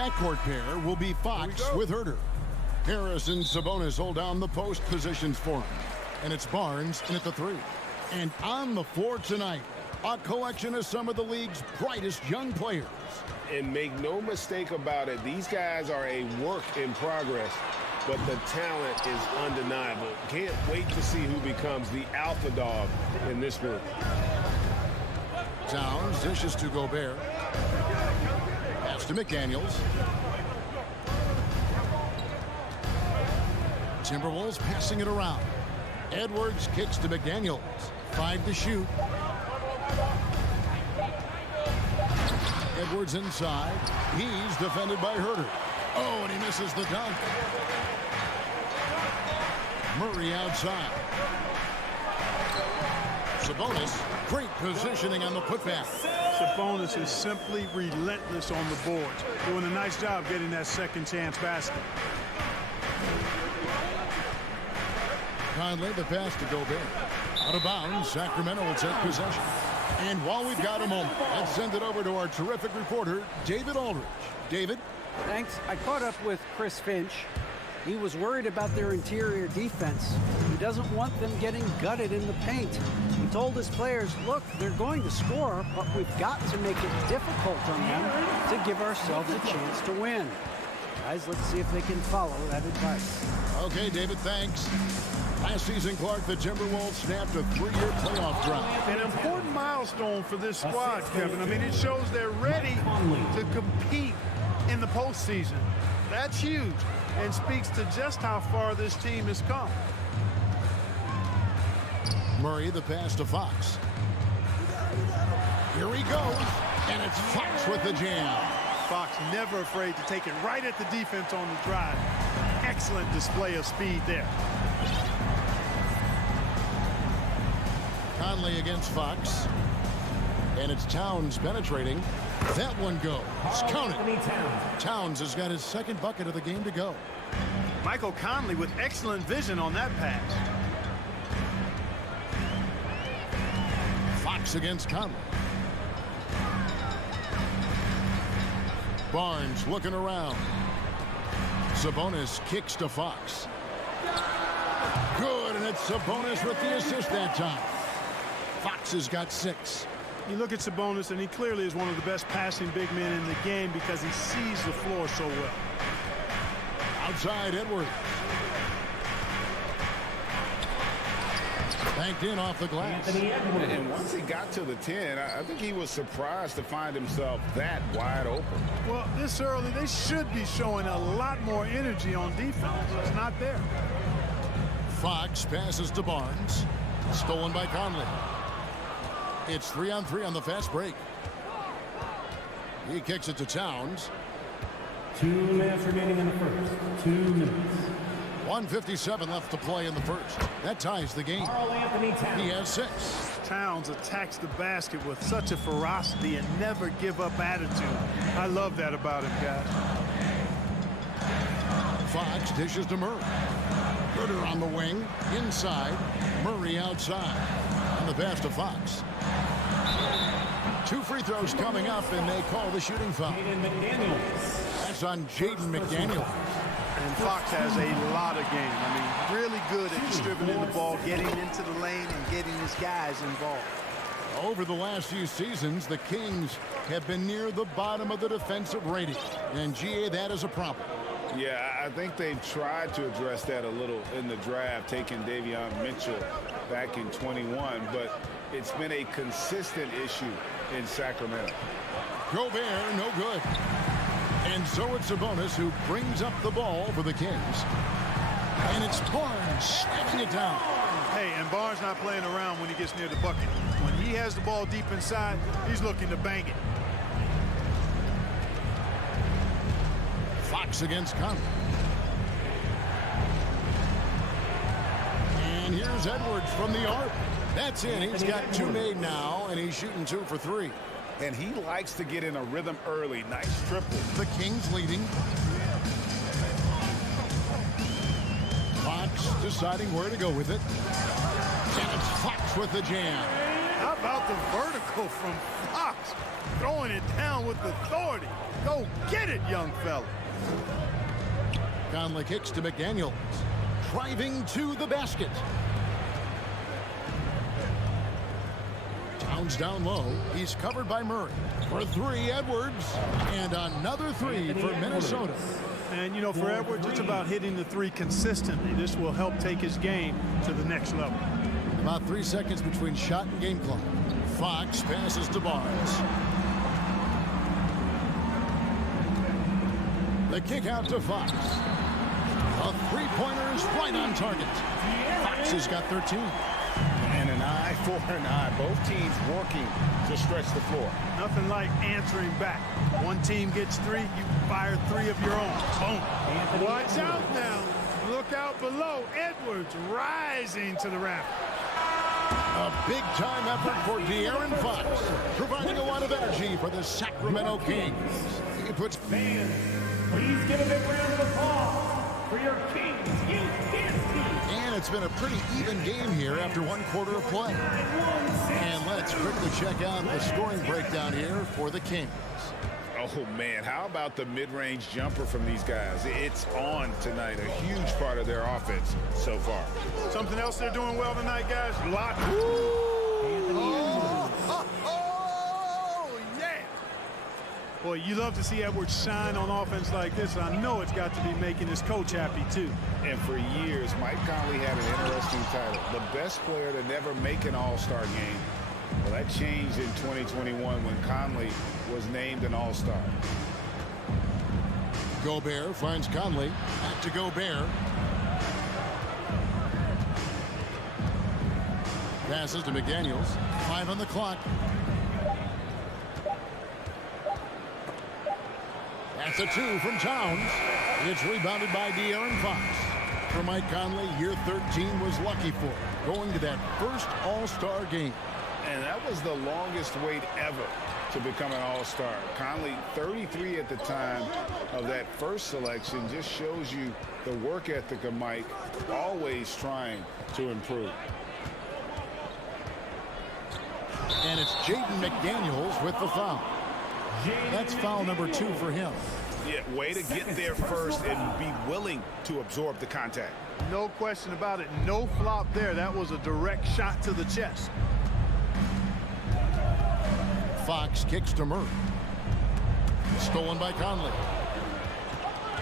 backcourt pair will be Fox with Herter. Harris and Sabonis hold down the post positions for him. And it's Barnes in at the 3. And on the floor tonight, a collection of some of the league's brightest young players. And make no mistake about it, these guys are a work in progress, but the talent is undeniable. Can't wait to see who becomes the alpha dog in this group. Towns dishes to Gobert. Pass to McDaniels. Timberwolves passing it around. Edwards kicks to McDaniels. 5 to shoot. Edwards inside. He's defended by Herter. Oh, and he misses the dunk. Murray outside. Sabonis, great positioning on the putback. Sabonis is simply relentless on the boards, doing a nice job getting that second chance basket. Conley, the pass to Gobert. Out of bounds, Sacramento will take possession. And while we've got a moment, let's send it over to our terrific reporter, David Aldridge. David? Thanks. I caught up with Chris Finch. He was worried about their interior defense. He doesn't want them getting gutted in the paint. He told his players, look, they're going to score, but we've got to make it difficult on them to give ourselves a chance to win. Guys, let's see if they can follow that advice. Okay, David, thanks. Last season, Clark, the Timberwolves snapped a 3-year playoff drought. An important milestone for this squad, Kevin. I mean, it shows they're ready to compete in the postseason. That's huge and speaks to just how far this team has come. Murray, the pass to Fox. Here he goes, and it's Fox with the jam. Fox never afraid to take it right at the defense on the drive. Excellent display of speed there. Conley against Fox. And it's Towns penetrating. That one goes. Count it. Towns has got his second bucket of the game to go. Michael Conley with excellent vision on that pass. Fox against Conley. Barnes looking around. Sabonis kicks to Fox. Good, and it's Sabonis with the assist that time. Fox has got 6. You look at Sabonis, and he clearly is one of the best passing big men in the game because he sees the floor so well. Outside Edwards. Banked in off the glass. And once he got to the 10, I think he was surprised to find himself that wide open. Well, this early, they should be showing a lot more energy on defense. It's not there. Fox passes to Barnes. Stolen by Conley. It's 3-on-3 on the fast break. He kicks it to Towns. 2 minutes remaining in the first. 2 minutes. 1:57 left to play in the first. That ties the game. He has 6. Towns attacks the basket with such a ferocity and never give up attitude. I love that about him, guys. Fox dishes to Murray. Herter on the wing. Inside. Murray outside. And the pass to Fox. 2 free throws coming up, and they call the shooting foul. That's on Jaden McDaniels. And Fox has a lot of game. I mean, really good at distributing the ball, getting into the lane, and getting his guys involved. Over the last few seasons, the Kings have been near the bottom of the defensive rating. And, GA, that is a problem. Yeah, I think they've tried to address that a little in the draft, taking Davion Mitchell back in 21, but it's been a consistent issue in Sacramento. Gobert, no good. And so it's Sabonis who brings up the ball for the Kings. And it's Barnes slapping it down. Hey, and Barnes not playing around when he gets near the bucket. When he has the ball deep inside, he's looking to bang it. Fox against Conley. And here's Edwards from the arc. That's in. He's got 2 made now, and he's shooting 2 for 3. And he likes to get in a rhythm early. Nice triple. The Kings leading. Fox deciding where to go with it. And it's Fox with the jam. How about the vertical from Fox? throwing it down with authority. Go get it, young fella. Conley kicks to McDaniels. Driving to the basket. Towns down low. He's covered by Murray. For three, Edwards. And another three for Minnesota. And, you know, for Edwards, it's about hitting the three consistently. This will help take his game to the next level. About 3 seconds between shot and game clock. Fox passes to Barnes. The kick out to Fox. A three-pointer is right on target. Fox has got 13. And an eye for an eye. Both teams working to stretch the floor. Nothing like answering back. One team gets three, you fire three of your own. Boom. Watch out now. Look out below. Edwards rising to the rafters. A big-time effort for De'Aaron Fox, providing a lot of energy for the Sacramento Kings. He puts... Fans, please give a big round of applause for your Kings Youth Dance Team. And it's been a pretty even game here after one quarter of play. And let's quickly check out the scoring breakdown here for the Kings. Oh, man, how about the mid-range jumper from these guys? It's on tonight, a huge part of their offense so far. Something else they're doing well tonight, guys? Blocking. Yeah! Boy, you love to see Edwards shine on offense like this. I know it's got to be making his coach happy, too. And for years, Mike Conley had an interesting title, the best player to never make an all-star game. Well, that changed in 2021 when Conley was named an all-star. Gobert finds Conley. Back to Gobert. Passes to McDaniels. 5 on the clock. That's a 2 from Towns. It's rebounded by De'Aaron Fox. For Mike Conley, year 13 was lucky for him, going to that first all-star game. And that was the longest wait ever to become an all-star. Conley, 33 at the time of that first selection, just shows you the work ethic of Mike, always trying to improve. And it's Jaden McDaniels with the foul. That's foul number 2 for him. Yeah, way to get there first and be willing to absorb the contact. No question about it. No flop there. That was a direct shot to the chest. Fox kicks to Murray. Stolen by Conley.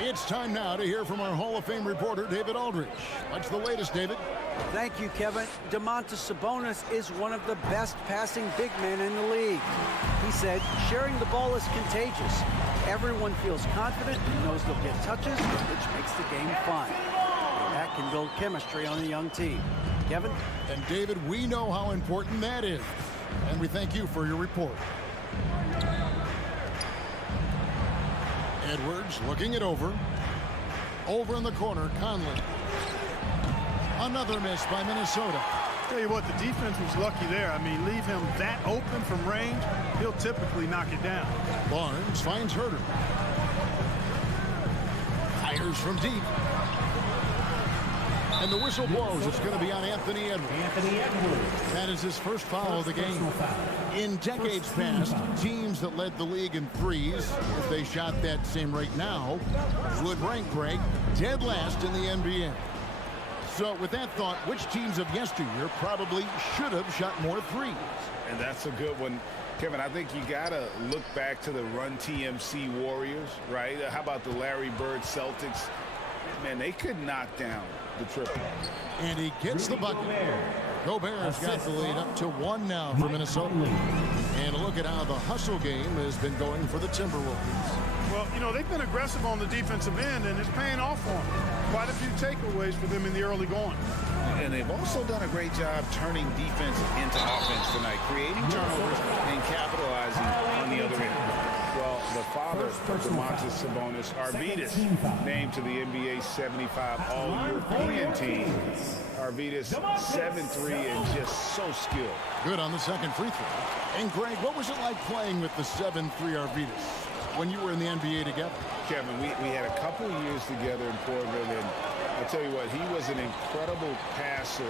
It's time now to hear from our Hall of Fame reporter, David Aldridge. What's the latest, David? Thank you, Kevin. Domantas Sabonis is one of the best passing big men in the league. He said, sharing the ball is contagious. Everyone feels confident and knows they'll get touches, which makes the game fun. And that can build chemistry on a young team. Kevin? And David, we know how important that is. And we thank you for your report. Edwards looking it over. Over in the corner, Conley. Another miss by Minnesota. Tell you what, the defense was lucky there. I mean, leave him that open from range, he'll typically knock it down. Barnes finds Herter. Fires from deep. And the whistle blows. It's going to be on Anthony Edwards. Anthony Edwards. That is his first foul of the game. In decades past, teams that led the league in threes, if they shot that same rate now, would rank Greg dead last in the NBA. So with that thought, which teams of yesteryear probably should have shot more threes? And that's a good one. Kevin, I think you got to look back to the Run TMC Warriors, right? How about the Larry Bird Celtics? Man, they could knock down the triple. And he gets the bucket. Gobert's got the lead up to 1 now for Minnesota. And a look at how the hustle game has been going for the Timberwolves. Well, you know, they've been aggressive on the defensive end, and it's paying off for them. Quite a few takeaways for them in the early going. And they've also done a great job turning defense into offense tonight, creating turnovers and capitalizing on the other end. Well, the father of Domantas Sabonis, Arvydas, named to the NBA 75 All-European team. Arvydas, 7'3", and just so skilled. Good on the second free throw. And Greg, what was it like playing with the 7'3" Arvydas when you were in the NBA together? Kevin, we had a couple years together in Portland, and I'll tell you what, he was an incredible passer.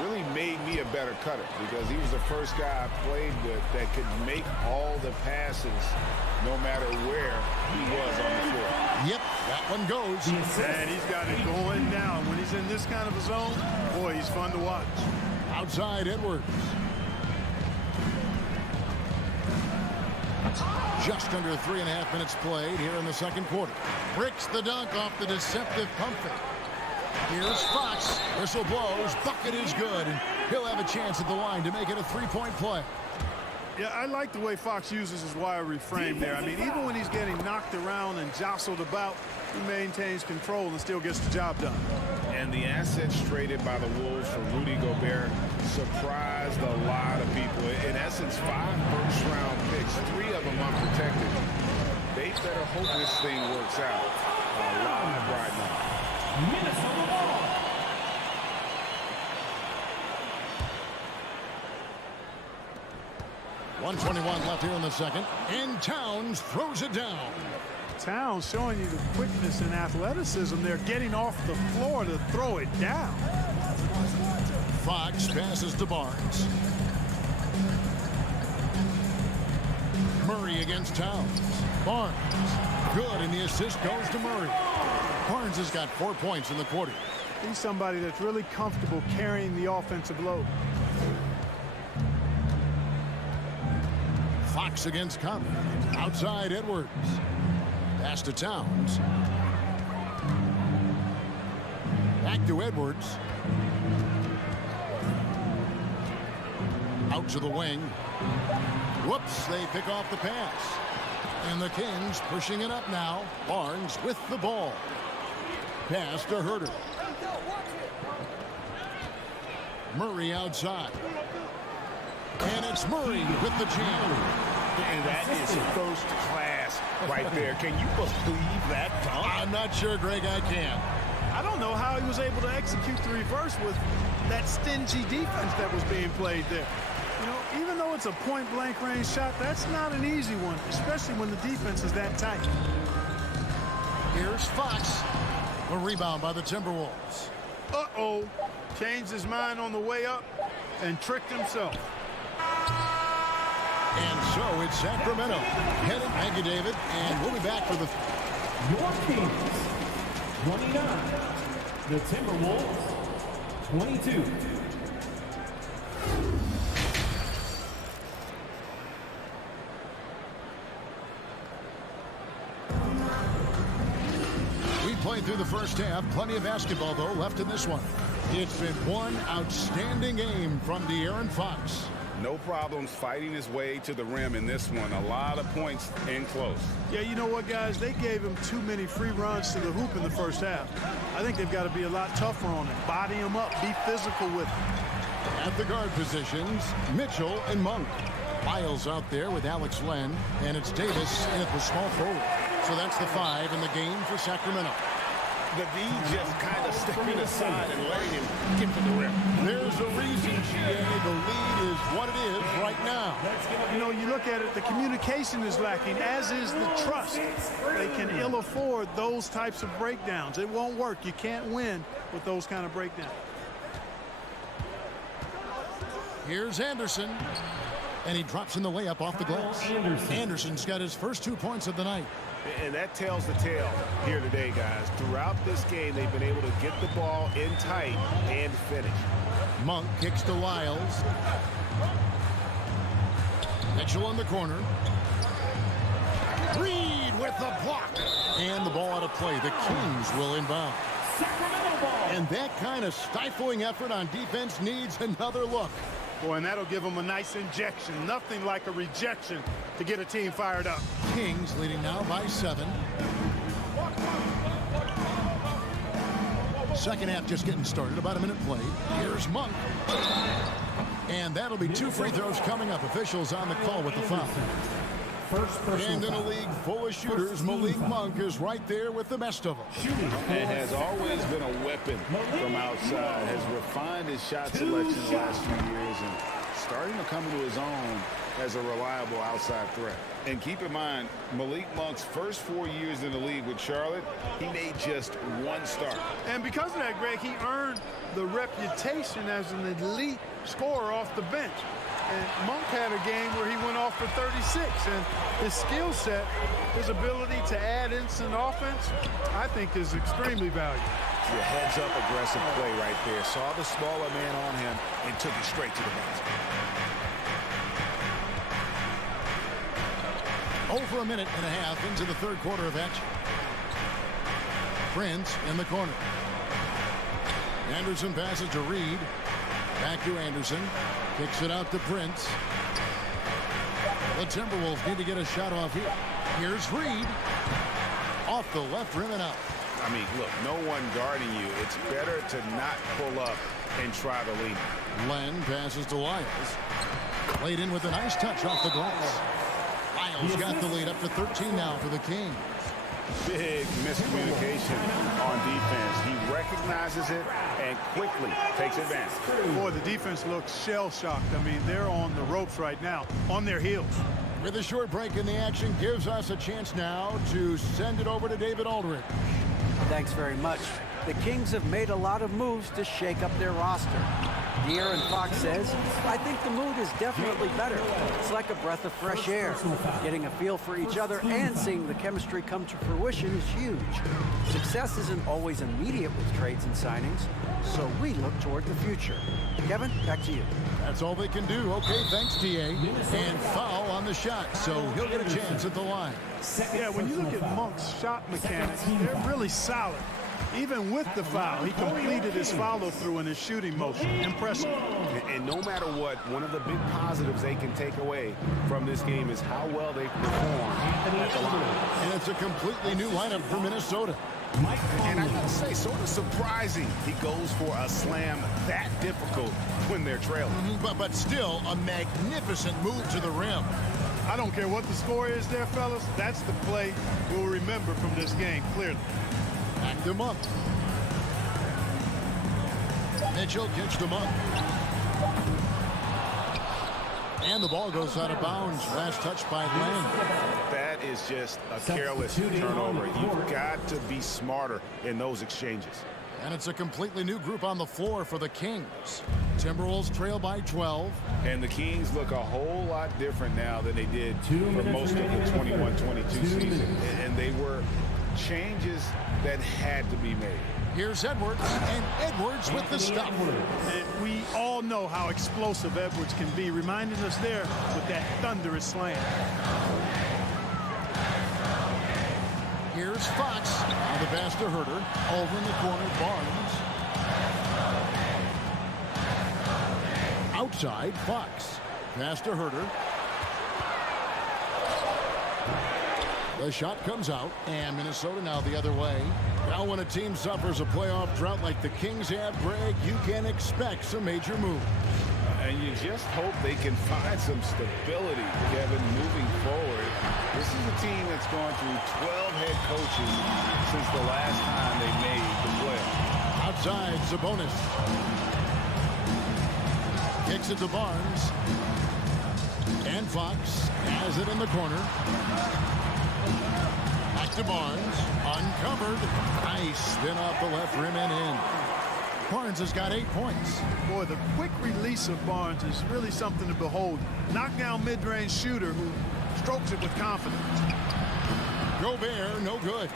Really made me a better cutter because he was the first guy I played with that could make all the passes, no matter where he was on the floor. Yep, that one goes. And he's got it going now. When he's in this kind of a zone, boy, he's fun to watch. Outside Edwards. Just under 3.5 minutes played here in the second quarter. Bricks the dunk off the deceptive pump fake. Here's Fox. Whistle blows. Bucket is good. And he'll have a chance at the line to make it a three-point play. Yeah, I like the way Fox uses his wiry frame there. I mean, even when he's getting knocked around and jostled about, he maintains control and still gets the job done. And the assets traded by the Wolves for Rudy Gobert surprised a lot of people. In essence, 5 first-round picks, 3 of them unprotected. They better hope this thing works out alive right now. Minnesota ball. .121 left here in the second. And Towns throws it down. Towns showing you the quickness and athleticism. They're getting off the floor to throw it down. Fox passes to Barnes. Murray against Towns. Barnes. Good, and the assist goes to Murray. Barnes has got 4 points in the quarter. He's somebody that's really comfortable carrying the offensive load. Fox against Conley. Outside Edwards. Pass to Towns. Back to Edwards. Out to the wing. Whoops, they pick off the pass. And the Kings pushing it up now. Barnes with the ball. Pass to Herter. Murray outside. And it's Murray with the jam. And that is first class right there. Can you believe that dunk? I'm not sure, Greg, I can. I don't know how he was able to execute the reverse with that stingy defense that was being played there. You know, even though it's a point-blank range shot, that's not an easy one, especially when the defense is that tight. Here's Fox. A rebound by the Timberwolves. Uh-oh. Changed his mind on the way up and tricked himself. And so it's Sacramento. Thank you, David. And we'll be back for the... Your Kings, 29. The Timberwolves, 22. We played through the first half. Plenty of basketball, though, left in this one. It's been one outstanding game from De'Aaron Fox. No problems fighting his way to the rim in this one. A lot of points in close. Yeah, you know what, guys? They gave him too many free runs to the hoop in the first half. I think they've got to be a lot tougher on him. Body him up. Be physical with him. At the guard positions, Mitchell and Monk. Miles out there with Alex Len, and it's Davis in at the small forward. So that's the 5 in the game for Sacramento. The D just kind of stepping aside and letting him get to the rim. There's a reason, GA. The lead is what it is right now. You know, you look at it, the communication is lacking, as is the trust. They can ill afford those types of breakdowns. It won't work. You can't win with those kind of breakdowns. Here's Anderson. And he drops in the layup off the glass. Anderson's got his first 2 points of the night. And that tells the tale here today, guys. Throughout this game, they've been able to get the ball in tight and finish. Monk kicks to Lyles. Mitchell in the corner. Reed with the block. And the ball out of play. The Kings will inbound. And that kind of stifling effort on defense needs another look. Boy, and that'll give them a nice injection. Nothing like a rejection to get a team fired up. Kings leading now by 7. Second half just getting started. About a minute played. Here's Monk. And that'll be 2 free throws coming up. Officials on the call with the foul. And in a league full of shooters, Malik Monk is right there with the best of them. And has always been a weapon from outside. Has refined his shot selection the last few years and starting to come into his own as a reliable outside threat. And keep in mind, Malik Monk's first 4 years in the league with Charlotte, he made just 1 start. And because of that, Greg, he earned the reputation as an elite scorer off the bench. And Monk had a game where he went off for 36, and his skill set, his ability to add instant offense, I think is extremely valuable. Your heads-up aggressive play right there. Saw the smaller man on him and took it straight to the basket. Over a minute and a half into the third quarter of action. Prince in the corner. Anderson passes to Reed. Back to Anderson. Kicks it out to Prince. The Timberwolves need to get a shot off here. Here's Reed. Off the left rim and out. I mean, look, no one guarding you. It's better to not pull up and try to lead. Len passes to Lyles. Played in with a nice touch off the glass. Lyles got the lead up to 13 now for the Kings. Big miscommunication on defense. He recognizes it and quickly takes advantage. Boy, the defense looks shell-shocked. I mean, they're on the ropes right now, on their heels. With a short break in the action, gives us a chance now to send it over to David Aldridge. Thanks very much. The Kings have made a lot of moves to shake up their roster. De'Aaron Fox says, I think the mood is definitely better. It's like a breath of fresh air. Getting a feel for each other and seeing the chemistry come to fruition is huge. Success isn't always immediate with trades and signings, so we look toward the future. Kevin, back to you. That's all they can do. Okay, thanks, TA. And foul on the shot, so he'll get a chance at the line. Yeah, when you look at Monk's shot mechanics, they're really solid. Even with the foul, he completed his follow-through in his shooting motion. Impressive. And no matter what, one of the big positives they can take away from this game is how well they perform at the line. And it's a completely new lineup for Minnesota. And I gotta say, sort of surprising he goes for a slam that difficult when they're trailing. But still, a magnificent move to the rim. I don't care what the score is there, fellas. That's the play we'll remember from this game, clearly. Backed him up. Mitchell kicks him up. And the ball goes out of bounds. Last touch by Len. That is just a careless turnover. You've got to be smarter in those exchanges. And it's a completely new group on the floor for the Kings. Timberwolves trail by 12. And the Kings look a whole lot different now than they did for most of the 21-22 season. And they were changes that had to be made. Here's Edwards, and Edwards with the stop. And we all know how explosive Edwards can be, reminding us there with that thunderous slam. Here's Fox on the pass to Herter. Over in the corner, Barnes. Outside, Fox. Pass to Herter. The shot comes out, and Minnesota now the other way. Now when a team suffers a playoff drought like the Kings have, Greg, you can expect some major moves. And you just hope they can find some stability, Kevin, moving forward. This is a team that's gone through 12 head coaches since the last time they made the playoffs. Outside, Sabonis. Kicks it to Barnes. And Fox has it in the corner. Back to Barnes. Uncovered. Nice spin off the left rim and in. Barnes has got 8 points. Boy, the quick release of Barnes is really something to behold. Knockdown mid-range shooter who strokes it with confidence. Gobert, no good.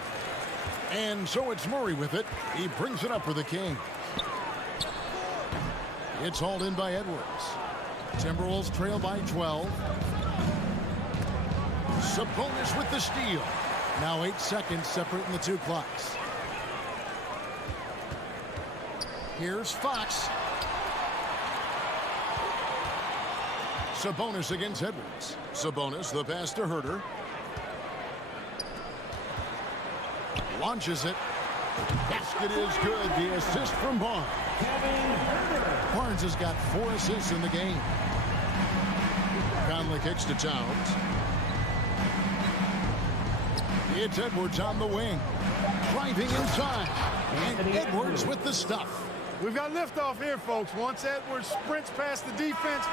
And so it's Murray with it. He brings it up for the King. It's hauled in by Edwards. Timberwolves trail by 12. Sabonis with the steal. Now 8 seconds separating the two clocks. Here's Fox. Sabonis against Edwards. Sabonis, the pass to Herter. Launches it. Basket is good. The assist from Barnes. Barnes has got 4 assists in the game. Conley kicks to Towns. It's Edwards on the wing. Driving inside. And Edwards with the stuff. We've got liftoff here, folks. Once Edwards sprints past the defense,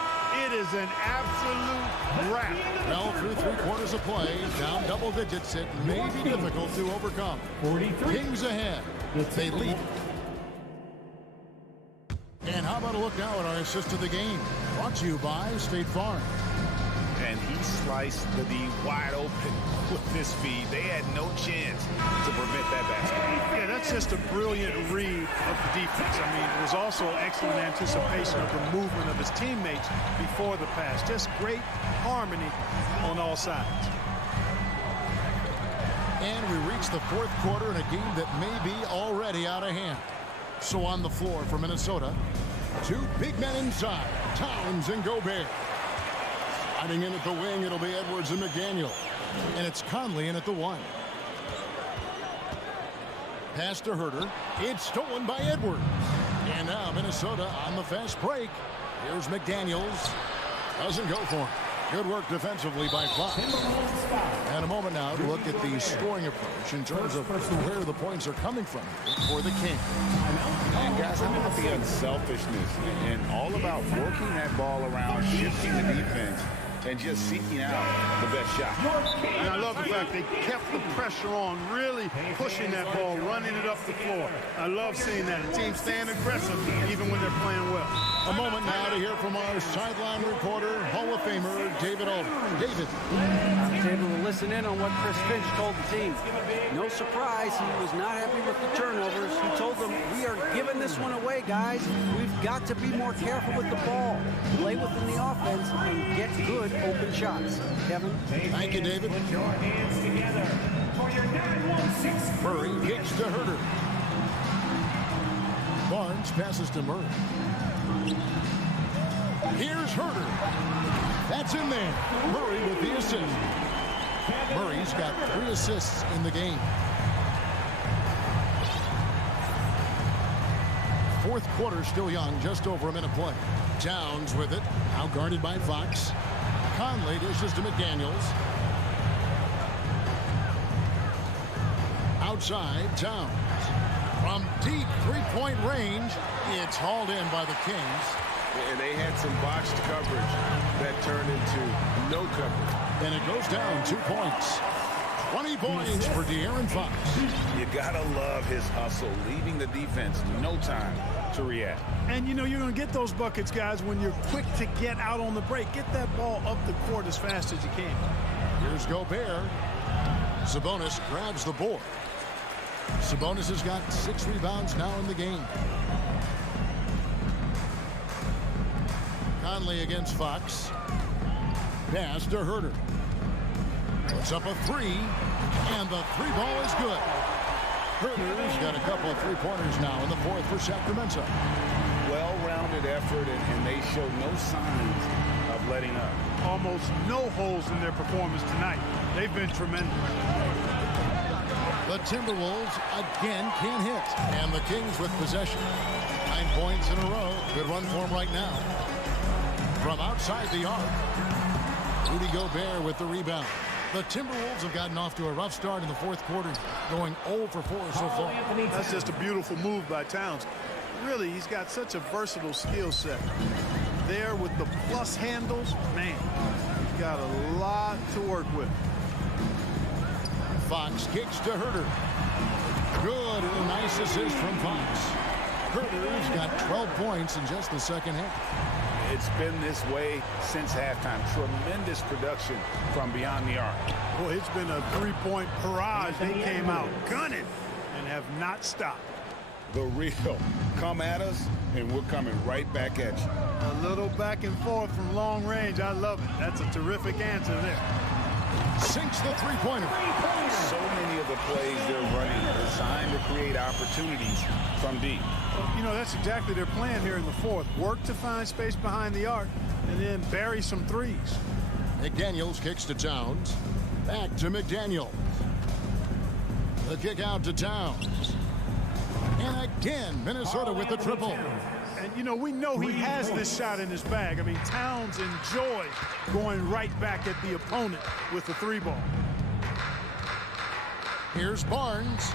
it is an absolute wrap. Well, through 3 quarters of play, down double digits, it may be difficult to overcome. 43. Kings ahead. They lead. And how about want to look now at our assist of the game. Brought to you by State Farm. And he sliced the D wide open with his speed. They had no chance to prevent that basket. Yeah, that's just a brilliant read of the defense. I mean, it was also excellent anticipation of the movement of his teammates before the pass. Just great harmony on all sides. And we reach the fourth quarter in a game that may be already out of hand. So on the floor for Minnesota, two big men inside, Towns and Gobert. Sliding in at the wing, it'll be Edwards and McDaniel. And it's Conley in at the 1. Pass to Herter. It's stolen by Edwards. And now Minnesota on the fast break. Here's McDaniels. Doesn't go for him. Good work defensively by Fox. And a moment now to look at the scoring approach in terms of where the points are coming from for the Kings. And guys, how about the unselfishness and all about working that ball around, shifting the defense, and just seeking out the best shot. And I love the fact they kept the pressure on, really pushing that ball, running it up the floor. I love seeing that. A team staying aggressive even when they're playing well. A moment now to hear from our sideline reporter, Hall of Famer David Aldridge. David. I was able to listen in on what Chris Finch told the team. No surprise, he was not happy with the turnovers. He told them, we are giving this one away, guys. We've got to be more careful with the ball, play within the offense, and get good open shots. Kevin? Thank you, David. Put your hands together for your 916. Murray kicks to Herter. Barnes passes to Murray. Here's Herter. That's in there. Murray with the assist. Murray's got 3 assists in the game. Fourth quarter still young, just over a minute play. Towns with it, now guarded by Fox. Conley dishes to McDaniels. Outside, Towns. From deep three-point range, it's hauled in by the Kings. And they had some botched coverage that turned into no coverage. And it goes down 2 points. 20 points for De'Aaron Fox. You gotta love his hustle, leaving the defense no time to react. And you know you're going to get those buckets, guys, when you're quick to get out on the break. Get that ball up the court as fast as you can. Here's Gobert. Sabonis grabs the board. Sabonis has got 6 rebounds now in the game. Conley against Fox. Pass to Herter. Puts up a 3, and the 3 ball is good. Herter's got a couple of 3-pointers now in the fourth for Sacramento. Well-rounded effort, and they show no signs of letting up. Almost no holes in their performance tonight. They've been tremendous. The Timberwolves again can't hit, and the Kings with possession. 9 points in a row. Good run for them right now. From outside the arc, Rudy Gobert with the rebound. The Timberwolves have gotten off to a rough start in the fourth quarter, going 0 for 4 so far. That's just a beautiful move by Towns. Really, he's got such a versatile skill set. There with the plus handles, man, he's got a lot to work with. Fox kicks to Herter. Good, and a nice assist from Fox. Herter's got 12 points in just the second half. It's been this way since halftime. Tremendous production from beyond the arc. Boy, it's been a 3-point barrage. They came out gunning and have not stopped. The real. Come at us, and we're coming right back at you. A little back and forth from long range. I love it. That's a terrific answer there. Sinks the 3-pointer. So many of the plays they're running are designed to create opportunities from deep. You know, that's exactly their plan here in the fourth. Work to find space behind the arc and then bury some threes. McDaniels kicks to Towns. Back to McDaniels. The kick out to Towns. And again, Minnesota with the triple. And, you know, we know he has this shot in his bag. I mean, Towns enjoys going right back at the opponent with the 3-ball. Here's Barnes.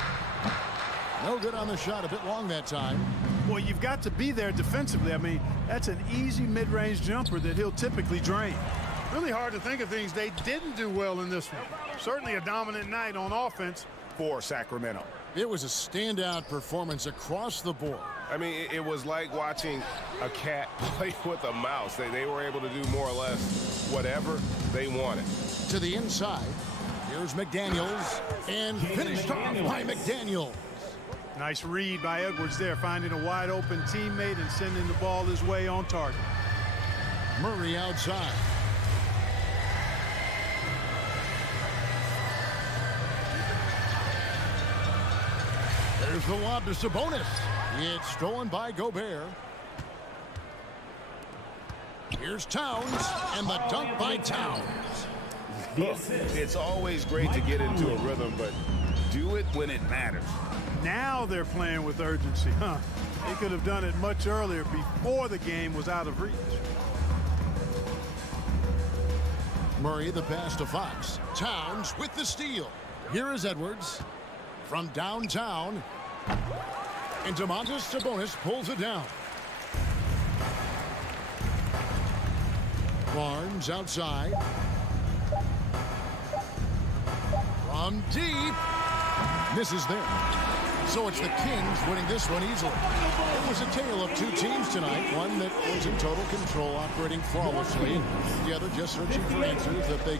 No good on the shot, a bit long that time. Well, you've got to be there defensively. I mean, that's an easy mid-range jumper that he'll typically drain. Really hard to think of things they didn't do well in this one. Certainly a dominant night on offense for Sacramento. It was a standout performance across the board. I mean, it was like watching a cat play with a mouse. They were able to do more or less whatever they wanted. To the inside, here's McDaniels, and finished off by McDaniels. Nice read by Edwards there, finding a wide open teammate and sending the ball his way on target. Murray outside. There's the lob to Sabonis. It's stolen by Gobert. Here's Towns, and the dunk by Towns. It's always great to get into a rhythm, but do it when it matters. Now they're playing with urgency, huh? They could have done it much earlier before the game was out of reach. Murray the pass to Fox. Towns with the steal. Here is Edwards from downtown. And Domantas Sabonis pulls it down. Barnes outside. From deep. Misses there. So it's the Kings winning this one easily. It was a tale of two teams tonight. One that was in total control, operating flawlessly. The other just searching for answers that they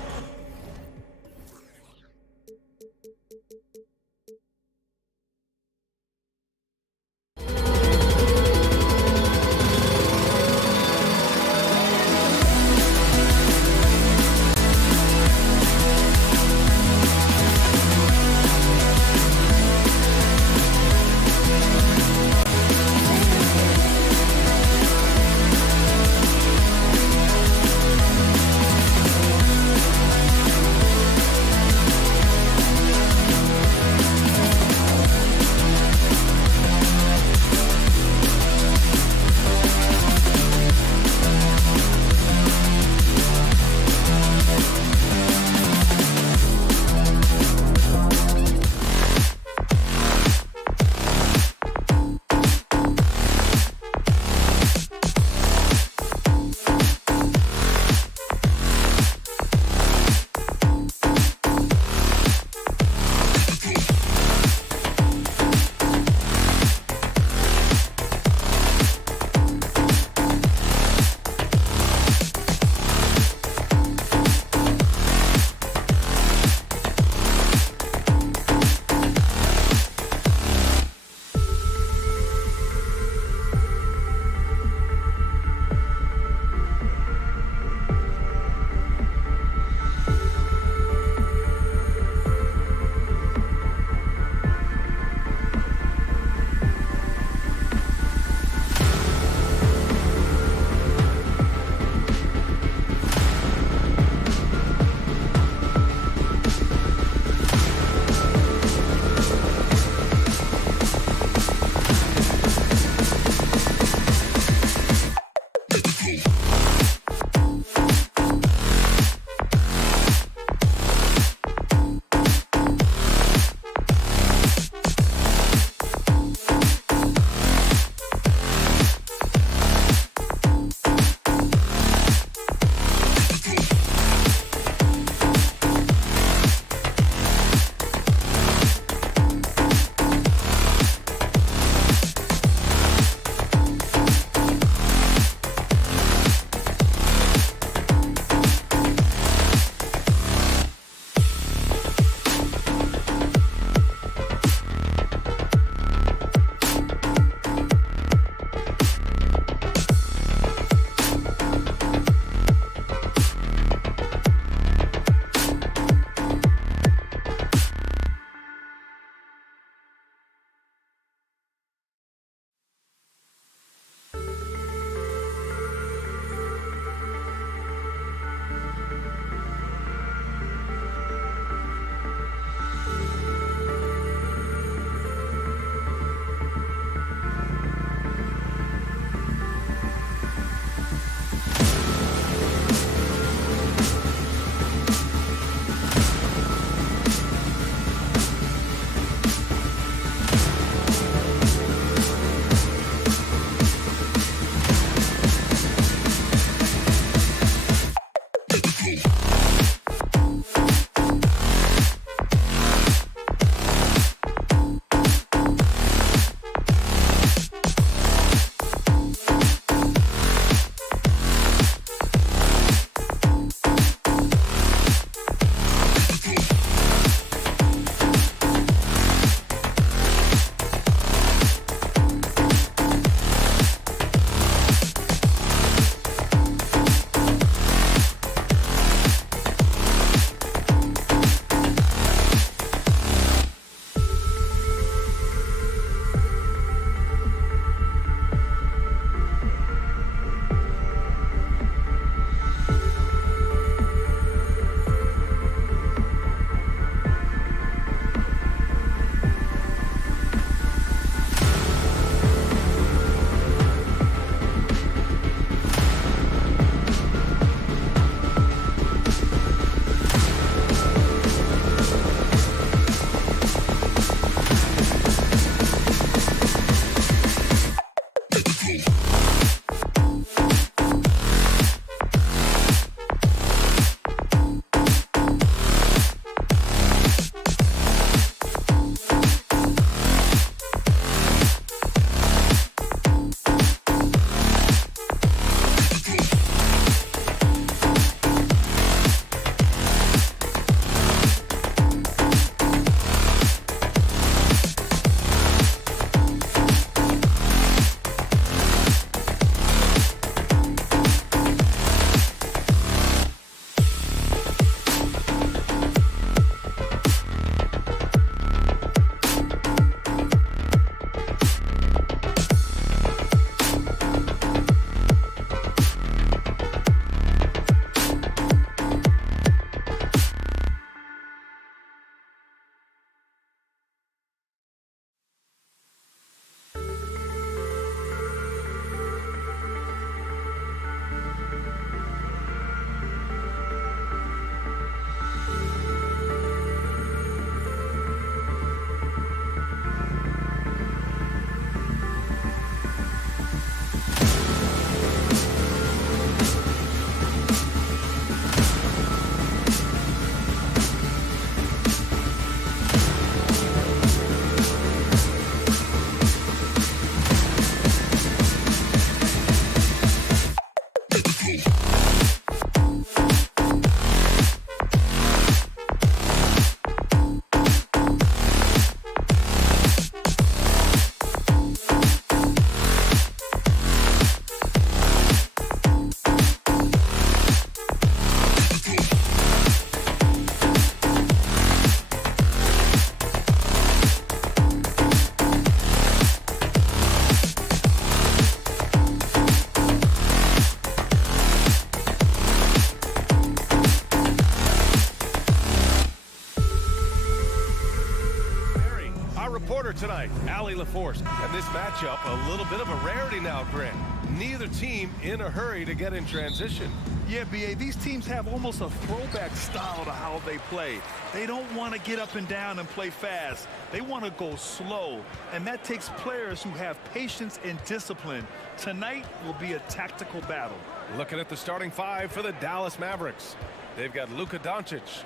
reporter tonight, Allie LaForce. And this matchup, a little bit of a rarity now, Grant. Neither team in a hurry to get in transition. Yeah, B.A., these teams have almost a throwback style to how they play. They don't want to get up and down and play fast. They want to go slow, and that takes players who have patience and discipline. Tonight will be a tactical battle. Looking at the starting five for the Dallas Mavericks. They've got Luka Doncic.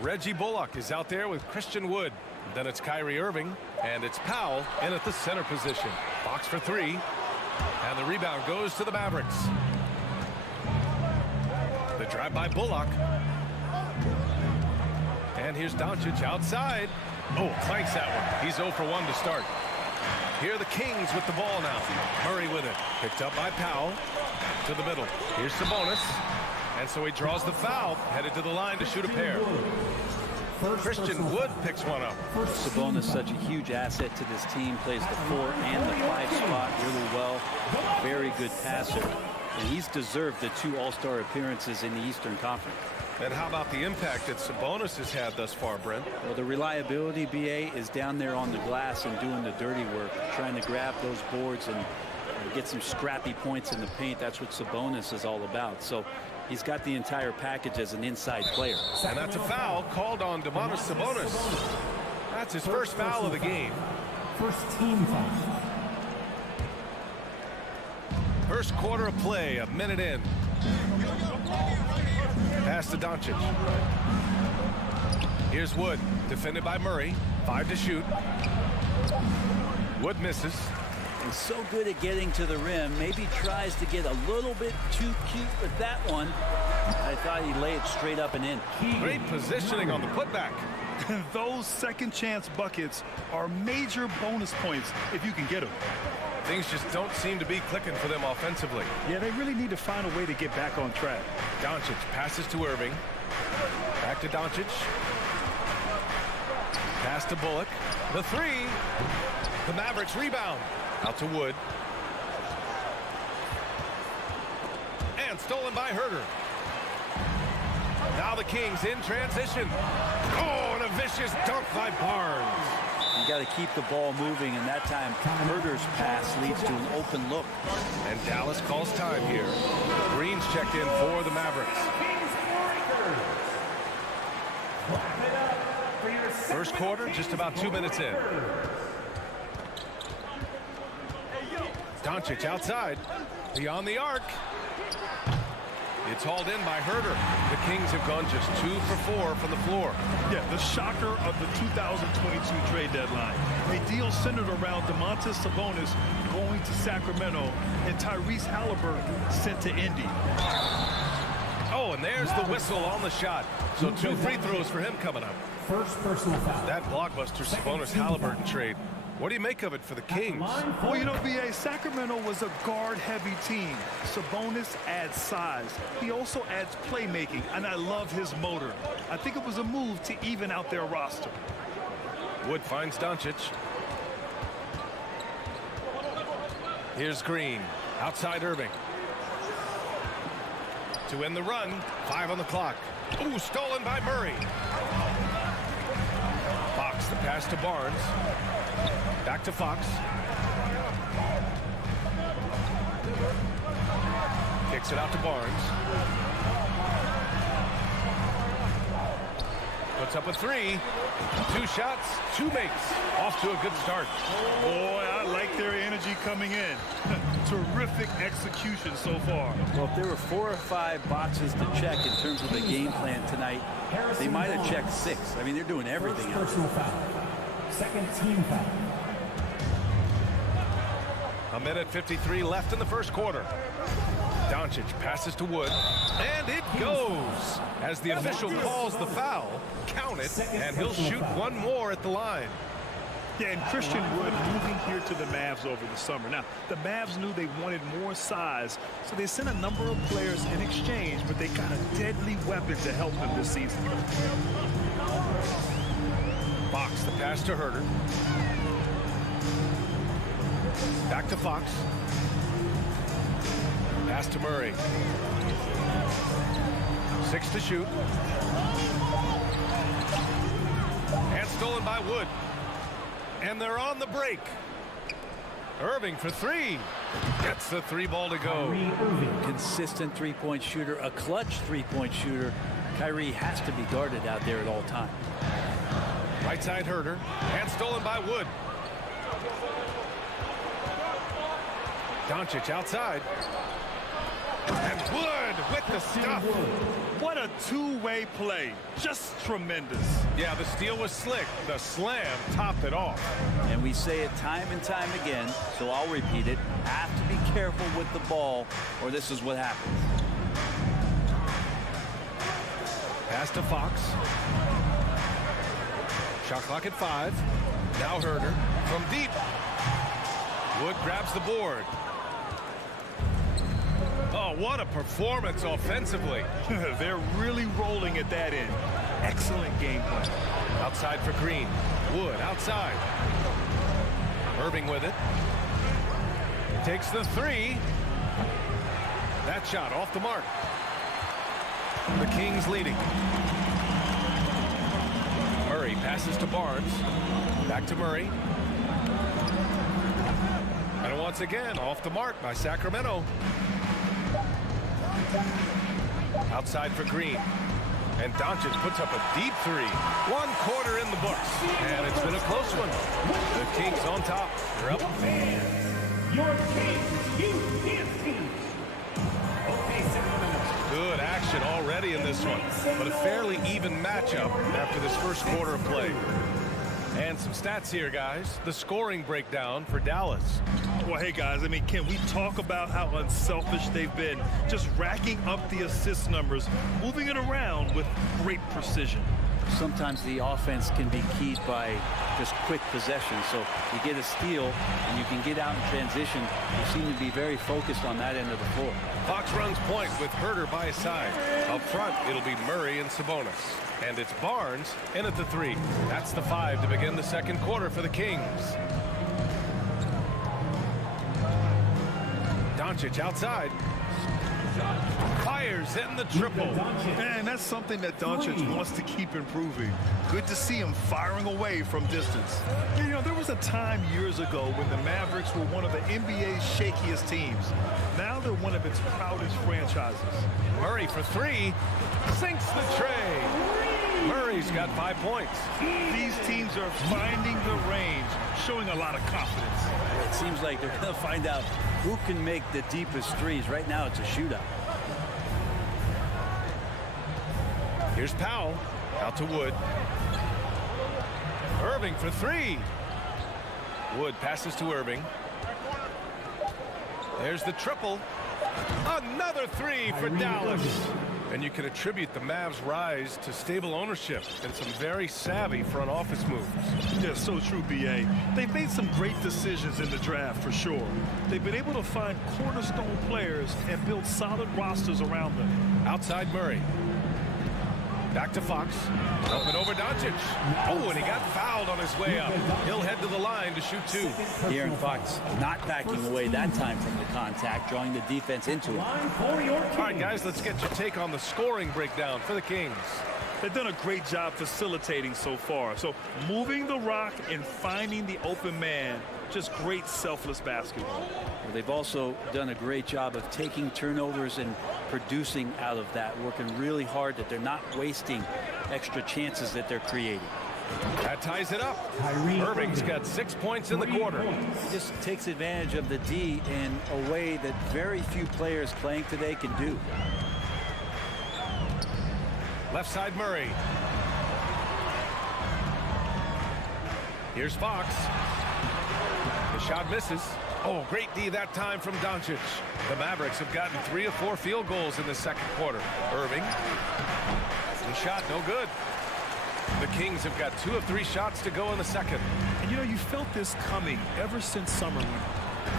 Reggie Bullock is out there with Christian Wood. Then it's Kyrie Irving, and it's Powell in at the center position. Fox for three, and the rebound goes to the Mavericks. The drive by Bullock. And here's Doncic outside. Oh, clanks that one. He's 0 for 1 to start. Here are the Kings with the ball now. Murray with it. Picked up by Powell. To the middle. Here's Sabonis. And so he draws the foul. Headed to the line to shoot a pair. Christian Wood picks one up. Sabonis, such a huge asset to this team. Plays the 4 and the 5 spot really well. Very good passer. And he's deserved the 2 All-Star appearances in the Eastern Conference. And how about the impact that Sabonis has had thus far, Brent? Well, the reliability, B.A., is down there on the glass and doing the dirty work, trying to grab those boards and get some scrappy points in the paint. That's what Sabonis is all about. So he's got the entire package as an inside player. And that's a foul called on Domantas Sabonis. That's his first foul of the game. First team foul. First quarter of play, a minute in. Pass to Doncic. Here's Wood, defended by Murray. 5 to shoot. Wood misses. And so good at getting to the rim. Maybe tries to get a little bit too cute with that one. I thought he laid it straight up and in. Great positioning on the putback. Those second chance buckets are major bonus points if you can get them. Things just don't seem to be clicking for them offensively. Yeah, they really need to find a way to get back on track. Doncic passes to Irving. Back to Doncic. Pass to Bullock. The 3. The Mavericks rebound. Out to Wood. And stolen by Herter. Now the Kings in transition. Oh, and a vicious dunk by Barnes. You got to keep the ball moving, and that time Herter's pass leads to an open look. And Dallas calls time here. Green's checked in for the Mavericks. First quarter, just about 2 minutes in. Doncic outside, beyond the arc. It's hauled in by Herter. The Kings have gone just 2 for 4 from the floor. Yeah, the shocker of the 2022 trade deadline. A deal centered around Domantas Sabonis going to Sacramento and Tyrese Halliburton sent to Indy. Oh, and there's the whistle on the shot. So 2 free throws for him coming up. First personal foul. That blockbuster Sabonis-Halliburton trade. What do you make of it for the Kings? Well, you know, B.A., Sacramento was a guard-heavy team. Sabonis adds size. He also adds playmaking, and I love his motor. I think it was a move to even out their roster. Wood finds Doncic. Here's Green. Outside Irving. To end the run. 5 on the clock. Ooh, stolen by Murray. Fox, the pass to Barnes. Back to Fox. Kicks it out to Barnes. Puts up a 3. 2 shots, 2 makes. Off to a good start. Boy, I like their energy coming in. Terrific execution so far. Well, if there were 4 or 5 boxes to check in terms of the game plan tonight, they might have checked 6. I mean, they're doing everything else. Personal foul. Second team foul. A minute 53 left in the first quarter. Doncic passes to Wood, and it goes. As the official calls the foul, count it, and he'll shoot 1 more at the line. Yeah, and Christian Wood moving here to the Mavs over the summer. Now, the Mavs knew they wanted more size, so they sent a number of players in exchange, but they got a deadly weapon to help them this season. Fox, the pass to Herter. Back to Fox. Pass to Murray. 6 to shoot. And stolen by Wood. And they're on the break. Irving for three. Gets the three ball to go. Consistent three-point shooter, a clutch three-point shooter. Kyrie has to be guarded out there at all times. Right side Herder. And stolen by Wood. Doncic outside. And Wood with the stuff. What a two-way play. Just tremendous. Yeah, the steal was slick. The slam topped it off. And we say it time and time again, so I'll repeat it. Have to be careful with the ball, or this is what happens. Pass to Fox. Shot clock at 5. Now Herder from deep. Wood grabs the board. Oh, what a performance offensively. They're really rolling at that end. Excellent game plan. Outside for Green. Wood outside. Irving with it. Takes the three. That shot off the mark. The Kings leading. Murray passes to Barnes. Back to Murray. And once again, off the mark by Sacramento. Outside for Green. And Doncic puts up a deep three. 1 quarter in the books. And it's been a close one. The Kings on top. They're up. Your Kings Youth Dance Team. Okay, Sacramento. Good action already in this one. But a fairly even matchup after this first quarter of play. And some stats here, guys. The scoring breakdown for Dallas. Well, hey, guys, I mean, can we talk about how unselfish they've been? Just racking up the assist numbers, moving it around with great precision. Sometimes the offense can be keyed by just quick possession. So you get a steal and you can get out in transition. You seem to be very focused on that end of the floor. Fox runs point with Herder by his side. Up front, it'll be Murray and Sabonis. And it's Barnes in at the 3. That's the 5 to begin the second quarter for the Kings. Doncic outside. Fires in the triple. And that's something that Doncic wants to keep improving. Good to see him firing away from distance. You know, there was a time years ago when the Mavericks were one of the NBA's shakiest teams. Now they're one of its proudest franchises. Murray for 3. Sinks the tray. Murray's got 5 points. These teams are finding the range, showing a lot of confidence. It seems like they're going to find out who can make the deepest threes. Right now, it's a shootout. Here's Powell. Out to Wood. Irving for 3. Wood passes to Irving. There's the triple. Another 3 for Dallas. And you can attribute the Mavs' rise to stable ownership and some very savvy front office moves. Yeah, so true, B.A. They've made some great decisions in the draft, for sure. They've been able to find cornerstone players and build solid rosters around them. Outside Murray. Back to Fox. Up and over Doncic. Oh, and he got fouled on his way up. He'll head to the line to shoot 2. De'Aaron Fox not backing away that time from the contact, drawing the defense into it. All right, guys, let's get your take on the scoring breakdown for the Kings. They've done a great job facilitating so far. So moving the rock and finding the open man, just great selfless basketball. Well, they've also done a great job of taking turnovers and producing out of that, working really hard that they're not wasting extra chances that they're creating. That ties it up. Irving's got 6 points in the quarter. He just takes advantage of the D in a way that very few players playing today can do. Left side Murray. Here's Fox. The shot misses. Oh, great D that time from Doncic. The Mavericks have gotten 3 of 4 field goals in the second quarter. Irving. The shot no good. The Kings have got 2 of 3 shots to go in the second. And you know, you felt this coming ever since summer league.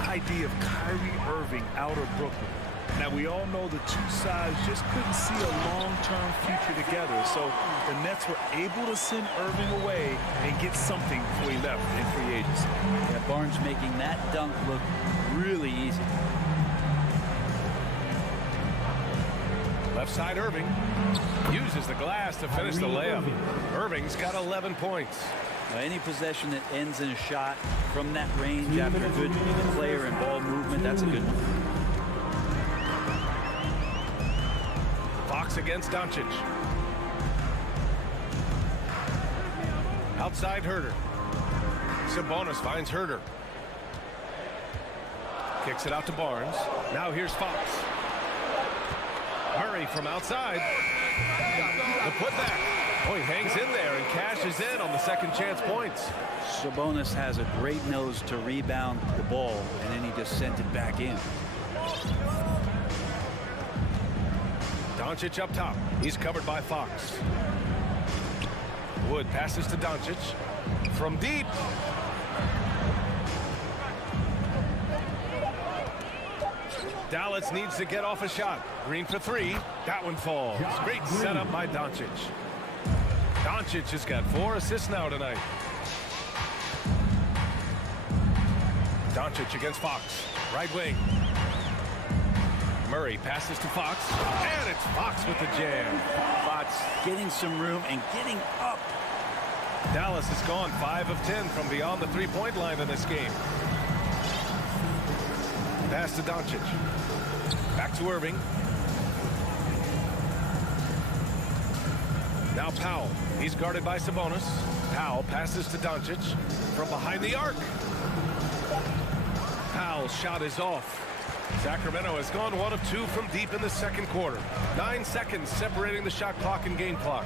The idea of Kyrie Irving out of Brooklyn. Now, we all know the two sides just couldn't see a long-term future together. So the Nets were able to send Irving away and get something before he left in free agency. Yeah, Barnes making that dunk look really easy. Left side Irving uses the glass to finish the layup. Irving's got 11 points. Any possession that ends in a shot from that range after a good player and ball movement, that's a good one. Fox against Doncic. Outside Herter. Sabonis finds Herter. Kicks it out to Barnes. Now here's Fox. Murray from outside. The putback. Oh, he hangs in there and cashes in on the second chance points. Sabonis has a great nose to rebound the ball, and then he just sent it back in. Doncic up top. He's covered by Fox. Wood passes to Doncic. From deep. Dallas needs to get off a shot. Green for three. That one falls. Great setup by Doncic. Doncic has got 4 assists now tonight. Doncic against Fox. Right wing. Murray passes to Fox. And it's Fox with the jam. Fox getting some room and getting up. Dallas has gone 5 of 10 from beyond the three-point line in this game. Pass to Doncic. Back to Irving. Now Powell. He's guarded by Sabonis. Powell passes to Doncic from behind the arc. Powell's shot is off. Sacramento has gone 1 of 2 from deep in the second quarter. 9 seconds separating the shot clock and game clock.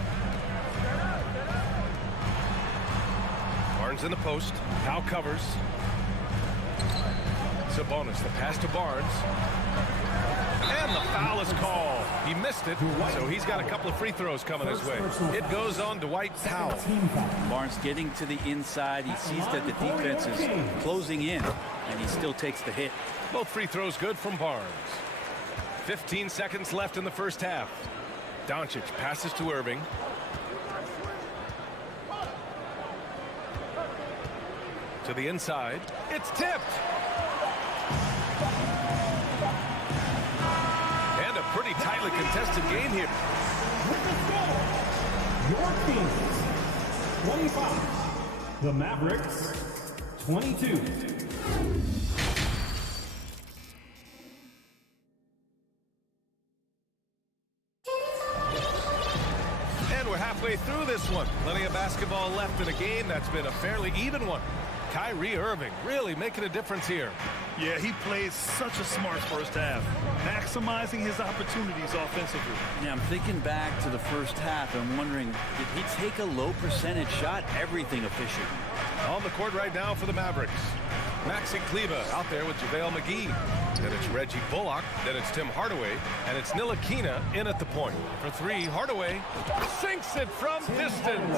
Barnes in the post. Powell covers. Sabonis, the pass to Barnes. And the foul is called. He missed it, so he's got a couple of free throws coming his way. It goes on Dwight Powell. Barnes getting to the inside. He sees that the defense is closing in, and he still takes the hit. Both free throws good from Barnes. 15 seconds left in the first half. Doncic passes to Irving. To the inside. It's tipped. And a pretty tightly contested game here. Your Kings 25. The Mavericks 22. Halfway through this one. Plenty of basketball left in a game that's been a fairly even one. Kyrie Irving really making a difference here. Yeah, he played such a smart first half, maximizing his opportunities offensively. Yeah, I'm thinking back to the first half and wondering, did he take a low percentage shot? Everything efficient. On the court right now for the Mavericks. Maxi Kleber out there with JaVale McGee. Then it's Reggie Bullock. Then it's Tim Hardaway. And it's Ntilikina in at the point. For three, Hardaway sinks it from distance.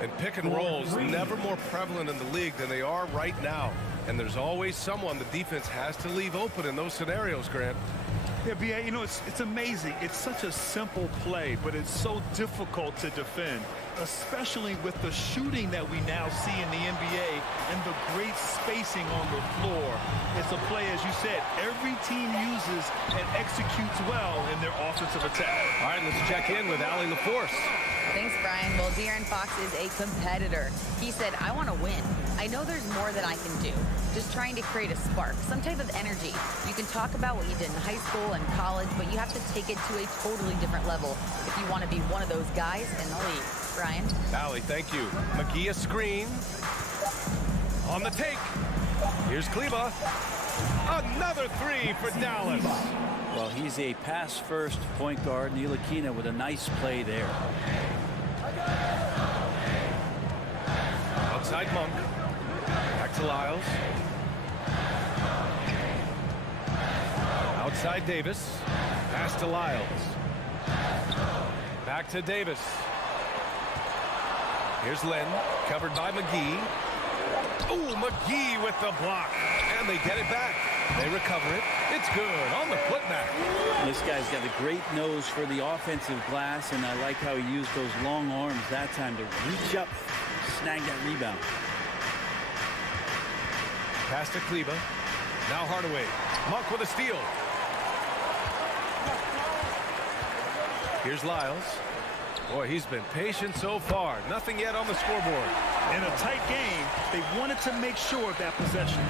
And pick and rolls never more prevalent in the league than they are right now. And there's always someone the defense has to leave open in those scenarios, Grant. Yeah, B.A., you know, it's amazing. It's such a simple play, but it's so difficult to defend, especially with the shooting that we now see in the NBA and the great spacing on the floor. It's a play, as you said, every team uses and executes well in their offensive attack. All right, let's check in with Allie LaForce. Thanks, Brian. Well, De'Aaron Fox is a competitor. He said, I want to win. I know there's more that I can do. Just trying to create a spark, some type of energy. You can talk about what you did in high school and college, but you have to take it to a totally different level if you want to be one of those guys in the league. Brian? Allie, thank you. McGee a screen. On the take. Here's Kleber. Another three for Dallas. Well, he's a pass-first point guard. Ntilikina with a nice play there. Outside Monk. Back to Lyles. Outside Davis. Pass to Lyles. Back to Davis. Here's Len. Covered by McGee. Ooh, McGee with the block. And they get it back. They recover it. It's good on the putback. This guy's got a great nose for the offensive glass, and I like how he used those long arms that time to reach up, snag that rebound. Pass to Kleber. Now Hardaway. Monk with a steal. Here's Lyles. Boy, he's been patient so far. Nothing yet on the scoreboard. In a tight game, they wanted to make sure of that possession.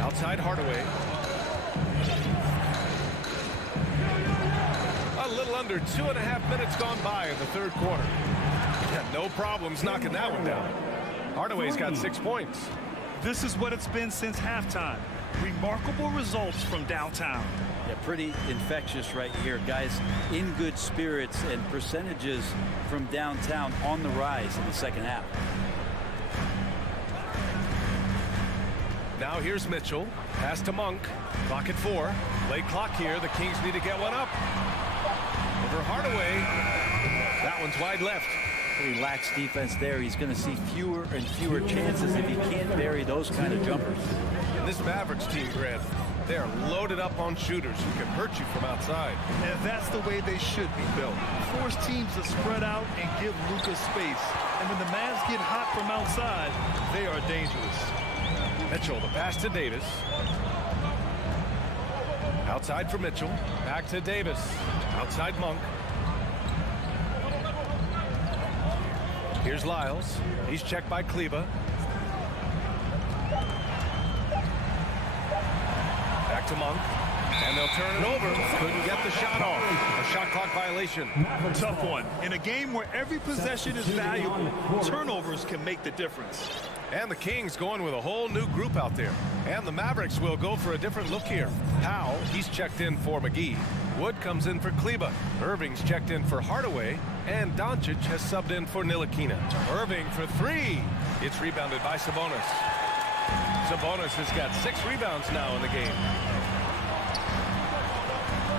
Outside Hardaway. A little under 2.5 minutes gone by in the third quarter. Yeah, no problems knocking that one down. Hardaway's got 6 points. This is what it's been since halftime. Remarkable results from downtown. Yeah, pretty infectious right here. Guys in good spirits and percentages from downtown on the rise in the second half. Now here's Mitchell. Pass to Monk. Clock at 4. Late clock here. The Kings need to get one up. Over Hardaway. That one's wide left. Pretty lax defense there. He's going to see fewer and fewer chances if he can't bury those kind of jumpers. And this Mavericks team, Grant, they're loaded up on shooters who can hurt you from outside. And that's the way they should be built. Force teams to spread out and give Luka space. And when the Mavs get hot from outside, they are dangerous. Mitchell, the pass to Davis. Outside for Mitchell. Back to Davis. Outside Monk. Here's Lyles. He's checked by Kleba. Back to Monk. And they'll turn it over. Couldn't get the shot off. A shot clock violation. Tough one. In a game where every possession is valuable, turnovers can make the difference. And the Kings going with a whole new group out there. And the Mavericks will go for a different look here. Powell, he's checked in for McGee. Wood comes in for Kleba. Irving's checked in for Hardaway. And Doncic has subbed in for Ntilikina. Irving for 3. It's rebounded by Sabonis. Sabonis has got 6 rebounds now in the game.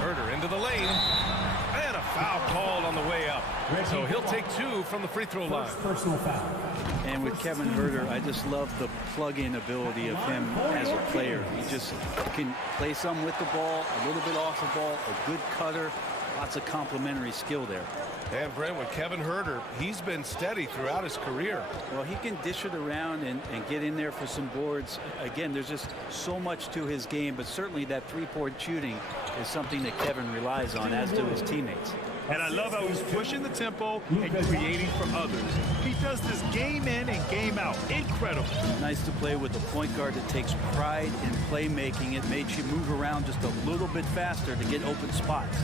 Herter into the lane. And a foul called on the way up. So he'll take 2 from the free throw line. Personal foul. And with Kevin Herter, I just love the plug-in ability of him as a player. He just can play some with the ball, a little bit off the ball, a good cutter, lots of complementary skill there. And Brent, with Kevin Herter, he's been steady throughout his career. Well, he can dish it around and get in there for some boards. Again, there's just so much to his game, but certainly that three-point shooting is something that Kevin relies on, as do his teammates. And I love how he's pushing the tempo and creating for others. He does this game in and game out. Incredible. Nice to play with a point guard that takes pride in playmaking. It makes you move around just a little bit faster to get open spots.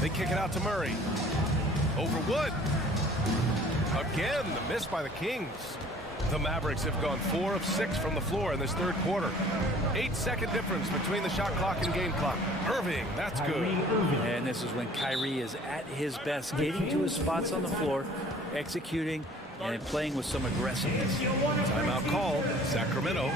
They kick it out to Murray. Over Wood. Again, the miss by the Kings. The Mavericks have gone 4 of 6 from the floor in this third quarter. 8-second difference between the shot clock and game clock. Irving, that's good. And this is when Kyrie is at his best, getting to his spots on the floor, executing, and playing with some aggressiveness. Timeout called. Sacramento.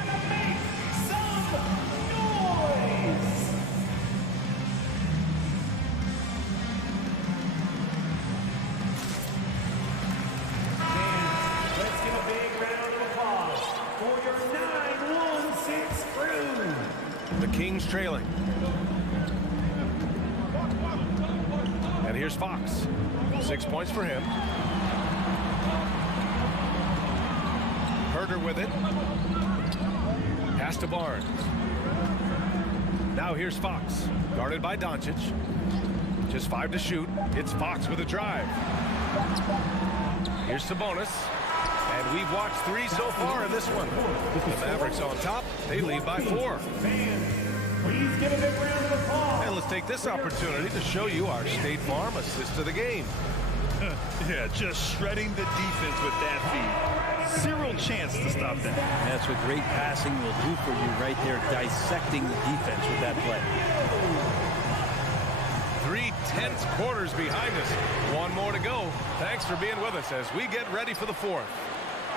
Kings trailing. And here's Fox. 6 points for him. Herter with it. Pass to Barnes. Now here's Fox. Guarded by Doncic. Just 5 to shoot. It's Fox with a drive. Here's Sabonis. And we've watched 3 so far in this one. The Mavericks on top. They lead by 4. Please give a big round of applause. And let's take this opportunity to show you our State Farm assist of the game. Yeah, just shredding the defense with that feed. Zero chance to stop that. That's what great passing will do for you right there, dissecting the defense with that play. 3 tense quarters behind us. 1 more to go. Thanks for being with us as we get ready for the 4th.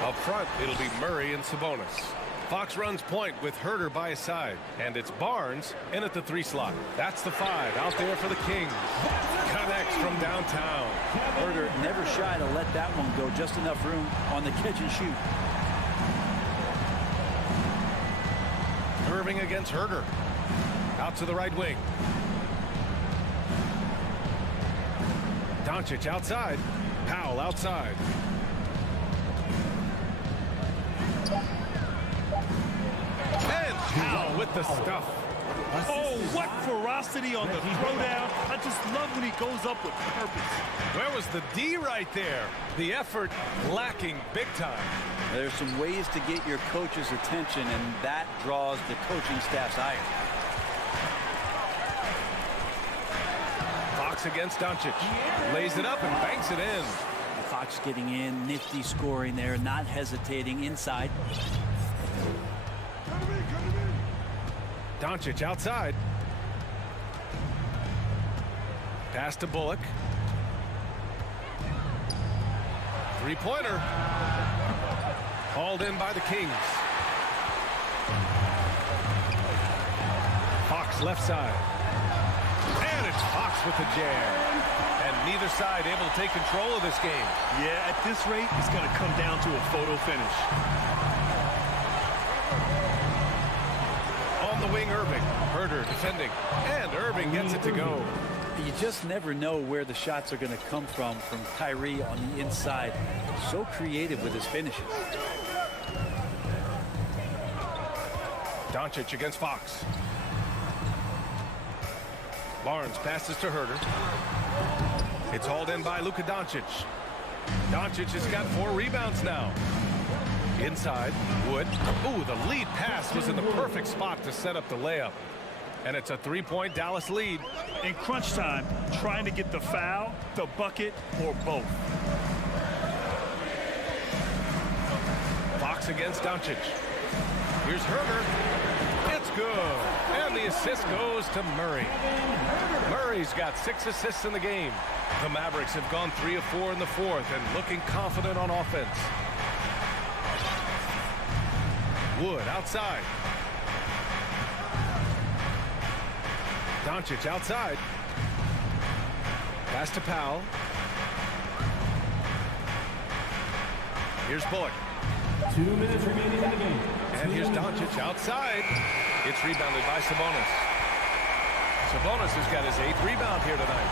Up front, it'll be Murray and Sabonis. Fox runs point with Herter by his side. And it's Barnes in at the 3 slot. That's the 5 out there for the Kings. Connects from downtown. Herter never shy to let that one go. Just enough room on the catch and shoot. Irving against Herter. Out to the right wing. Doncic outside. Powell outside. And Powell with the stuff. Oh, what ferocity on the throwdown. I just love when he goes up with purpose. Where was the D right there? The effort lacking big time. There's some ways to get your coach's attention, and that draws the coaching staff's ire. Fox against Doncic. Lays it up and banks it in. Fox getting in, nifty scoring there, not hesitating inside. Doncic outside. Pass to Bullock. Three-pointer. Hauled in by the Kings. Fox left side. And it's Fox with the jam. And neither side able to take control of this game. Yeah, at this rate, it's going to come down to a photo finish. On the wing, Irving. Herder defending. And Irving gets it to go. You just never know where the shots are going to come from Kyrie on the inside. So creative with his finishes. Doncic against Fox. Barnes passes to Herder. It's hauled in by Luka Doncic. Doncic has got 4 rebounds now. Inside, Wood. Ooh, the lead pass was in the perfect spot to set up the layup. And it's a 3-point Dallas lead. In crunch time, trying to get the foul, the bucket, or both. Fox against Doncic. Here's Herder. It's good. And the assist goes to Murray. Murray's got 6 assists in the game. The Mavericks have gone 3 of 4 in the fourth and looking confident on offense. Wood outside. Doncic outside. Pass to Powell. Here's Bullock. 2 minutes remaining in the game. And here's Doncic outside. It's rebounded by Sabonis. Sabonis has got his 8th rebound here tonight.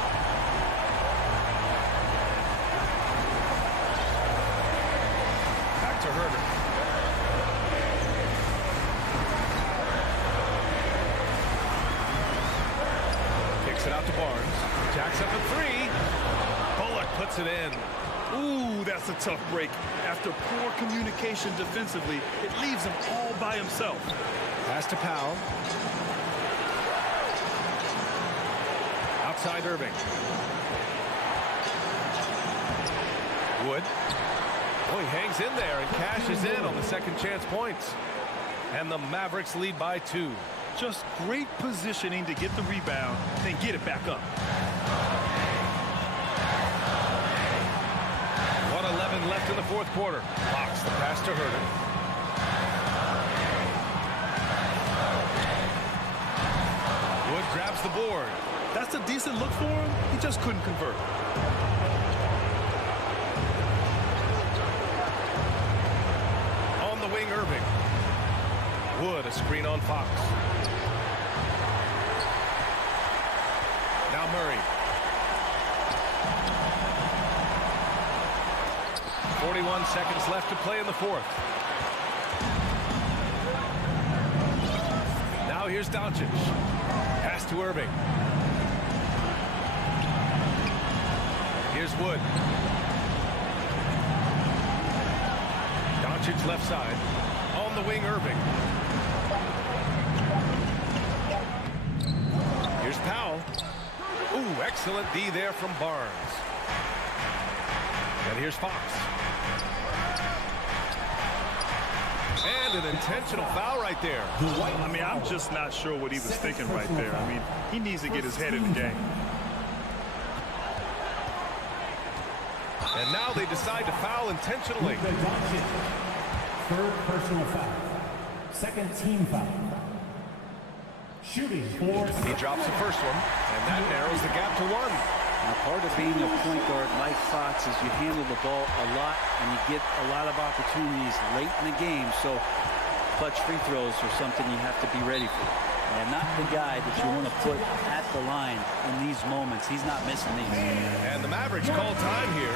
Back to Herder. Kicks it out to Barnes. Jacks up a 3. Bullock puts it in. Ooh, that's a tough break. After poor communication defensively, it leaves him all by himself. Pass to Powell. Outside Irving. Wood. Oh, he hangs in there and cashes in on the second chance points. And the Mavericks lead by 2. Just great positioning to get the rebound, then get it back up. 1:11 left in the fourth quarter. Fox the pass to Herder. Wood grabs the board. That's a decent look for him. He just couldn't convert. On the wing, Irving. Wood, a screen on Fox. Now Murray. 41 seconds left to play in the fourth. Now here's Doncic. Pass to Irving. Here's Wood. Doncic left side. On the wing, Irving. Here's Powell. Ooh, excellent D there from Barnes. And here's Fox. And an intentional foul right there. I mean, I'm just not sure what he was thinking right there. I mean, he needs to get his head in the game. And now they decide to foul intentionally. Third personal foul. Second team foul. Shooting for... He drops the first one, and that narrows the gap to 1. Now, part of being a point guard like Fox is you handle the ball a lot and you get a lot of opportunities late in the game. So clutch free throws are something you have to be ready for. And not the guy that you want to put at the line in these moments. He's not missing these. And the Mavericks call time here.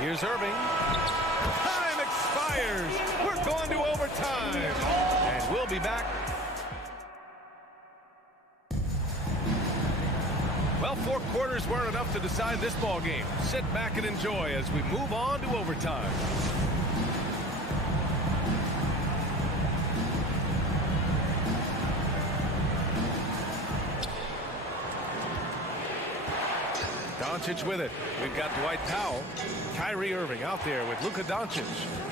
Here's Irving. Time expires. We're going to overtime. And we'll be back. Well, 4 quarters weren't enough to decide this ball game. Sit back and enjoy as we move on to overtime. Doncic with it. We've got Dwight Powell, Kyrie Irving out there with Luka Doncic.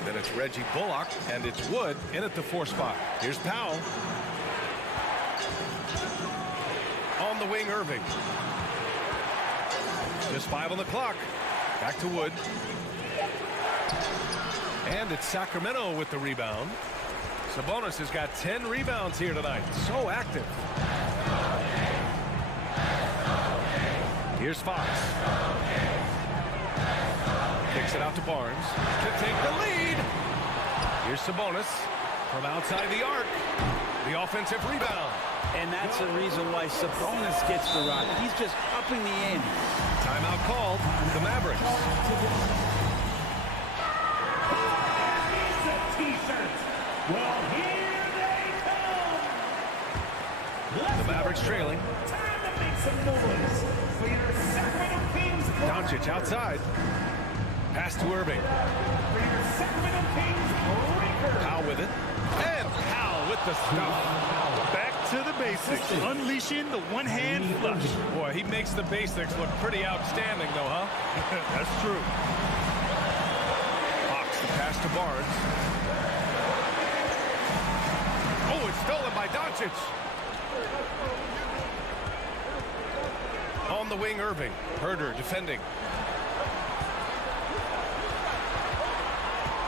Then it's Reggie Bullock, and it's Wood in at the 4 spot. Here's Powell. On the wing, Irving. Just 5 on the clock. Back to Wood. And it's Sacramento with the rebound. Sabonis has got 10 rebounds here tonight. So active. Here's Fox. Kicks it out to Barnes to take the lead. Here's Sabonis from outside the arc. The offensive rebound. And that's the reason why Sabonis gets the rock. He's just upping the ante. Timeout called. The Mavericks. Well, here they come. The Mavericks trailing. Time to make some noise for your Sacramento Kings. Doncic outside. Pass to Irving. For your Sacramento Kings. Powell with it. And Powell with the stuff. Back to the basics. Unleashing the one-hand flush. Boy, he makes the basics look pretty outstanding, though, huh? That's true. Fox, the pass to Barnes. Oh, it's stolen by Doncic. On the wing, Irving. Herder defending.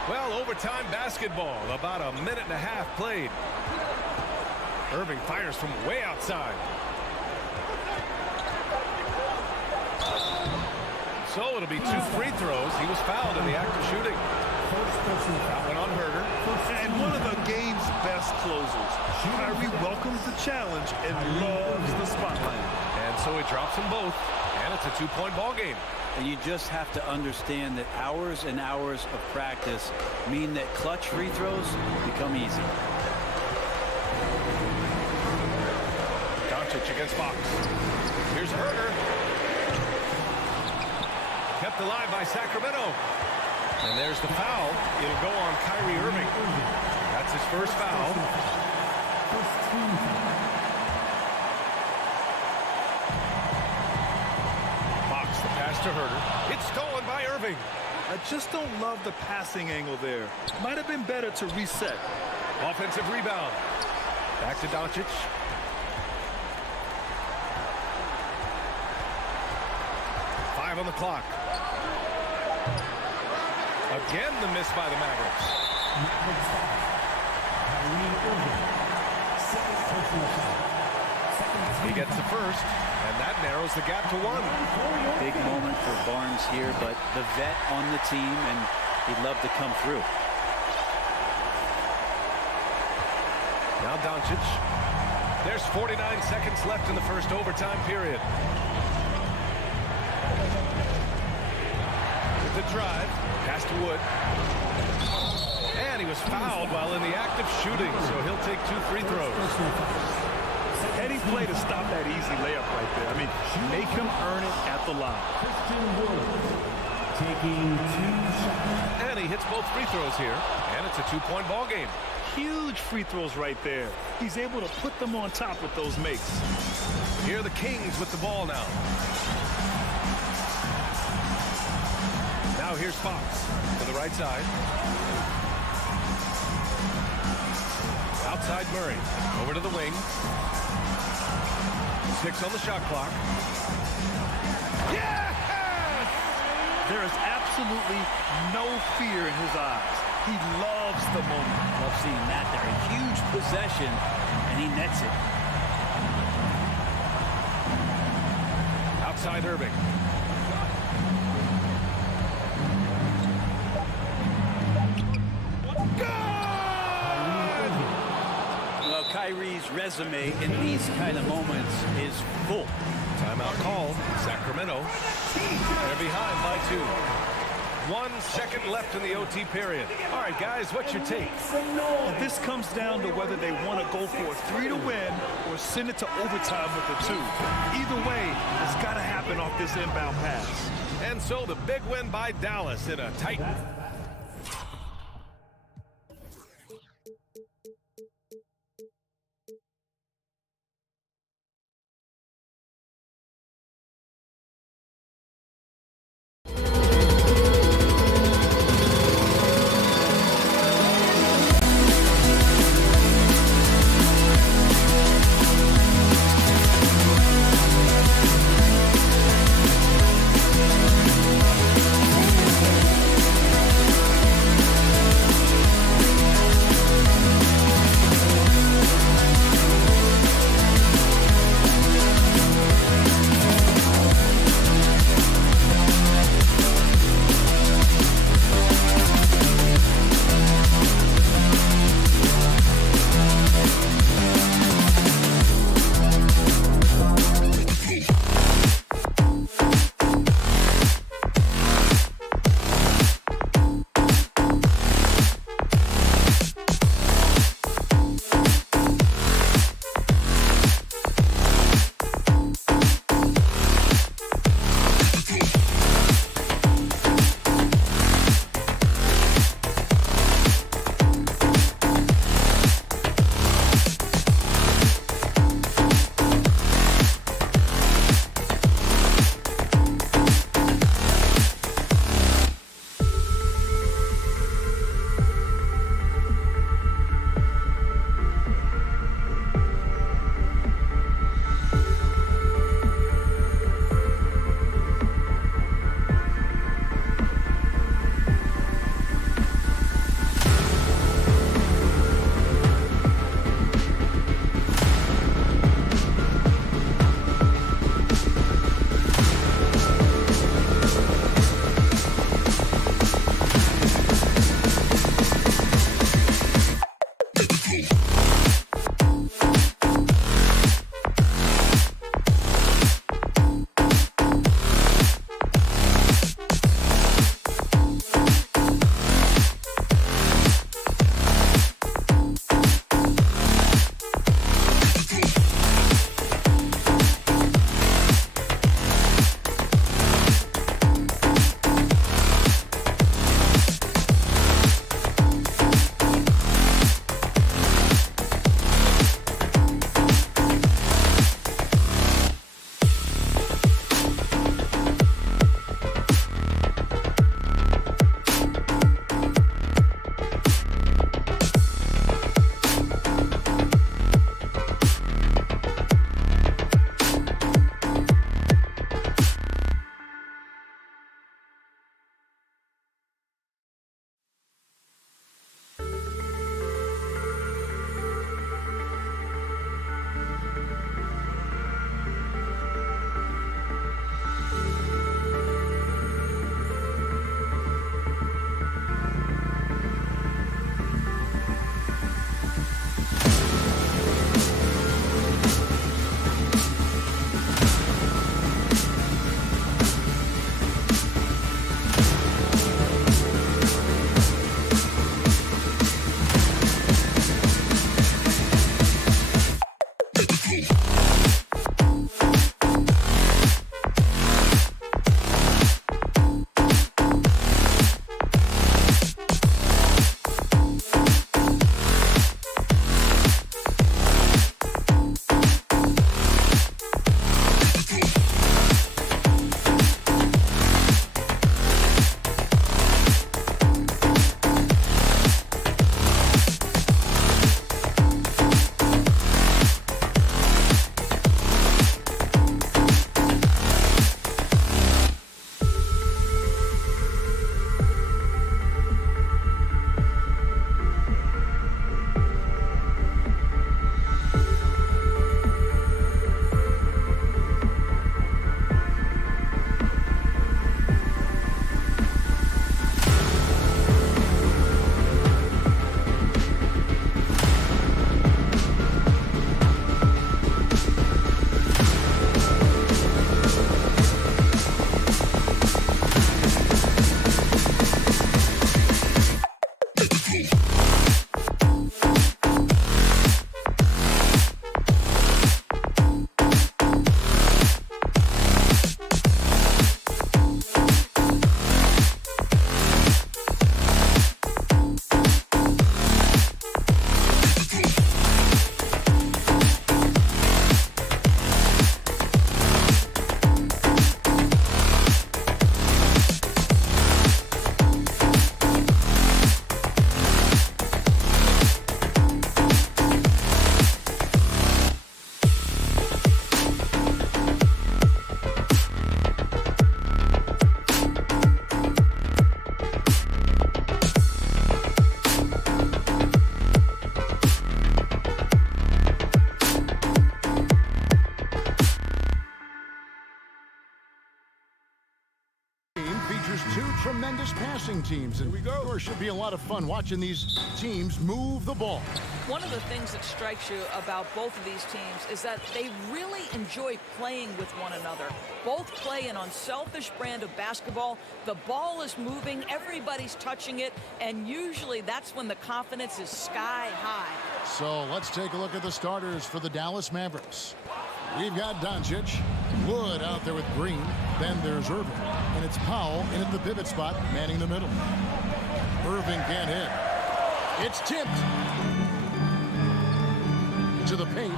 Well, overtime basketball. About a minute and a half played. Irving fires from way outside. So it'll be 2 free throws. He was fouled in the act of shooting. That one on Herder. And one of the game's best closers. Kyrie welcomes the challenge and loves the spotlight. And so he drops them both. And it's a 2-point ball game. And you just have to understand that hours and hours of practice mean that clutch free throws become easy. Doncic against Fox. Here's Herder. Kept alive by Sacramento. And there's the foul. It'll go on Kyrie Irving. That's his first foul. Fox, the pass to Herder. It's stolen by Irving. I just don't love the passing angle there. Might have been better to reset. Offensive rebound. Back to Doncic. On the clock. Again, the miss by the Mavericks. He gets the first, and that narrows the gap to 1. Big moment for Barnes here, but the vet on the team, and he'd love to come through. Now Doncic. There's 49 seconds left in the first overtime period. The drive, pass to Wood. And he was fouled while in the act of shooting, so he'll take 2 free throws. Heady play to stop that easy layup right there. I mean, make him earn it at the line. Taking 2 shots. And he hits both free throws here, and it's a 2-point ball game. Huge free throws right there. He's able to put them on top with those makes. Here are the Kings with the ball now. Now here's Fox to the right side. Outside Murray. Over to the wing. 6 on the shot clock. Yes! There is absolutely no fear in his eyes. He loves the moment. Love seeing that there. A huge possession, and he nets it. Outside Irving. Well, Kyrie's resume in these kind of moments is full. Timeout called. Sacramento. They're behind by 2. 1 second left in the OT period. All right, guys, what's your take? And this comes down to whether they want to go for a 3 to win or send it to overtime with a 2. Either way, it's got to happen off this inbound pass. And so the big win by Dallas in a tight Here's two tremendous passing teams, and there should be a lot of fun watching these teams move the ball. One of the things that strikes you about both of these teams is that they really enjoy playing with one another. Both play an unselfish brand of basketball. The ball is moving, everybody's touching it, and usually that's when the confidence is sky high. So let's take a look at the starters for the Dallas Mavericks. We've got Doncic, Wood out there with Green, then there's Irving, and it's Powell in at the pivot spot, manning the middle. Irving can't hit. It's tipped to the paint.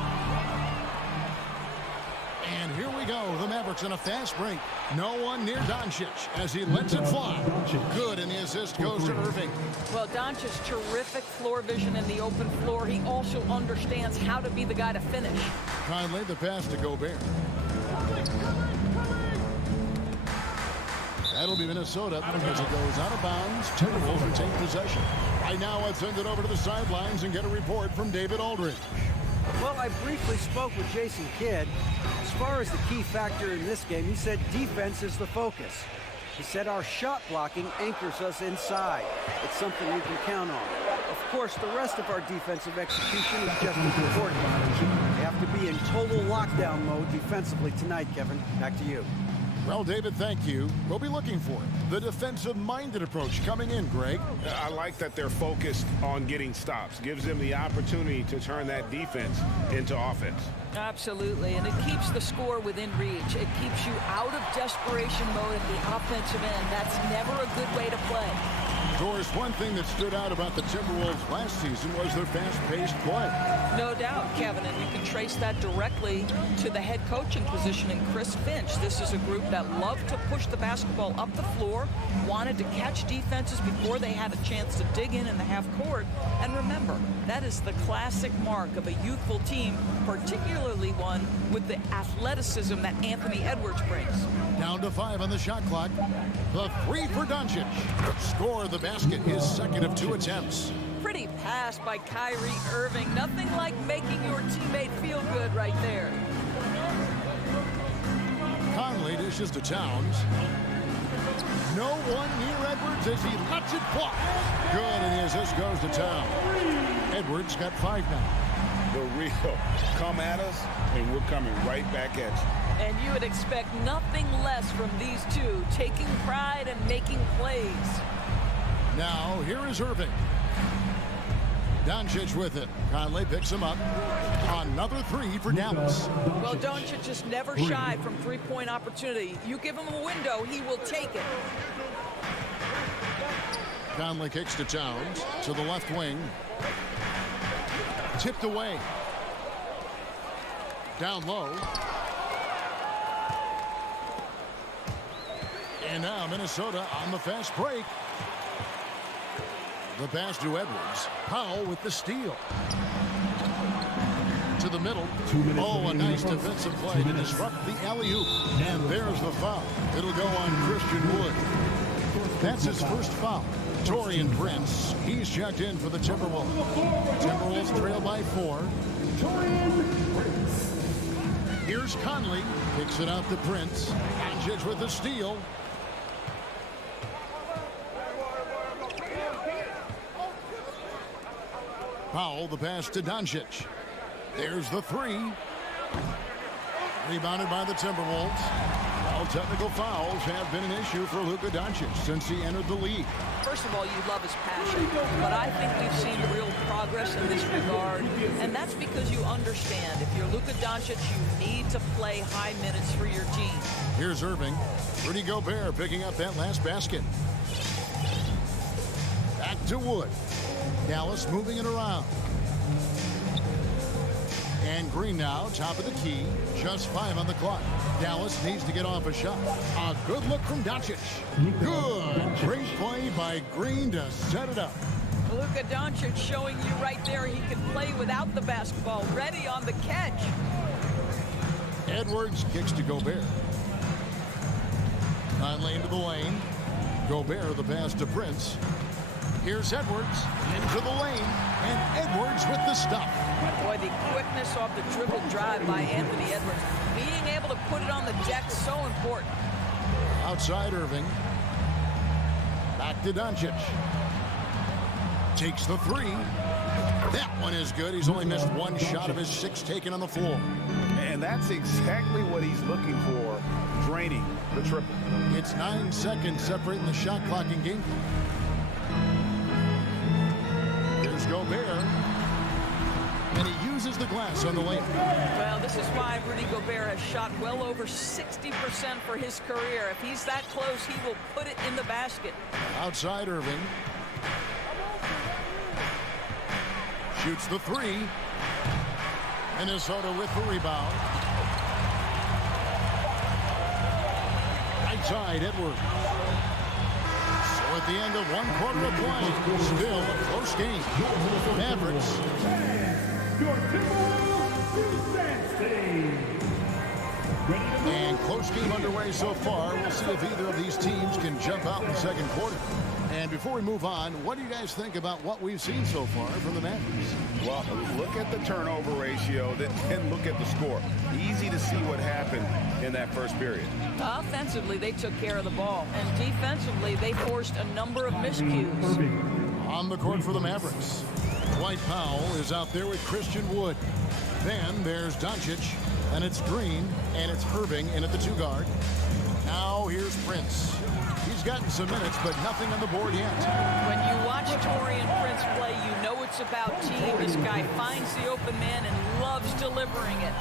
And here we go, the Mavericks in a fast break. No one near Doncic as he lets it fly. Good, and the assist goes to Irving. Well, Doncic's terrific floor vision in the open floor. He also understands how to be the guy to finish. Conley, the pass to Gobert. That'll be Minnesota as it goes out of bounds. Timberwolves will take possession. Right now, let's send it over to the sidelines and get a report from David Aldridge. Well, I briefly spoke with Jason Kidd. As far as the key factor in this game, he said defense is the focus. He said our shot blocking anchors us inside. It's something we can count on. Of course, the rest of our defensive execution is just as important. We have to be in total lockdown mode defensively tonight, Kevin. Back to you. Well, David, thank you. We'll be looking for it. The defensive-minded approach coming in, Greg. I like that they're focused on getting stops. Gives them the opportunity to turn that defense into offense. Absolutely, and it keeps the score within reach. It keeps you out of desperation mode at the offensive end. That's never a good way to play. Doris, one thing that stood out about the Timberwolves last season was their fast-paced play. No doubt, Kevin, and you can trace that directly to the head coaching position in Chris Finch. This is a group that loved to push the basketball up the floor, wanted to catch defenses before they had a chance to dig in the half court. And remember, that is the classic mark of a youthful team, particularly one with the athleticism that Anthony Edwards brings. Down to 5 on the shot clock. The three for Doncic. Score the basket, his second of 2 attempts. Pretty pass by Kyrie Irving. Nothing like making your teammate feel good right there. Conley dishes to Towns. No one near Edwards as he lets it fly. Good, and the assist goes to Towns. Edwards got 5 now. The real come at us, and we're coming right back at you. And you would expect nothing less from these two, taking pride and making plays. Now, here is Irving. Doncic with it. Conley picks him up. Another 3 for Dallas. Well, Doncic is never shy from three-point opportunity. You give him a window, he will take it. Conley kicks to Towns to the left wing. Tipped away. Down low. And now Minnesota on the fast break. The pass to Edwards. Powell with the steal. To the middle. Oh, a nice defensive play to disrupt the alley-oop. And there's the foul. It'll go on Christian Wood. That's his first foul. Taurean Prince. He's checked in for the Timberwolves. Timberwolves trail by 4. Here's Conley. Kicks it out to Prince. Doncic with the steal. Powell, the pass to Doncic. There's the 3. Rebounded by the Timberwolves. Well, technical fouls have been an issue for Luka Doncic since he entered the league. First of all, you love his passion, but I think we've seen real progress in this regard, and that's because you understand if you're Luka Doncic, you need to play high minutes for your team. Here's Irving. Rudy Gobert picking up that last basket. Back to Wood. Dallas moving it around. And Green now, top of the key. Just 5 on the clock. Dallas needs to get off a shot. A good look from Doncic. Good. Great play by Green to set it up. Luka Doncic showing you right there he can play without the basketball. Ready on the catch. Edwards kicks to Gobert. Conley into the lane. Gobert the pass to Prince. Here's Edwards into the lane, and Edwards with the stop. Boy, the quickness off the dribble drive by Anthony Edwards. Being able to put it on the deck, so important. Outside Irving. Back to Doncic. Takes the three. That one is good. He's only missed one shot of his 6 taken on the floor. And that's exactly what he's looking for, draining the triple. It's 9 seconds separating the shot clock and game. Here's Gobert. And he uses the glass on the lane. Well, this is why Rudy Gobert has shot well over 60% for his career. If he's that close, he will put it in the basket. Outside Irving. Shoots the three. Minnesota with the rebound. Right side, Edwards. So at the end of 1 quarter of play, still a close game. Mavericks. And close game underway so far. We'll see if either of these teams can jump out in the second quarter. And before we move on, what do you guys think about what we've seen so far from the Mavericks? Well, look at the turnover ratio, then look at the score. Easy to see what happened in that first period. Offensively, they took care of the ball. And defensively, they forced a number of miscues. On the court for the Mavericks, Dwight Powell is out there with Christian Wood. Then there's Doncic, and it's Green, and it's Irving in at the 2 guard. Now here's Prince. He's gotten some minutes, but nothing on the board yet. When you watch Taurean Prince play, you know it's about team. This guy finds the open man and loves delivering it.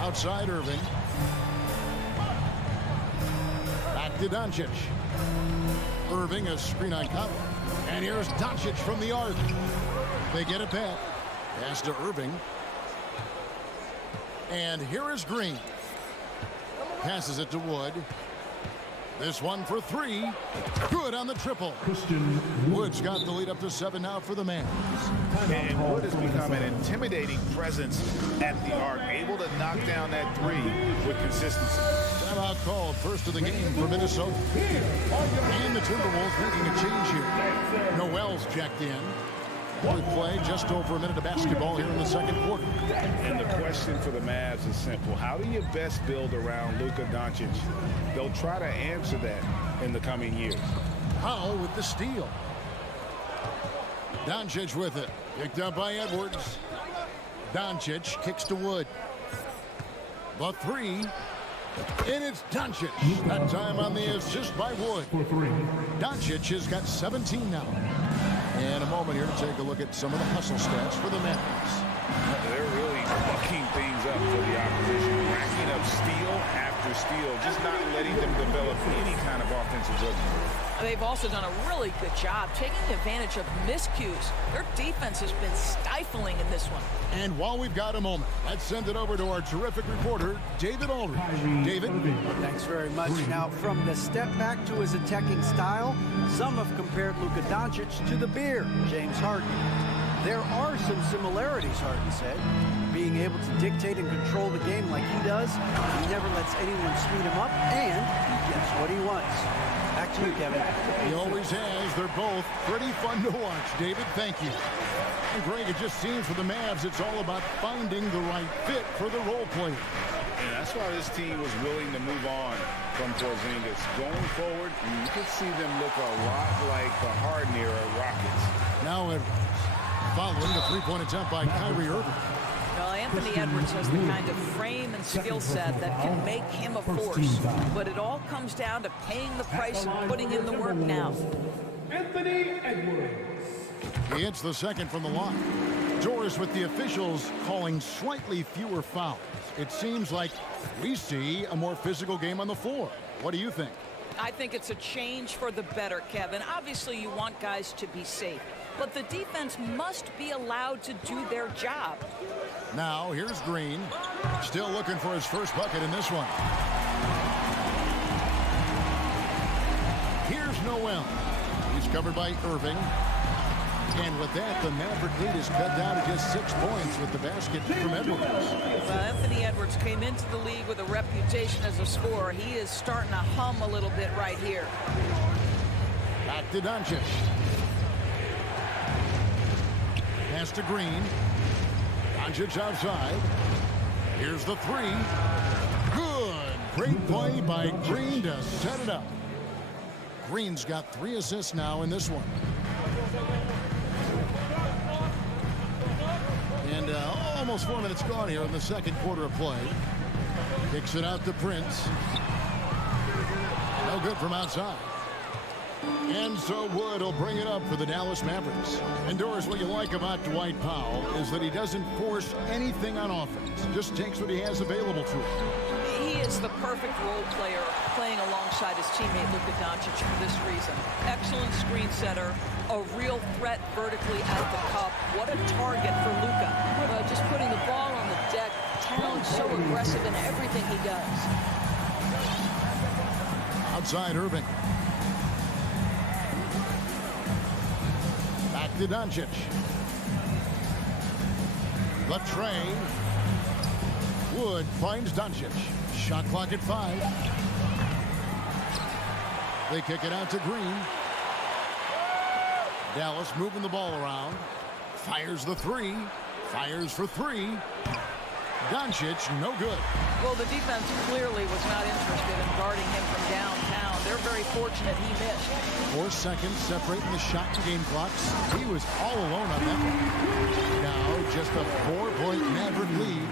Outside Irving. Back to Doncic. Irving, a screen on Conley. And here's Doncic from the arc. They get it back. Pass to Irving. And here is Green. Passes it to Wood. This one for 3. Good on the triple. Wood's got the lead up to 7 now for the Mavs. And Wood has become an intimidating presence at the arc, able to knock down that 3 with consistency. Timeout called, first of the game for Minnesota. And the Timberwolves making a change here. Noel's checked in. We play just over a minute of basketball here in the second quarter. And the question for the Mavs is simple. How do you best build around Luka Doncic? They'll try to answer that in the coming years. Powell with the steal. Doncic with it. Picked up by Edwards. Doncic kicks to Wood. The 3. And it's Doncic. That time on the assist by Wood. Doncic has got 17 now. And a moment here to take a look at some of the hustle stats for the Mavericks. They're really fucking things up for the opposition, racking up steal after steal, just not letting them develop any kind of offensive rhythm. They've also done a really good job taking advantage of miscues. Their defense has been stifling in this one. And while we've got a moment, let's send it over to our terrific reporter, David Aldridge. David? Thanks very much. Now, from the step back to his attacking style, some have compared Luka Doncic to the Bear, James Harden. There are some similarities, Harden said. Being able to dictate and control the game like he does, he never lets anyone speed him up, and he gets what he wants. Back to you, Kevin. He always has. They're both pretty fun to watch. David, thank you. And Greg, it just seems for the Mavs, it's all about finding the right fit for the role players. And that's why this team was willing to move on from Porzingis. Going forward, you can see them look a lot like the Harden era Rockets. Now Edwards. Following the three-point attempt by Kyrie Irving. Well, Anthony Edwards has the kind of frame and skill set that can make him a force. But it all comes down to paying the price and putting in the work now. Anthony Edwards. He hits the second from the line. Doris with the officials calling slightly fewer fouls. It seems like we see a more physical game on the floor. What do you think? I think it's a change for the better, Kevin. Obviously, you want guys to be safe. But the defense must be allowed to do their job. Now, here's Green. Still looking for his first bucket in this one. Here's Noel. He's covered by Irving. And with that, the Maverick lead is cut down to just 6 points with the basket from Edwards. Well, Anthony Edwards came into the league with a reputation as a scorer. He is starting to hum a little bit right here. Back to Doncic. Pass to Green. Doncic outside. Here's the 3. Good. Great play by Green to set it up. Green's got 3 assists now in this one. And almost 4 minutes gone here in the second quarter of play. Kicks it out to Prince. No good from outside. And so Wood will bring it up for the Dallas Mavericks. And Doris, what you like about Dwight Powell is that he doesn't force anything on offense. Just takes what he has available to him. He is the perfect role player playing alongside his teammate Luka Doncic for this reason. Excellent screen setter, a real threat vertically at the cup. What a target for Luka. Just putting the ball on the deck. Talent so aggressive in everything he does. Outside Irving. Back to Doncic. The tray. Wood finds Doncic. Shot clock at 5. They kick it out to Green. Dallas moving the ball around. Fires the 3. Fires for 3. Doncic, no good. Well, the defense clearly was not interested in guarding him from downtown. They're very fortunate he missed. 4 seconds separating the shot and game clocks. He was all alone on that one. Now just a 4-point Maverick lead.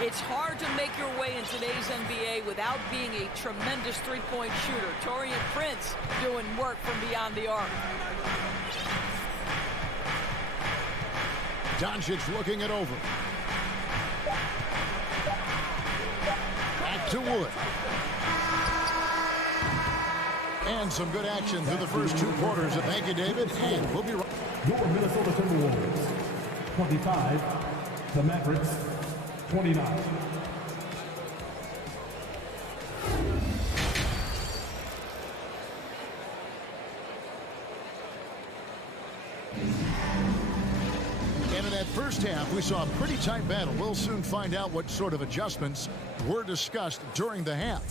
It's hard to make your way in today's NBA without being a tremendous three-point shooter. Taurean Prince doing work from beyond the arc. Doncic looking it over. Back to Wood. And some good action through the first 2 quarters. Thank you, David. And we'll be right. Your Minnesota Timberwolves, 25. The Mavericks, 29. And in that first half, we saw a pretty tight battle. We'll soon find out what sort of adjustments were discussed during the half.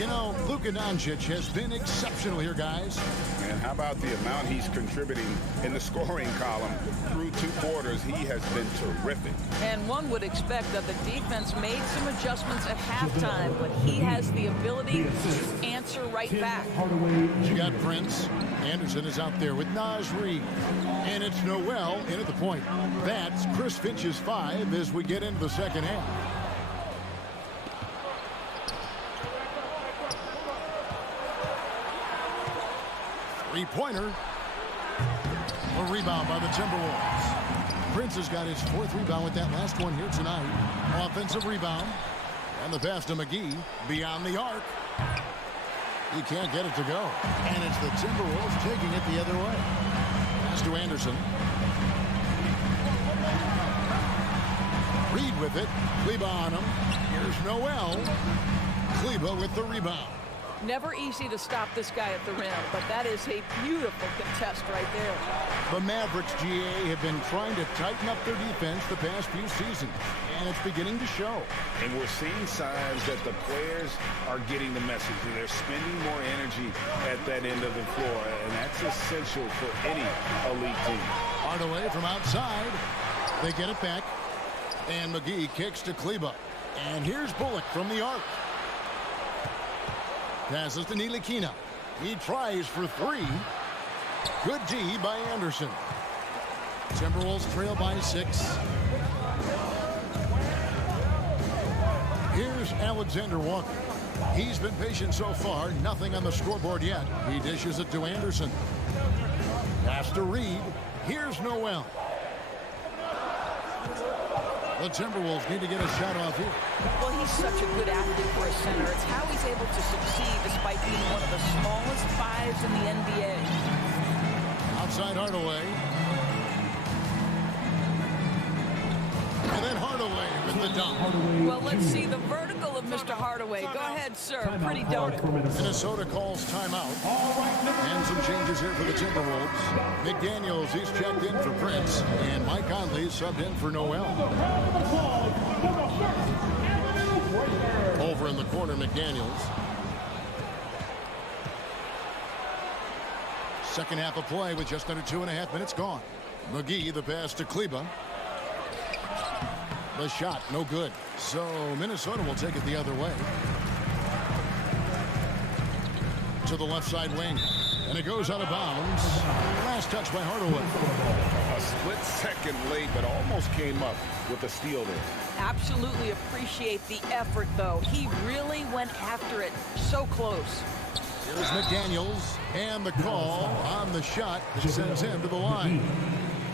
You know, Luka Doncic has been exceptional here, guys. And how about the amount he's contributing in the scoring column through 2 quarters? He has been terrific. And one would expect that the defense made some adjustments at halftime, but he has the ability to answer right back. You got Prince. Anderson is out there with Naz Reid. And it's Noel in at the point. That's Chris Finch's 5 as we get into the second half. Three-pointer. A rebound by the Timberwolves. Prince has got his 4th rebound with that last one here tonight. Offensive rebound. And the pass to McGee beyond the arc. He can't get it to go. And it's the Timberwolves taking it the other way. Pass to Anderson. Reed with it. Kleba on him. Here's Noel. Kleba with the rebound. Never easy to stop this guy at the rim, but that is a beautiful contest right there. The Mavericks, GA, have been trying to tighten up their defense the past few seasons, and it's beginning to show. And we're seeing signs that the players are getting the message, and they're spending more energy at that end of the floor, and that's essential for any elite team. Hardaway from outside. They get it back, and McGee kicks to Kleba. And here's Bullock from the arc. Passes to Ntilikina. He tries for 3. Good D by Anderson. Timberwolves trail by 6. Here's Alexander Walker. He's been patient so far. Nothing on the scoreboard yet. He dishes it to Anderson. Pass to Reed. Here's Noel. The Timberwolves need to get a shot off here. Well, he's such a good athlete for a center. It's how he's able to succeed despite being one of the smallest 5s in the NBA. Outside Hardaway. And then Hardaway with the dunk. Well, let's see the vertical of Mr. Hardaway. Go ahead, sir. Pretty dope. Minnesota calls timeout. And some changes here for the Timberwolves. McDaniels, he's checked in for Prince. And Mike Conley subbed in for Noel. Over in the corner, McDaniels. Second half of play with just under 2.5 minutes gone. McGee, the pass to Kleba. The shot, no good. So Minnesota will take it the other way. To the left side wing. And it goes out of bounds. Last touch by Hardaway. A split second late, but almost came up with a steal there. Absolutely appreciate the effort, though. He really went after it. So close. Here's McDaniels, and the call on the shot that sends him to the line.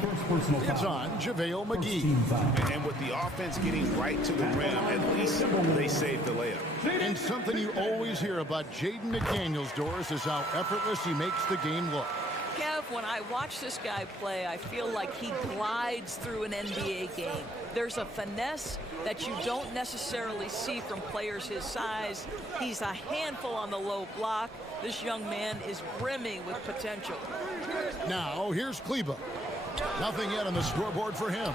It's on JaVale McGee. And with the offense getting right to the rim, at least they saved the layup. And something you always hear about Jaden McDaniels, Doris, is how effortless he makes the game look. Kev, when I watch this guy play, I feel like he glides through an NBA game. There's a finesse that you don't necessarily see from players his size. He's a handful on the low block. This young man is brimming with potential. Now, here's Kleba. Nothing yet on the scoreboard for him.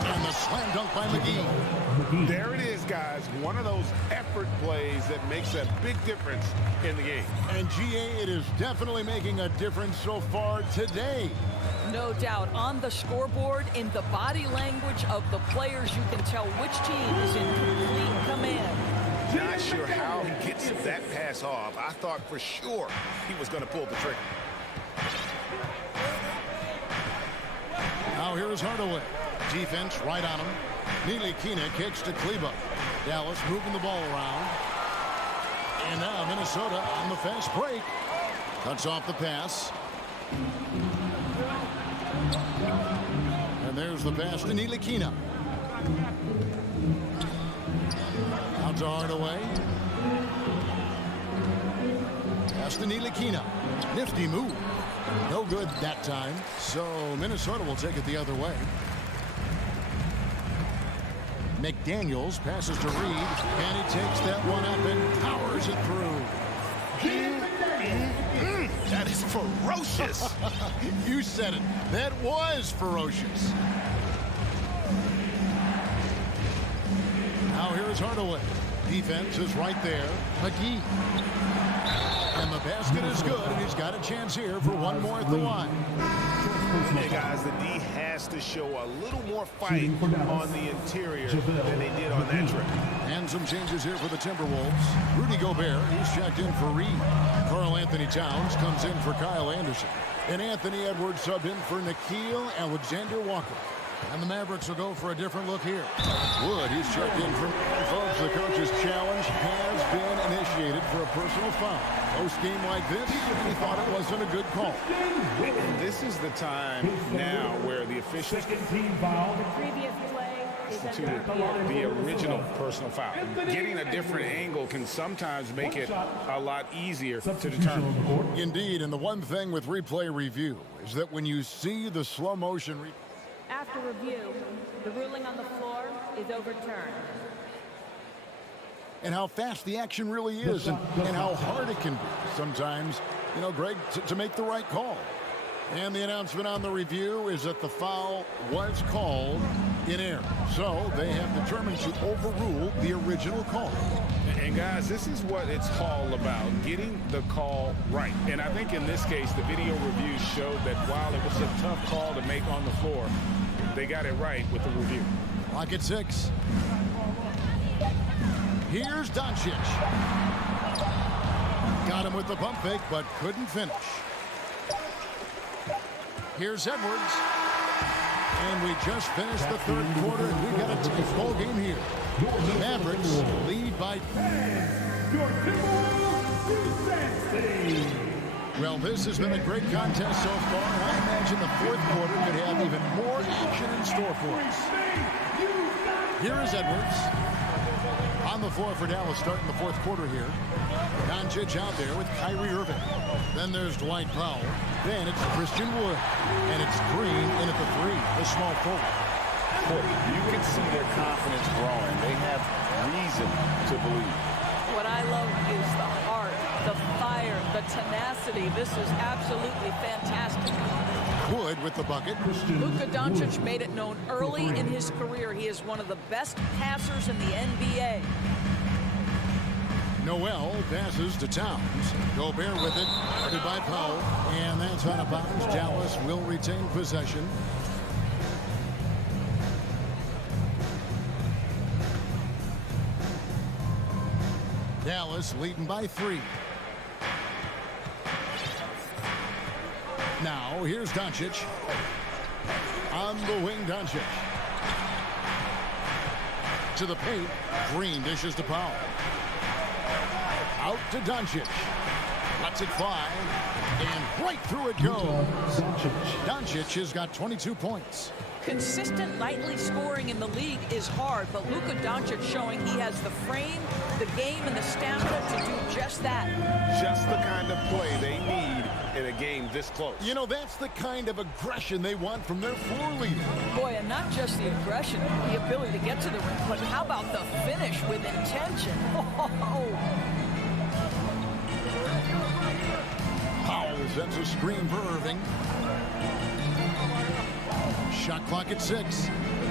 And the slam dunk by McGee. There it is, guys. One of those effort plays that makes a big difference in the game. And GA, it is definitely making a difference so far today. No doubt. On the scoreboard, in the body language of the players, you can tell which team is in complete command. Not sure how he gets that pass off. I thought for sure he was going to pull the trigger. Now here's Hardaway. Defense right on him. Ntilikina kicks to Kleba. Dallas moving the ball around. And now Minnesota on the fast break. Cuts off the pass. And there's the pass to Ntilikina. Out to Hardaway. Pass to Ntilikina. Nifty move. No good that time. So Minnesota will take it the other way. McDaniels passes to Reed, and he takes that one up and powers it through. That is ferocious. You said it. That was ferocious. Now here's Hardaway. Defense is right there. McGee. And the basket is good, and he's got a chance here for one more at the line. Hey, guys, the D has to show a little more fight on the interior than they did on that trip. And some changes here for the Timberwolves. Rudy Gobert, he's checked in for Reed. Karl Anthony Towns comes in for Kyle Anderson. And Anthony Edwards subbed in for Nickeil Alexander-Walker. And the Mavericks will go for a different look here. Wood, he's checked in for folks. The coach's challenge has been initiated for a personal foul. Post-game like this, he thought it wasn't a good call. And this is the time now where the officials instituted the original personal foul. Getting a different angle can sometimes make it a lot easier to determine. Indeed, and the one thing with replay review is that when you see the slow motion after review, the ruling on the floor is overturned. And how fast the action really is and how hard it can be sometimes, you know, Greg, to make the right call. And the announcement on the review is that the foul was called in error. So they have determined to overrule the original call. And guys, this is what it's all about, getting the call right. And I think in this case, the video review showed that while it was a tough call to make on the floor, they got it right with the review. Clock at 6. Here's Doncic. Got him with the pump fake, but couldn't finish. Here's Edwards. And we just finished the third quarter, and we got a tight ball game here. The Mavericks lead by... Well, this has been a great contest so far. I imagine the fourth quarter could have even more action in store for us. Here is Edwards. On the floor for Dallas starting the fourth quarter here. Doncic out there with Kyrie Irving. Then there's Dwight Powell. Then it's Christian Wood. And it's Green in at the 3, the small forward. You can see their confidence growing. They have reason to believe. What I love is the heart, the fire, the tenacity. This is absolutely fantastic. Wood with the bucket. Luka Doncic made it known early in his career he is one of the best passers in the NBA. Noel passes to Towns. Gobert with it. Guarded by Powell. And that's out of bounds. Dallas will retain possession. Dallas leading by 3. Now, here's Doncic. On the wing, Doncic. To the paint. Green dishes to Powell. Out to Doncic. Lets it fly. And right through it goes. Doncic has got 22 points. Consistent nightly scoring in the league is hard, but Luka Doncic showing he has the frame, the game, and the stamina to do just that. Just the kind of play they need in a game this close. You know, that's the kind of aggression they want from their floor leader. Boy, and not just the aggression, the ability to get to the rim, but how about the finish with intention? Oh. Powell sends a screen for Irving. Shot clock at 6.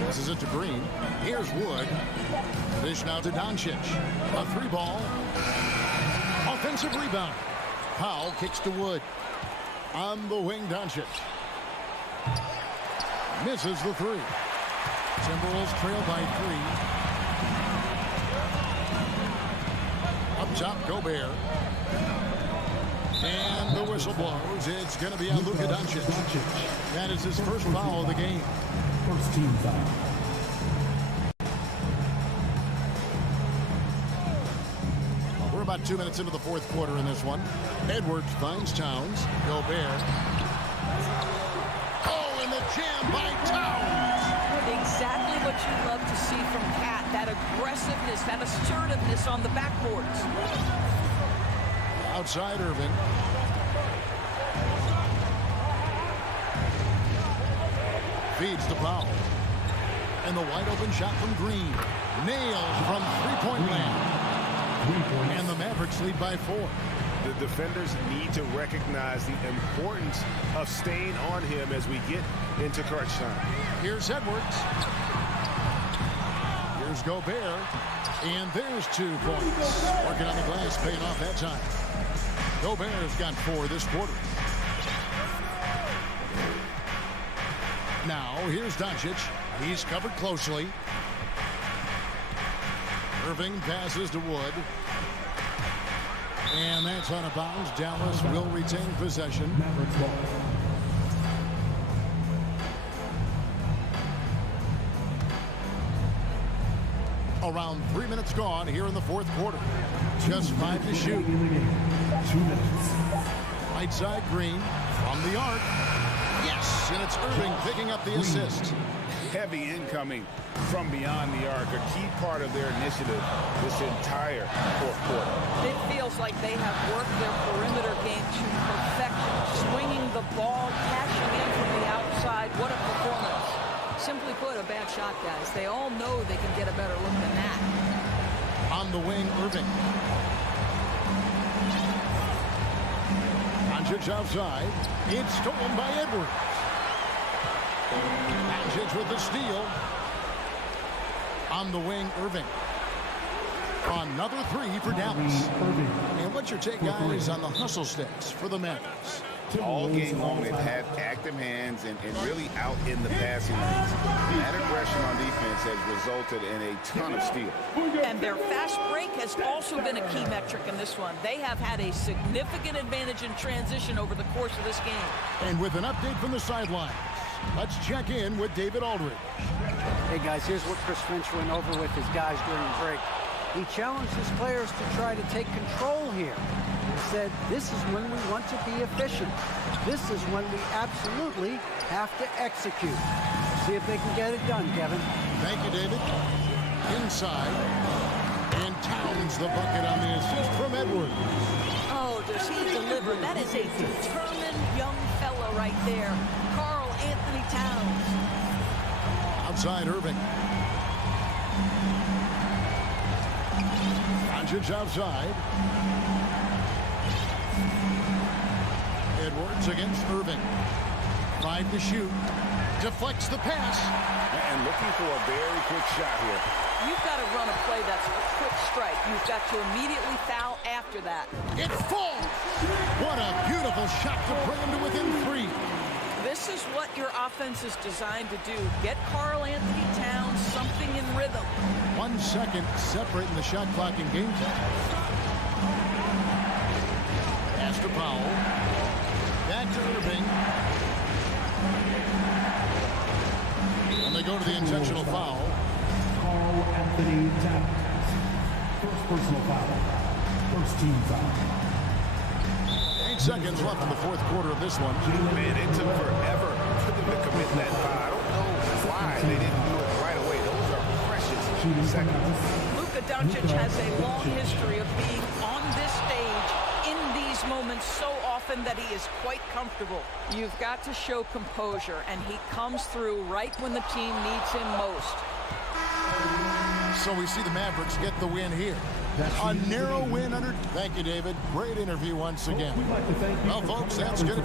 This is it to Green. Here's Wood. Dish now to Doncic. A 3-ball. Offensive rebound. Powell kicks to Wood. On the wing, Doncic. Misses the 3. Timberwolves trail by 3. Up top, Gobert. And the whistle blows. It's going to be on Luka Doncic. That is his first foul of the game. First team foul. We're about 2 minutes into the fourth quarter in this one. Edwards finds Towns. Gobert. Oh, and the jam by Towns. Exactly what you love to see from Cat. That aggressiveness, that assertiveness on the backboards. Outside Irving. Feeds to Powell. And the wide open shot from Green. Nailed from three-point land. And the Mavericks lead by 4. The defenders need to recognize the importance of staying on him as we get into crunch time. Here's Edwards. Here's Gobert. And there's 2 points. Working on the glass, paying off that time. Gobert's got 4 this quarter. Now, here's Doncic. He's covered closely. Irving passes to Wood. And that's out of bounds. Dallas will retain possession. Around 3 minutes gone here in the fourth quarter. Just 5 to shoot. 2 minutes. Right side, Green from the arc. Yes, and it's Irving picking up the assist. Heavy incoming from beyond the arc, a key part of their initiative this entire fourth quarter. It feels like they have worked their perimeter game to perfection, swinging the ball, cashing in from the outside. What a performance. Simply put, a bad shot, guys. They all know they can get a better look than that. On the wing, Irving. Doncic outside. It's stolen by Edwards. Doncic with the steal. On the wing, Irving. Another 3 for Dallas. And what's your take, guys, on the hustle sticks for the Mavericks? All game long, they've had active hands and really out in the passing lanes. That aggression on defense has resulted in a ton of steals. And their fast break has also been a key metric in this one. They have had a significant advantage in transition over the course of this game. And with an update from the sidelines, let's check in with David Aldridge. Hey, guys, here's what Chris Finch went over with his guys during the break. He challenged his players to try to take control here. He said, this is when we want to be efficient. This is when we absolutely have to execute. See if they can get it done, Kevin. Thank you, David. Inside. And Towns the bucket on the assist from Edwards. Oh, does he deliver? That is a determined young fella right there. Karl Anthony Towns. Outside Irving. Doncic outside. Edwards against Irving. 5 to shoot. Deflects the pass. And looking for a very quick shot here. You've got to run a play that's a quick strike. You've got to immediately foul after that. It falls. What a beautiful shot to bring him to within 3. This is what your offense is designed to do. Get Karl Anthony Towns something in rhythm. 1 second separating the shot clock in game time. Pass to Powell. Back to Irving. And they go to the intentional foul. Carl Anthony Towns. First personal foul. First team foul. 8 seconds left in the fourth quarter of this one. Man, it took forever for them to commit that foul. I don't know why they didn't do it right away. Those are precious seconds. Luka Doncic has a long history of being on this stage in these moments so often that he is quite comfortable. You've got to show composure, and he comes through right when the team needs him most. So we see the Mavericks get the win here. A narrow win under. Thank you, David. Great interview once again. Well, folks, that's good.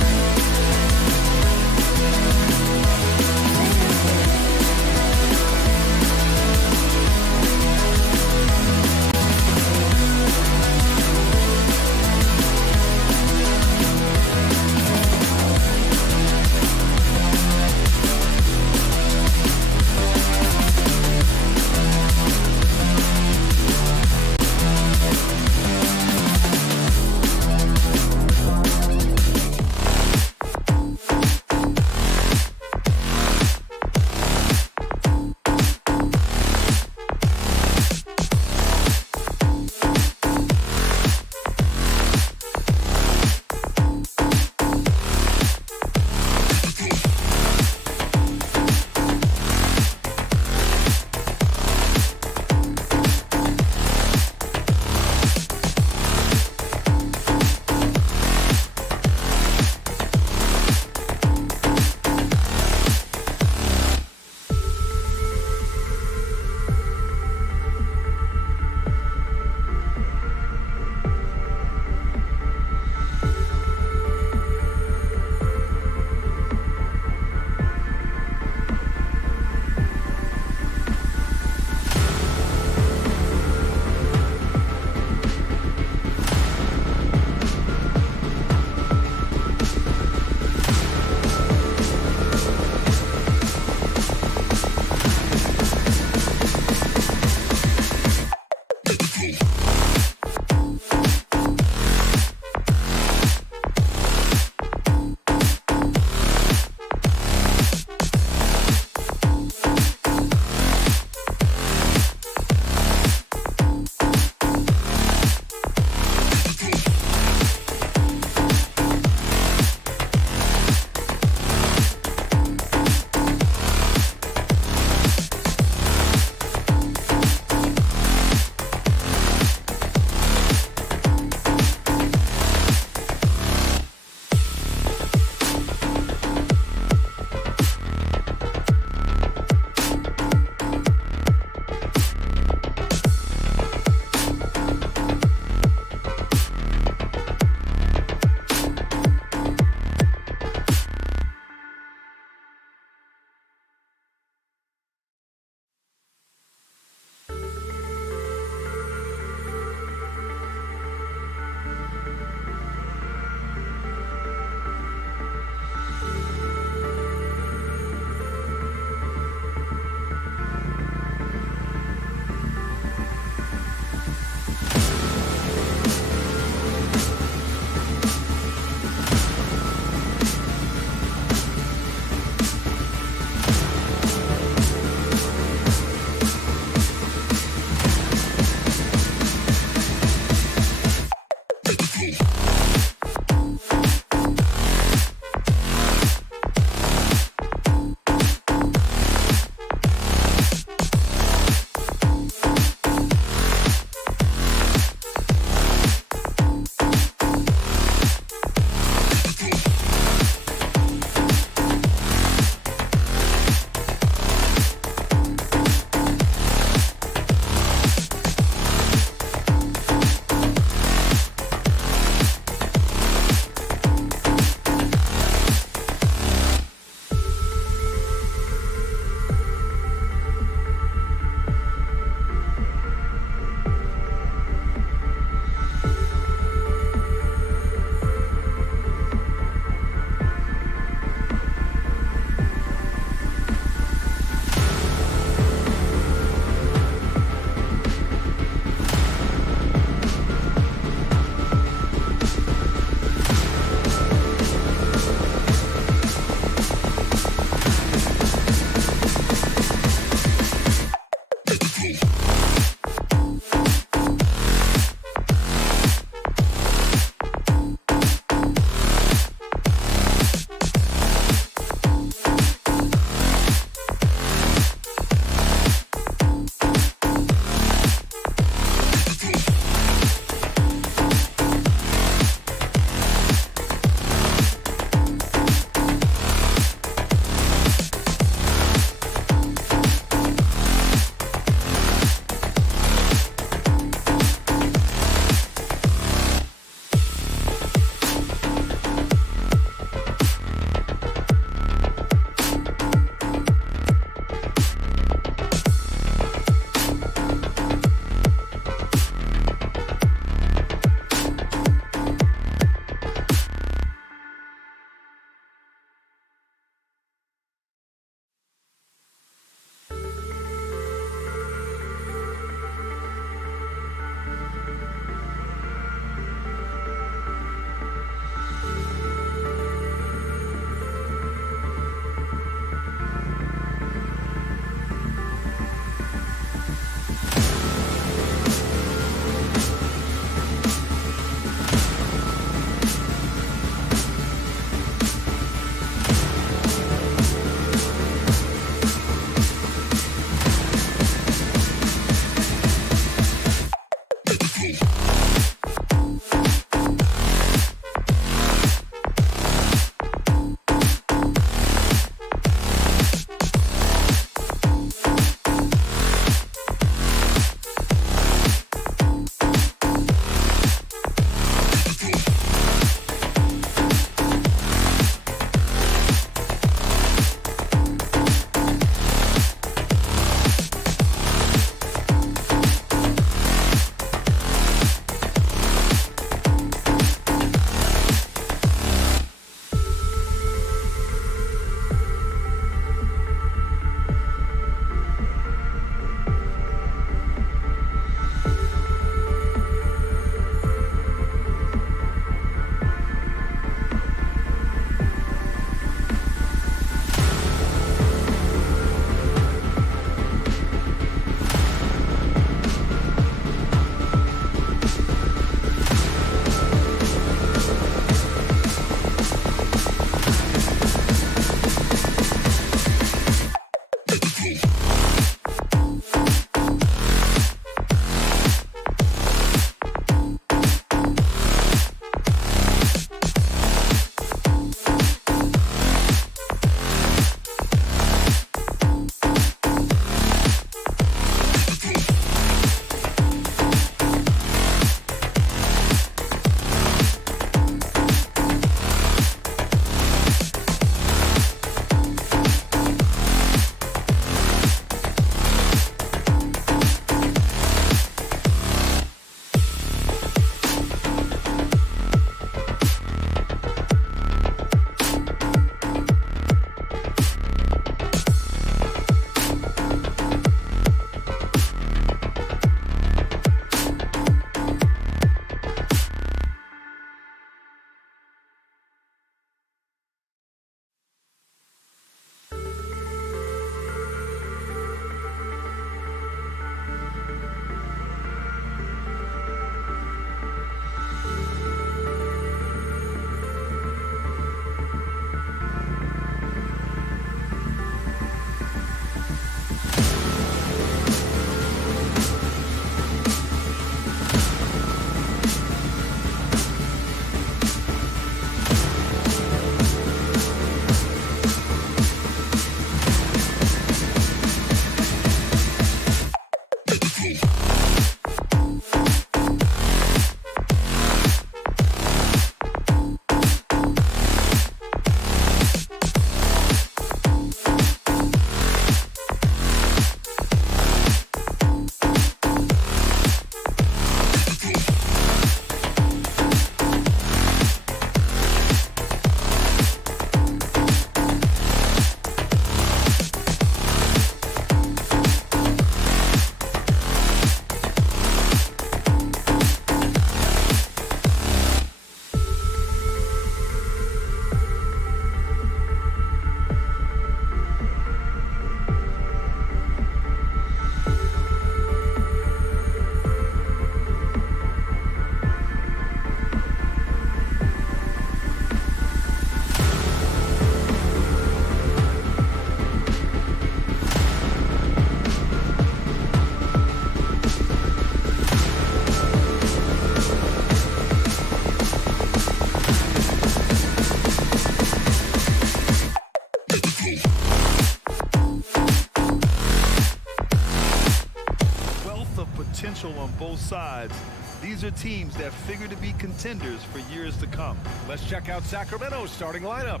hustle on both sides. These are teams that figure to be contenders for years to come. Let's check out Sacramento's starting lineup.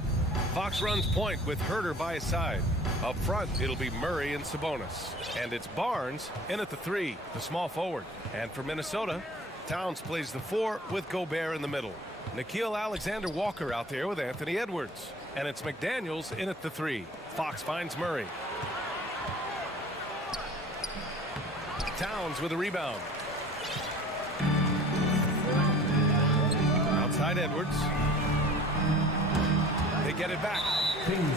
Fox runs point with Herder by his side. Up front, it'll be Murray and Sabonis. And it's Barnes in at the 3, the small forward. And for Minnesota, Towns plays the 4 with Gobert in the middle. Nickeil Alexander-Walker out there with Anthony Edwards. And it's McDaniels in at the 3. Fox finds Murray. Towns with a rebound. Outside Edwards. They get it back.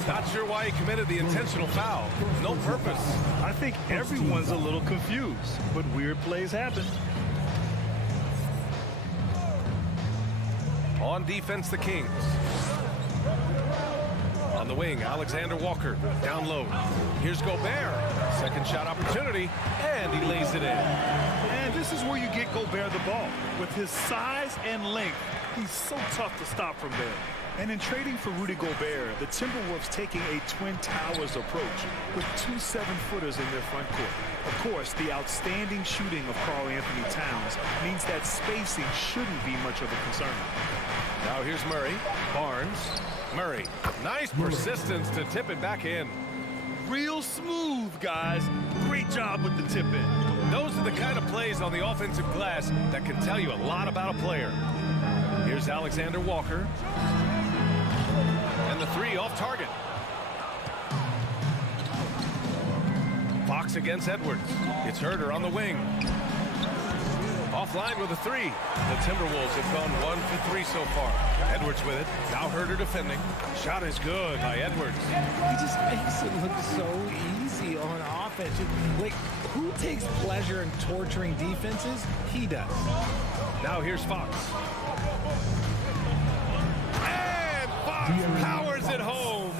Not sure why he committed the intentional foul. No purpose. I think everyone's a little confused, but weird plays happen. On defense, the Kings. On the wing, Alexander Walker down low. Here's Gobert. Second shot opportunity, and he lays it in. And this is where you get Gobert the ball. With his size and length, he's so tough to stop from there. And in trading for Rudy Gobert, the Timberwolves taking a Twin Towers approach with 2 7-footers in their front court. Of course, the outstanding shooting of Karl Anthony Towns means that spacing shouldn't be much of a concern. Now here's Murray. Barnes. Murray. Nice persistence to tip it back in. Real smooth, guys. Great job with the tip in. Those are the kind of plays on the offensive glass that can tell you a lot about a player. Here's Alexander Walker. And the 3 off target. Fox against Edwards. It's Herder on the wing. Offline with a 3. The Timberwolves have gone 1 for 3 so far. Edwards with it. Now Herder defending. Shot is good by Edwards. He just makes it look so easy on offense. Like, who takes pleasure in torturing defenses? He does. Now here's Fox. And Fox powers it home.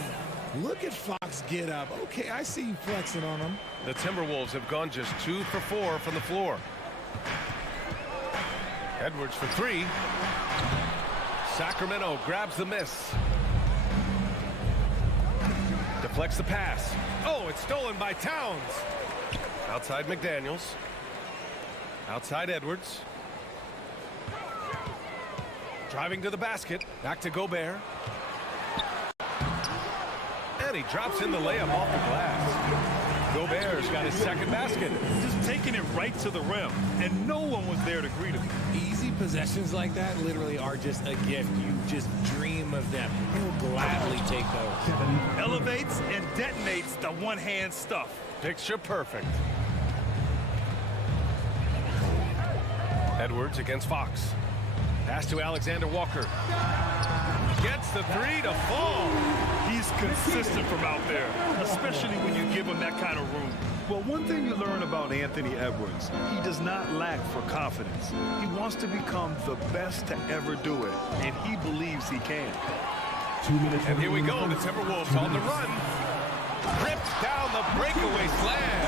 Look at Fox get up. Okay, I see you flexing on him. The Timberwolves have gone just 2 for 4 from the floor. Edwards for 3. Sacramento grabs the miss. Deflects the pass. Oh, it's stolen by Towns. Outside McDaniels. Outside Edwards. Driving to the basket. Back to Gobert. And he drops in the layup off the glass. Gobert's got his second basket. Just taking it right to the rim, and no one was there to greet him. Easy possessions like that literally are just a gift. You just dream of them. He'll gladly take those. Elevates and detonates the one-hand stuff. Picture perfect. Edwards against Fox. Pass to Alexander Walker. Gets the 3 to fall. He's consistent from out there, especially when you give him that kind of room. Well, one thing you learn about Anthony Edwards, he does not lack for confidence. He wants to become the best to ever do it, and he believes he can. 2 minutes. And here we go, the Timberwolves on the run. Ripped down the breakaway slam.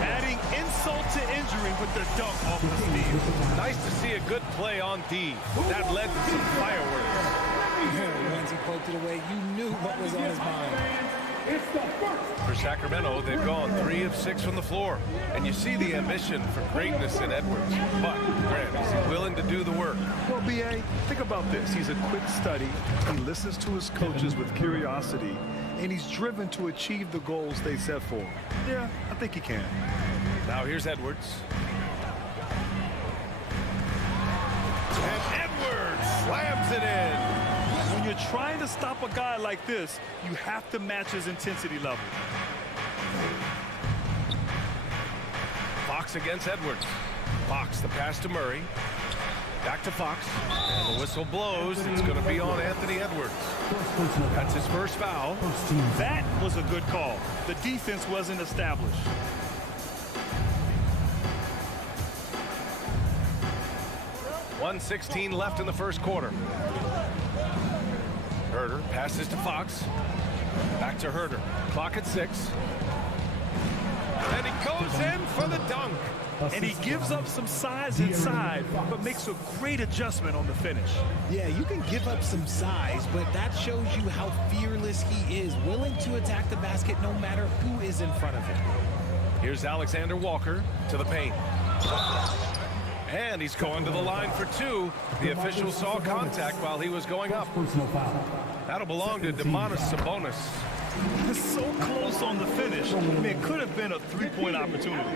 Adding insult to injury with the dunk off the steal. Nice to see a good play on D. That led to some fireworks. Once he poked it away, you knew what was on his mind. For Sacramento, they've gone 3 of 6 from the floor. And you see the ambition for greatness in Edwards. But, Grant, is he willing to do the work? Well, B.A., think about this. He's a quick study. He listens to his coaches with curiosity. And he's driven to achieve the goals they set for him. Yeah, I think he can. Now here's Edwards. And Edwards slams it in. When you're trying to stop a guy like this, you have to match his intensity level. Fox against Edwards. Fox, the pass to Murray. Back to Fox. And the whistle blows. It's going to be on Anthony Edwards. That's his first foul. That was a good call. The defense wasn't established. .116 left in the first quarter. Herder passes to Fox. Back to Herder. Clock at 6. And he goes in for the dunk. And he gives up some size inside, but makes a great adjustment on the finish. Yeah, you can give up some size, but that shows you how fearless he is, willing to attack the basket no matter who is in front of him. Here's Alexander Walker to the paint. And he's going to the line for two. The official saw contact while he was going up. That'll belong to Domantas Sabonis. It's so close on the finish. I mean, it could have been a three-point opportunity.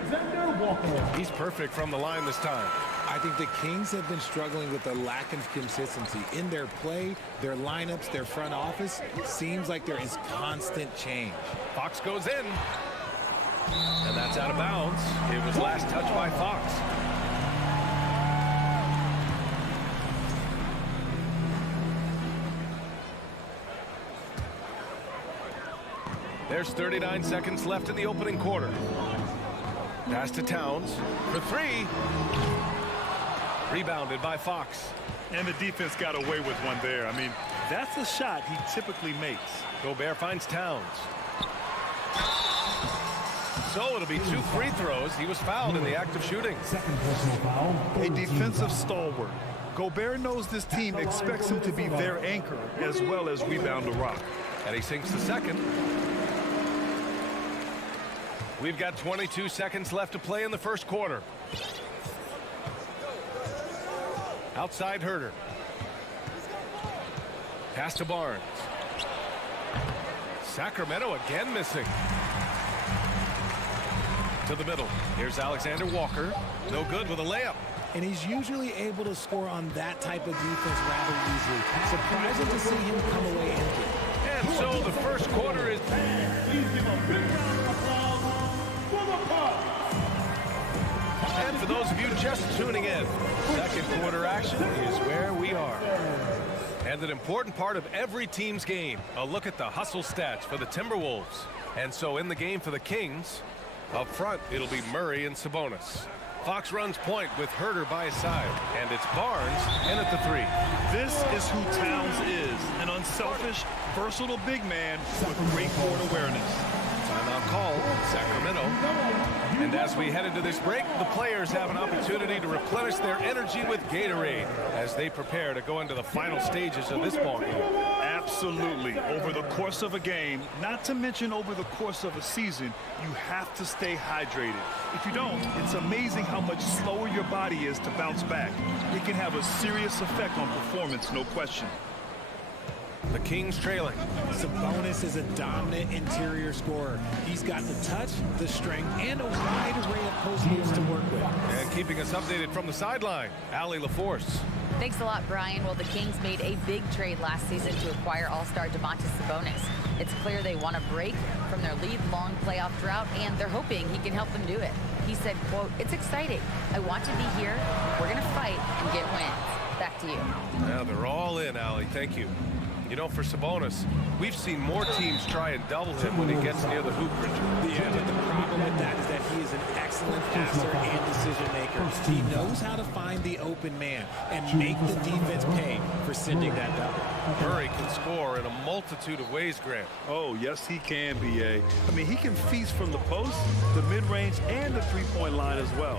He's perfect from the line this time. I think the Kings have been struggling with the lack of consistency in their play, their lineups, their front office. Seems like there is constant change. Fox goes in. And that's out of bounds. It was last touched by Fox. There's 39 seconds left in the opening quarter. Pass to Towns for three. Rebounded by Fox. And the defense got away with one there. I mean, that's a shot he typically makes. Gobert finds Towns. So it'll be two free throws. He was fouled in the act of shooting. A defensive stalwart. Gobert knows this team expects him to be their anchor as well as rebound the rock. And he sinks the second. We've got 22 seconds left to play in the first quarter. Outside Herter. Pass to Barnes. Sacramento again missing. To the middle. Here's Alexander Walker. No good with a layup. And he's usually able to score on that type of defense rather easily. Surprising to see him come away empty. And so the first quarter is... Please give a big round of applause for the Bucks. And for those of you just tuning in, second quarter action is where we are. And an important part of every team's game, a look at the hustle stats for the Timberwolves. And so in the game for the Kings, up front, it'll be Murray and Sabonis. Fox runs point with Herter by his side. And it's Barnes in at the three. This is who Towns is, an unselfish, versatile big man with great court awareness. Timeout call, Sacramento. And as we head into this break, the players have an opportunity to replenish their energy with Gatorade as they prepare to go into the final stages of this ballgame. Absolutely. Over the course of a game, not to mention over the course of a season, you have to stay hydrated. If you don't, it's amazing how much slower your body is to bounce back. It can have a serious effect on performance, no question. The Kings trailing. Sabonis is a dominant interior scorer. He's got the touch, the strength, and a wide array of post moves to work with. And keeping us updated from the sideline, Allie LaForce. Thanks a lot, Brian. Well, the Kings made a big trade last season to acquire all-star Domantas Sabonis. It's clear they want to break from their lead-long playoff drought, and they're hoping he can help them do it. He said, quote, "It's exciting. I want to be here. We're going to fight and get wins." Back to you. Now they're all in, Allie. Thank you. You know, for Sabonis, we've seen more teams try and double him when he gets near the hoop, Richard. Yeah, but the problem with that is that he is an excellent passer and decision maker. He knows how to find the open man and make the defense pay for sending that double. Murray can score in a multitude of ways, Grant. Oh, yes, he can, B.A. I mean, he can feast from the post, the mid-range, and the three-point line as well.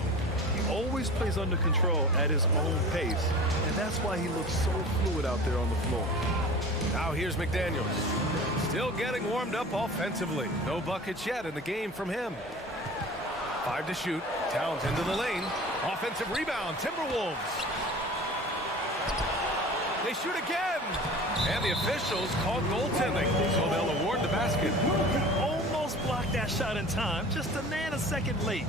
He always plays under control at his own pace, and that's why he looks so fluid out there on the floor. Now here's McDaniels. Still getting warmed up offensively. No buckets yet in the game from him. 5 to shoot. Towns into the lane. Offensive rebound. Timberwolves. They shoot again. And the officials call goaltending, so they'll award the basket. Almost blocked that shot in time. Just a nanosecond late.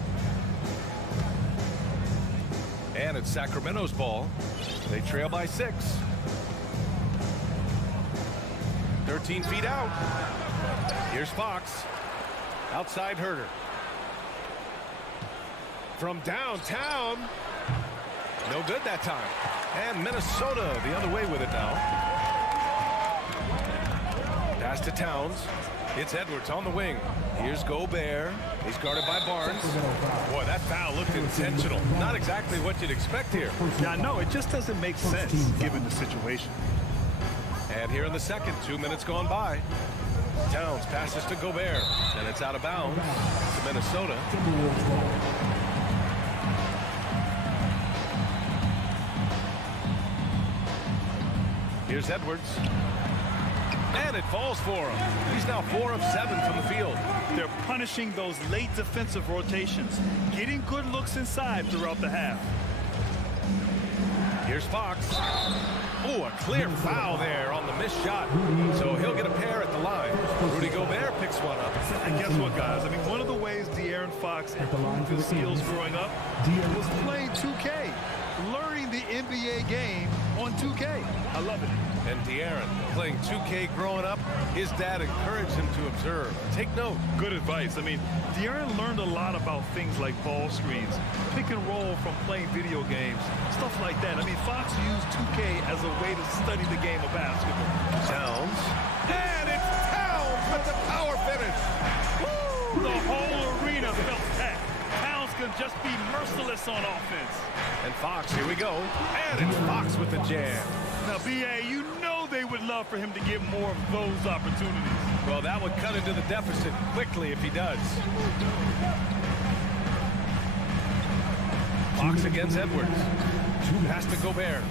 And it's Sacramento's ball. They trail by 6. 13 feet out. Here's Fox. Outside Herter. From downtown. No good that time. And Minnesota the other way with it now. Pass to Towns. It's Edwards on the wing. Here's Gobert. He's guarded by Barnes. Boy, that foul looked intentional. Not exactly what you'd expect here. Yeah, no, it just doesn't make sense given the situation. And here in the second, 2 minutes gone by. Towns passes to Gobert, and it's out of bounds to Minnesota. Here's Edwards. And it falls for him. He's now 4 of 7 from the field. They're punishing those late defensive rotations, getting good looks inside throughout the half. Here's Fox. Oh, a clear foul there on the missed shot. So he'll get a pair at the line. Rudy Gobert picks one up. And guess what, guys? I mean, one of the ways De'Aaron Fox improved his skills growing up was playing 2K, learning the NBA game on 2K. I love it. And De'Aaron playing 2K growing up, his dad encouraged him to observe. Take note. Good advice. I mean, De'Aaron learned a lot about things like ball screens, pick and roll from playing video games, stuff like that. I mean, Fox used 2K as a way to study the game of basketball. Towns. And it's Towns with the power finish. Woo! The whole arena felt that. Towns can just be merciless on offense. And Fox, here we go. And it's Fox with the jam. Now, B.A., you know they would love for him to get more of those opportunities. Well, that would cut into the deficit quickly if he does. Fox against Edwards. Pass to Gobert.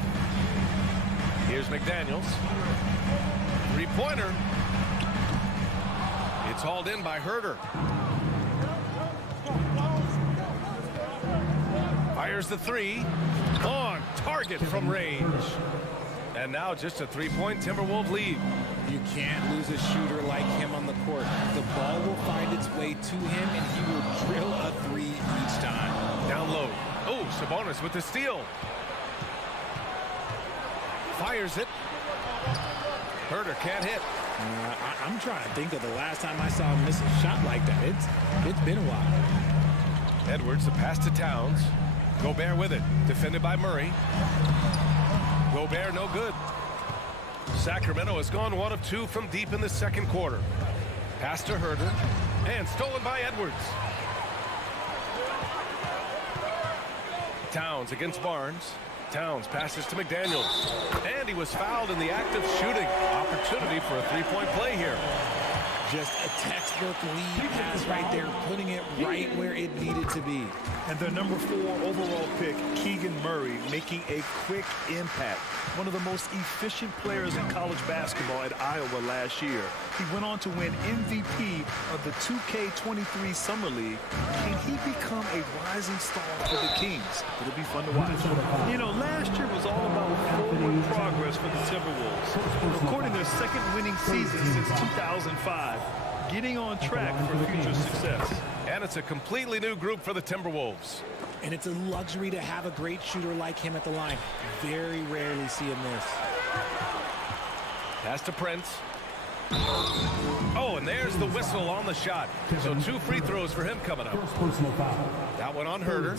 Here's McDaniels. Three-pointer. It's hauled in by Herter. Fires the three. On target from range. And now just a three-point Timberwolves lead. You can't lose a shooter like him on the court. The ball will find its way to him, and he will drill a three each time. Down low. Oh, Sabonis with the steal. Fires it. Herter can't hit. I'm trying to think of the last time I saw him miss a shot like that. It's been a while. Edwards, the pass to Towns. Gobert with it. Defended by Murray. Gobert no good. Sacramento has gone 1 of 2 from deep in the second quarter. Pass to Herter. And stolen by Edwards. Towns against Barnes. Towns passes to McDaniels. And he was fouled in the act of shooting. Opportunity for a three-point play here. Just a textbook lead pass right there, putting it right where it needed to be. And their number 4 overall pick, Keegan Murray, making a quick impact. One of the most efficient players in college basketball at Iowa last year. He went on to win MVP of the 2K23 Summer League. Can he become a rising star for the Kings? It'll be fun to watch. You know, last year was all about forward progress for the Timberwolves. Recording their second winning season since 2005. Getting on track for future success. And it's a completely new group for the Timberwolves. And it's a luxury to have a great shooter like him at the line. Very rarely see him miss. Pass to Prince. Oh, and there's the whistle on the shot. So 2 free throws for him coming up. That one on Herter.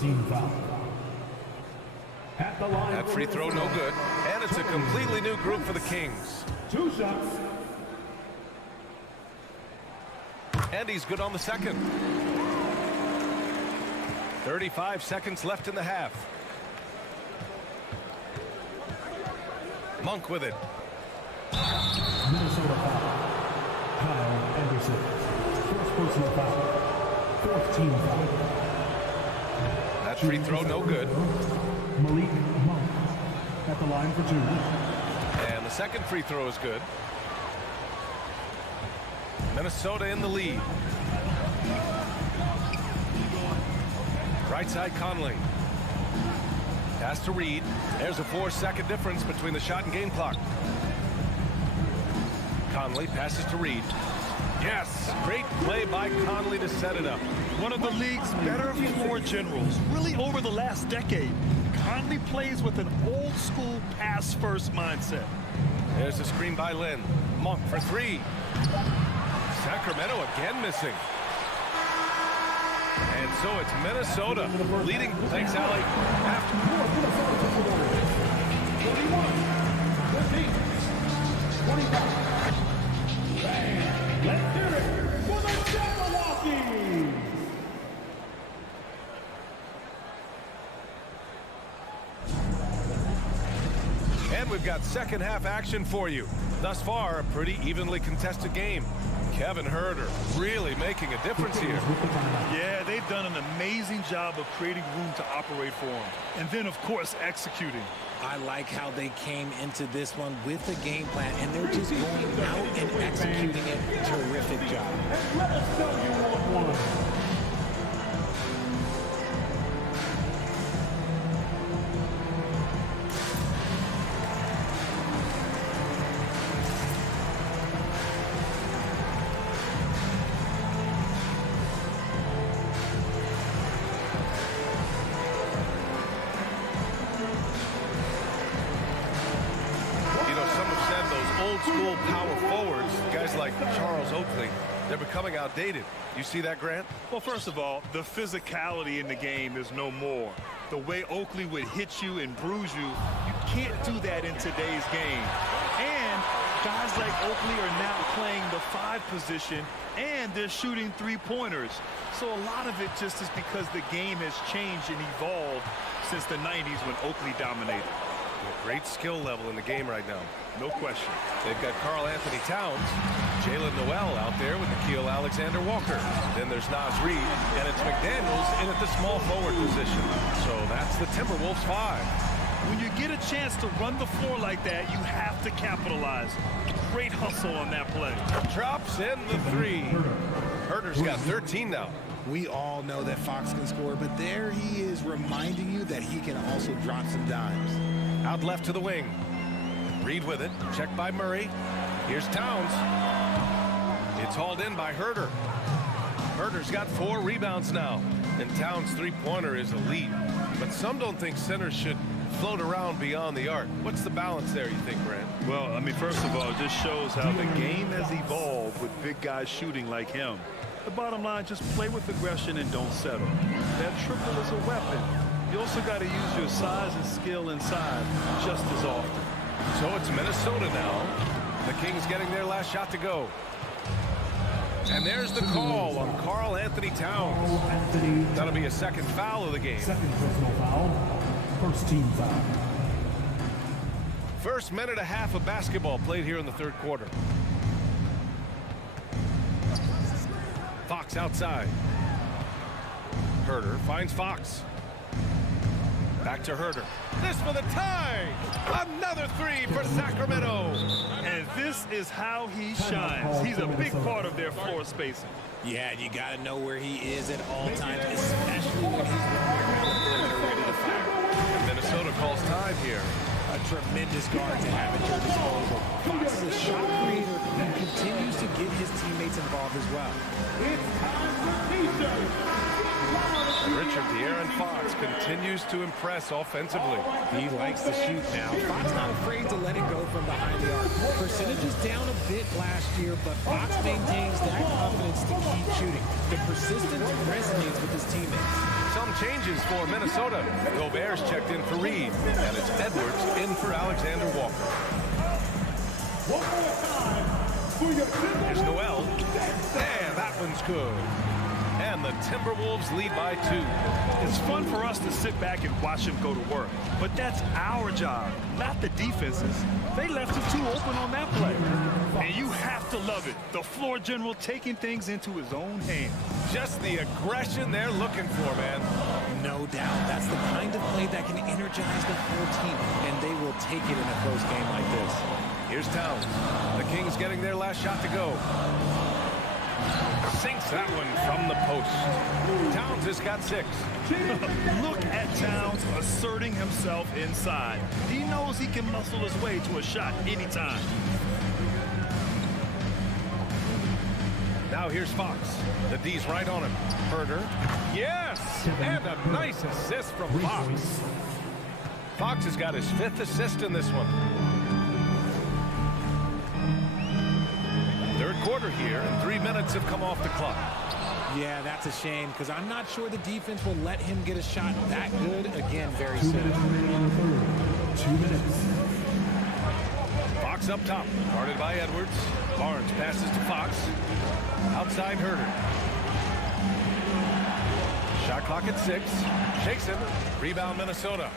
That free throw no good. And it's a completely new group for the Kings. 2 shots. And he's good on the second. 35 seconds left in the half. Monk with it. Minnesota foul. Kyle Anderson. First personal foul. 4th team foul. That free throw no good. Malik Monk at the line for 2. And the second free throw is good. Minnesota in the lead. Right side Conley. Pass to Reed. There's a 4-second difference between the shot and game clock. Conley passes to Reed. Yes, great play by Conley to set it up. One of the league's better floor generals, really over the last decade. Conley plays with an old school pass-first mindset. There's a screen by Lynn. Monk for 3. Sacramento again missing. And so it's Minnesota leading. Thanks, Allie. After 41, 25. Let's hear it for the Jabberwockies. And we've got second half action for you. Thus far, a pretty evenly contested game. Kevin Herter really making a difference here. Yeah, they've They've done an amazing job of creating room to operate for them. And then, of course, executing. I like how they came into this one with a game plan, and they're just going out and executing it. Terrific job. Let us know you want one. School power forwards, guys like Charles Oakley, they're becoming outdated. You see that, Grant? Well, first of all, the physicality in the game is no more. The way Oakley would hit you and bruise you, you can't do that in today's game. And guys like Oakley are now playing the 5 position, and they're shooting 3-pointers. So a lot of it just is because the game has changed and evolved since the 90s when Oakley dominated. Great skill level in the game right now. No question. They've got Karl Anthony Towns, Jalen Noel out there with Nickeil Alexander-Walker. Then there's Naz Reid, and it's McDaniels in at the small forward position. So that's the Timberwolves 5. When you get a chance to run the floor like that, you have to capitalize. Great hustle on that play. Drops in the 3. Herter's got 13 now. We all know that Fox can score, but there he is reminding you that he can also drop some dimes. Out left to the wing. Reid with it. Checked by Murray. Here's Towns. It's hauled in by Herter. Herter's got 4 rebounds now. And Towns' 3-pointer is elite. But some don't think centers should float around beyond the arc. What's the balance there, you think, Grant? Well, I mean, first of all, it just shows how the game has evolved with big guys shooting like him. The bottom line, just play with aggression and don't settle. That triple is a weapon. You also got to use your size and skill inside just as often. So it's Minnesota now. The Kings getting their last shot to go. And there's the call on Karl Anthony Towns. That'll be a second foul of the game. Second personal foul. First team foul. First minute and a half of basketball played here in the third quarter. Fox outside. Herter finds Fox. Back to Herter. This for the tie. Another 3 for Sacramento. And this is how he shines. He's a big part of their floor spacing. Yeah, you got to know where he is at all times, especially when he's ready to fire. And Minnesota calls time here. A tremendous guard to have at your disposal. Fox is a shot creator and continues to get his teammates involved as well. It's time for T-shirt. Richard De'Aaron Fox continues to impress offensively. He likes to shoot now. Fox not afraid to let it go from behind the arc. Percentage is down a bit last year, but Fox maintains that confidence to keep shooting. The persistence resonates with his teammates. Some changes for Minnesota. Gobert's checked in for Reid, and it's Edwards in for Alexander Walker. One more time for your Here's Noel. And that one's good. And the Timberwolves lead by 2. It's fun for us to sit back and watch him go to work, but that's our job, not the defense's. They left it too open on that play. And you have to love it. The floor general taking things into his own hands. Just the aggression they're looking for, man. No doubt. That's the kind of play that can energize the whole team, and they will take it in a close game like this. Here's Towns. The Kings getting their last shot to go. Sinks that one from the post. Towns has got 6. Look at Towns asserting himself inside. He knows he can muscle his way to a shot anytime. Now here's Fox. The D's right on him. Herter. Yes! And a nice assist from Fox. Fox has got his 5th assist in this one. Third quarter here, and 3 minutes have come off the clock. Yeah, that's a shame, because I'm not sure the defense will let him get a shot that good again very 2 soon. minutes remaining on the third. 2 minutes. Fox up top, guarded by Edwards. Barnes passes to Fox. Outside Herter. Shot clock at 6. Shakes him. Rebound Minnesota.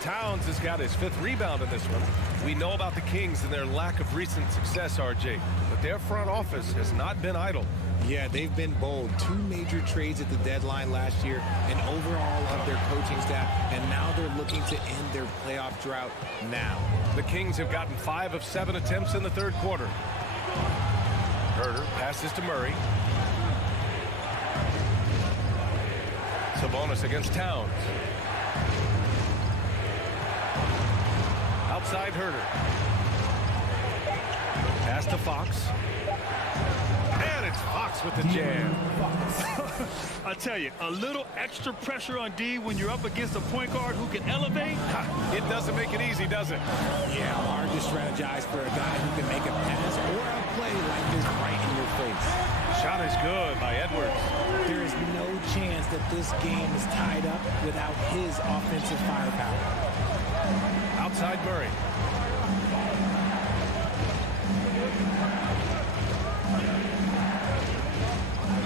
Towns has got his 5th rebound in this one. We know about the Kings and their lack of recent success, RJ, but their front office has not been idle. Yeah, they've been bold. 2 major trades at the deadline last year, and overall of their coaching staff, and now they're looking to end their playoff drought now. The Kings have gotten 5 of 7 attempts in the third quarter. Herder passes to Murray. Sabonis against Towns. Outside Herder. Pass to Fox. And it's Fox with the jam. I tell you, a little extra pressure on D when you're up against a point guard who can elevate. It doesn't make it easy, does it? Yeah, hard to strategize for a guy who can make a pass or a play like this right in your face. Shot is good by Edwards. There is no chance that this game is tied up without his offensive firepower. Outside Murray.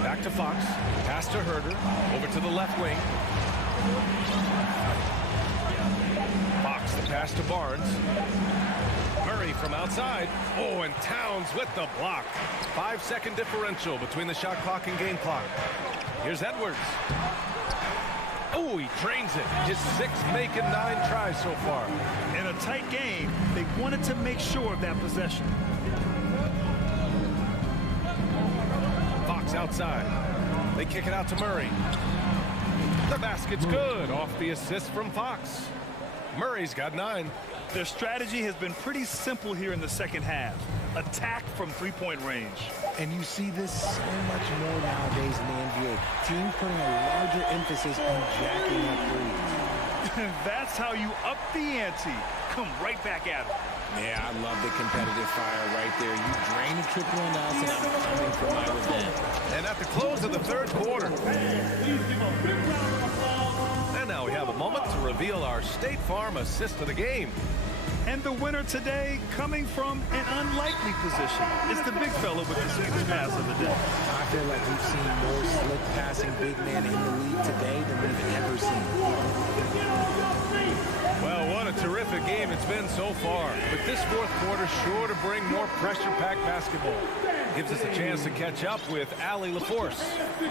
Back to Fox. Pass to Herder. Over to the left wing. Fox, the pass to Barnes. Murray from outside. Oh, and Towns with the block. 5-second differential between the shot clock and game clock. Here's Edwards. Oh, he drains it. His 6th make and 9 tries so far. In a tight game, they wanted to make sure of that possession. Fox outside. They kick it out to Murray. The basket's good off the assist from Fox. Murray's got 9. Their strategy has been pretty simple here in the second half. Attack from 3-point range. And you see this so much more nowadays in the NBA. Teams putting a larger emphasis on jacking up threes. That's how you up the ante. Come right back at it. Yeah, I love the competitive fire right there. You drain a triple on us, and I'm coming for my revenge. And at the close of the third quarter. And now we have a moment to reveal our State Farm assist of the game. And the winner today coming from an unlikely position. It's the big fella with the sweetest pass of the day. I feel like we've seen more slick passing big men in the league today than we've ever seen. Well, what a terrific game it's been so far. But this fourth quarter sure to bring more pressure-packed basketball. Gives us a chance to catch up with Allie LaForce.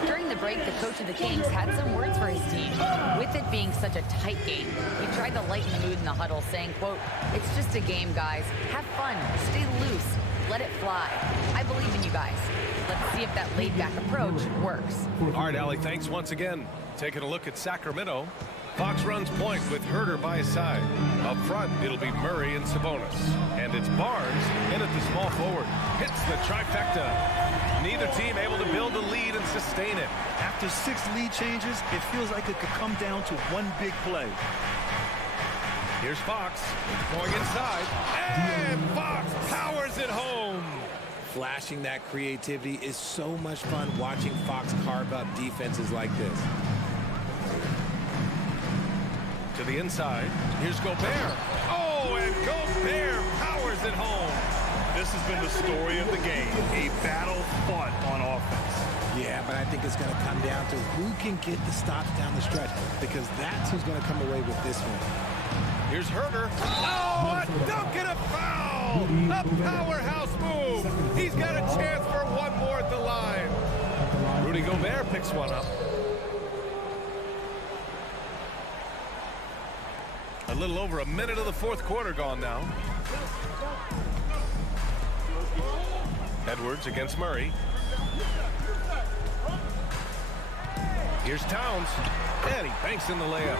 During the break, the coach of the Kings had some words for his team. With it being such a tight game, he tried to lighten the mood in the huddle, saying, quote, "It's just a game, guys. Have fun. Stay loose. Let it fly. I believe in you guys. Let's see if that laid-back approach works." All right, Allie, thanks once again. Taking a look at Sacramento. Fox runs point with Herder by his side. Up front, it'll be Murray and Sabonis. And it's Barnes in at the small forward. Hits the trifecta. Neither team able to build a lead and sustain it. After 6 lead changes, it feels like it could come down to one big play. Here's Fox going inside. And Fox powers it home. Flashing that creativity is so much fun watching Fox carve up defenses like this. To the inside. Here's Gobert. Oh, and Gobert powers it home. This has been the story of the game. A battle fought on offense. Yeah, but I think it's going to come down to who can get the stops down the stretch, because that's who's going to come away with this one. Here's Herder. Oh, a dunk and a foul! A powerhouse move. He's got a chance for one more at the line. Rudy Gobert picks one up. A little over a minute of the fourth quarter gone now. Edwards against Murray. Here's Towns. And he banks in the layup.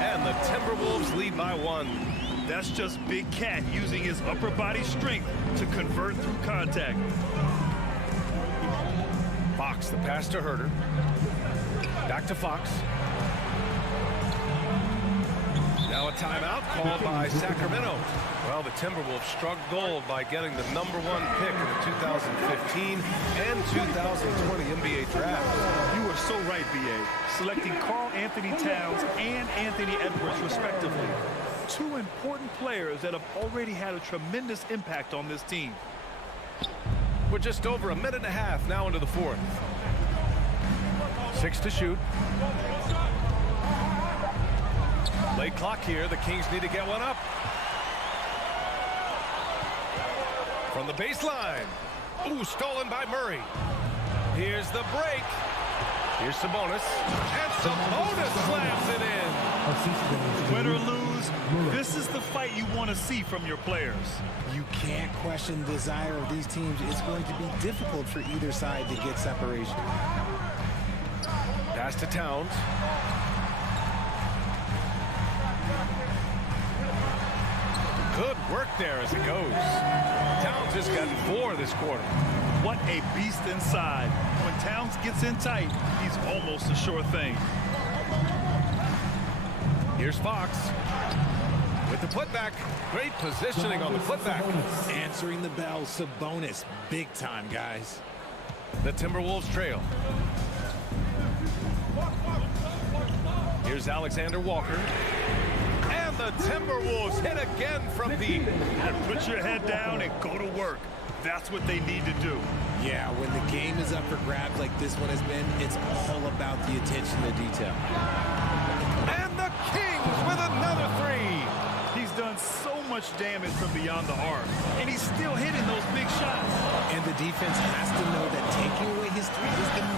And the Timberwolves lead by 1. That's just Big Cat using his upper body strength to convert through contact. Fox, the pass to Herder. Back to Fox. Now a timeout called by Sacramento. Well, the Timberwolves struck gold by getting the #1 pick in the 2015 and 2020 NBA draft. You are so right, B.A. Selecting Karl Anthony Towns and Anthony Edwards, respectively. 2 important players that have already had a tremendous impact on this team. We're just over a minute and a half now into the fourth. 6 to shoot. Late clock here. The Kings need to get one up. From the baseline. Ooh, stolen by Murray. Here's the break. Here's Sabonis. And Sabonis slams it in. Win or lose, this is the fight you want to see from your players. You can't question the desire of these teams. It's going to be difficult for either side to get separation. Pass to Towns. Good work there as it goes. Towns has gotten 4 this quarter. What a beast inside. When Towns gets in tight, he's almost a sure thing. Here's Fox with the putback. Great positioning on the putback. Answering the bell, Sabonis. Big time, guys. The Timberwolves trail. Here's Alexander Walker. And the Timberwolves hit again from deep. And put your head down and go to work. That's what they need to do. Yeah, when the game is up for grabs like this one has been, it's all about the attention to detail. And the Kings with another 3. He's done so much damage from beyond the arc, and he's still hitting those big shots. And the defense has to know that taking away his 3 is the #1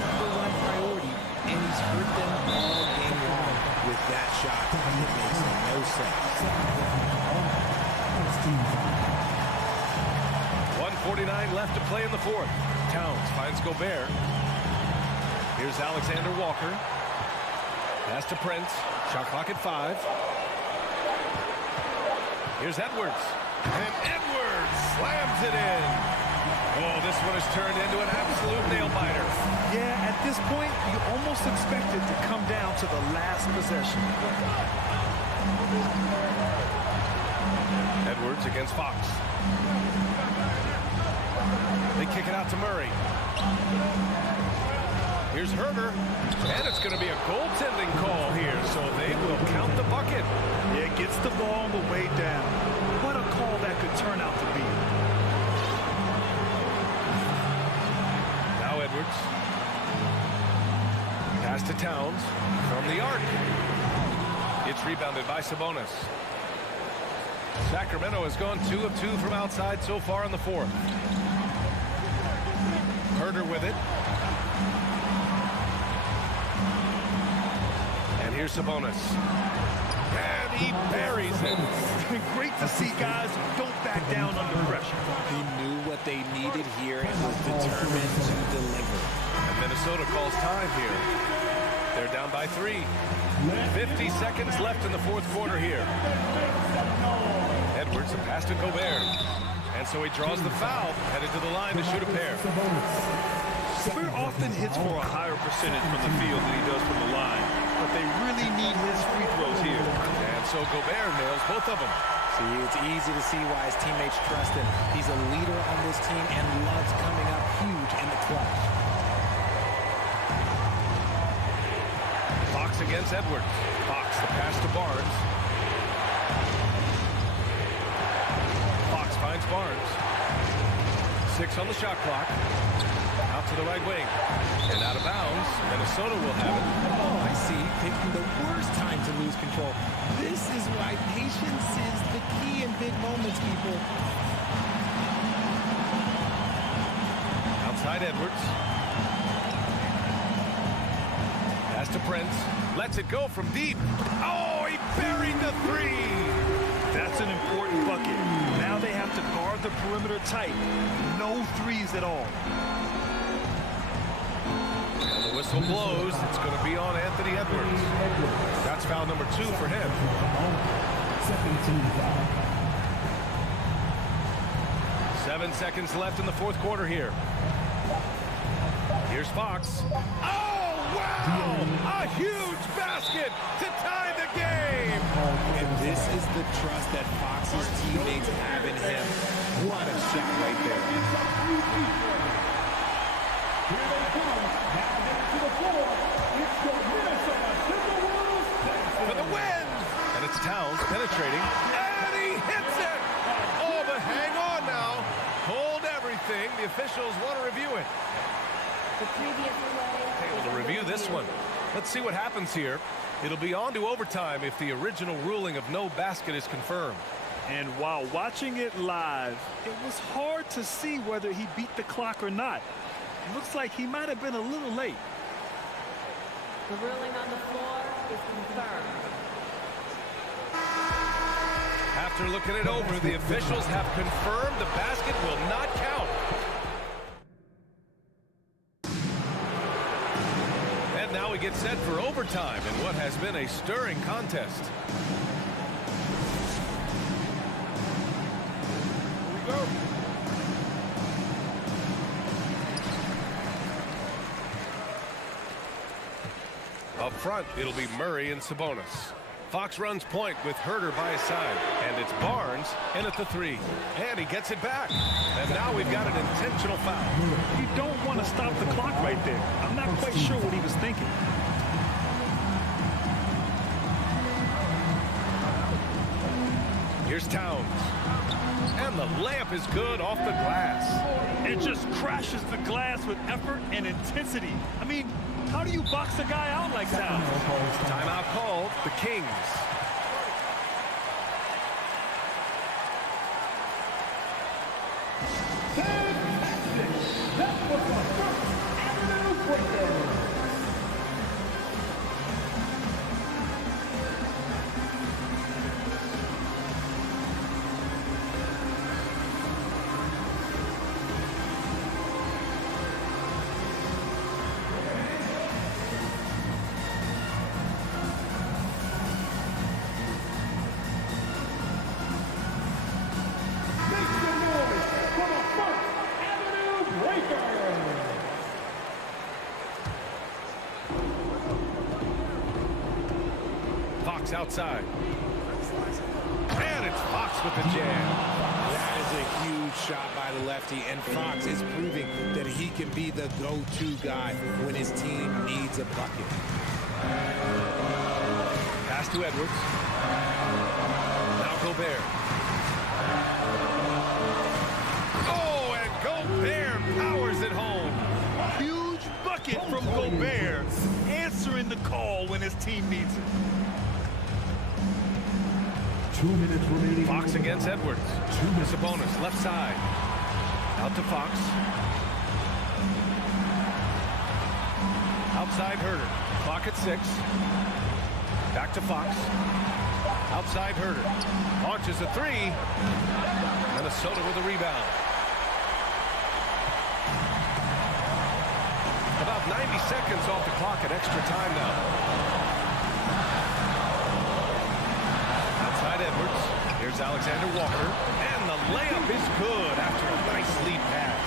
priority, and he's hurt them all game long with that shot. It makes no sense. 1:49 left to play in the 4th. Towns finds Gobert. Here's Alexander Walker. Pass to Prince. Shot clock at 5. Here's Edwards. And Edwards slams it in. Oh, this one has turned into an absolute nail-biter. Yeah, at this point, you almost expect it to come down to the last possession. Edwards against Fox. They kick it out to Murray. Here's Herter. And it's going to be a goaltending call here, so they will count the bucket. Yeah, gets the ball on the way down. What a call that could turn out to be. Now Edwards. Pass to Towns from the arc. It's rebounded by Sabonis. Sacramento has gone 2 of 2 from outside so far in the 4th. Herter with it. And here's Sabonis. And he buries it. Great to see guys who don't back down under pressure. He knew what they needed here and was determined to deliver. And Minnesota calls time here. They're down by 3. 50 seconds left in the 4th quarter here. Edwards, a pass to Gobert. And so he draws the foul, headed to the line to shoot a pair. Gobert often hits for a higher percentage from the field than he does from the line, but they really need his free throws here. And so Gobert nails both of them. See, it's easy to see why his teammates trust him. He's a leader on this team and loves coming up huge in the clutch. Fox against Edwards. Fox, the pass to Barnes. Fox finds Barnes. 6 on the shot clock. Out to the right wing. And out of bounds. Minnesota will have it. Oh, I see. Picking the worst time to lose control. This is why patience is the key in big moments, people. Outside Edwards. Pass to Prince. Lets it go from deep. Oh, he buried the 3. That's an important bucket. Now they have to guard the perimeter tight. No 3s at all. And the whistle blows. It's going to be on Anthony Edwards. That's foul number 2 for him. 7 seconds left in the 4th quarter here. Here's Fox. Oh, wow! A huge basket to tie the game! And this is the trust that Fox's teammates have in him. What a shot right there. Here they come. Now back to the floor. It's the Minnesota Timberwolves. For the win! And it's Towns penetrating. And he hits it! Oh, but hang on now. Hold everything. The officials want to review it. The previous play. Able to review this one. Let's see what happens here. It'll be on to overtime if the original ruling of no basket is confirmed. And while watching it live, it was hard to see whether he beat the clock or not. Looks like he might have been a little late. The ruling on the floor is confirmed. After looking it over, the officials have confirmed the basket will not count. And now we get set for overtime in what has been a stirring contest. Here we go. Up front, it'll be Murray and Sabonis. Fox runs point with Herter by his side. And it's Barnes in at the 3. And he gets it back. And now we've got an intentional foul. You don't want to stop the clock right there. I'm not quite sure what he was thinking. Here's Towns. And the layup is good off the glass. It just crashes the glass with effort and intensity. I mean, how do you box a guy out like that? Timeout called, the Kings. Outside. And it's Fox with the jam. That is a huge shot by the lefty, and Fox is proving that he can be the go-to guy when his team needs a bucket. Pass to Edwards. Now Gobert. Oh, and Gobert powers it home. Huge bucket from Gobert, answering the call when his team needs it. 2 minutes remaining. Fox against Edwards. Sabonis, left side. Out to Fox. Outside Herter. Clock at 6. Back to Fox. Outside Herter. Launches a 3. Minnesota with a rebound. About 90 seconds off the clock at extra time now. Edwards. Here's Alexander Walker. And the layup is good after a nice lead pass.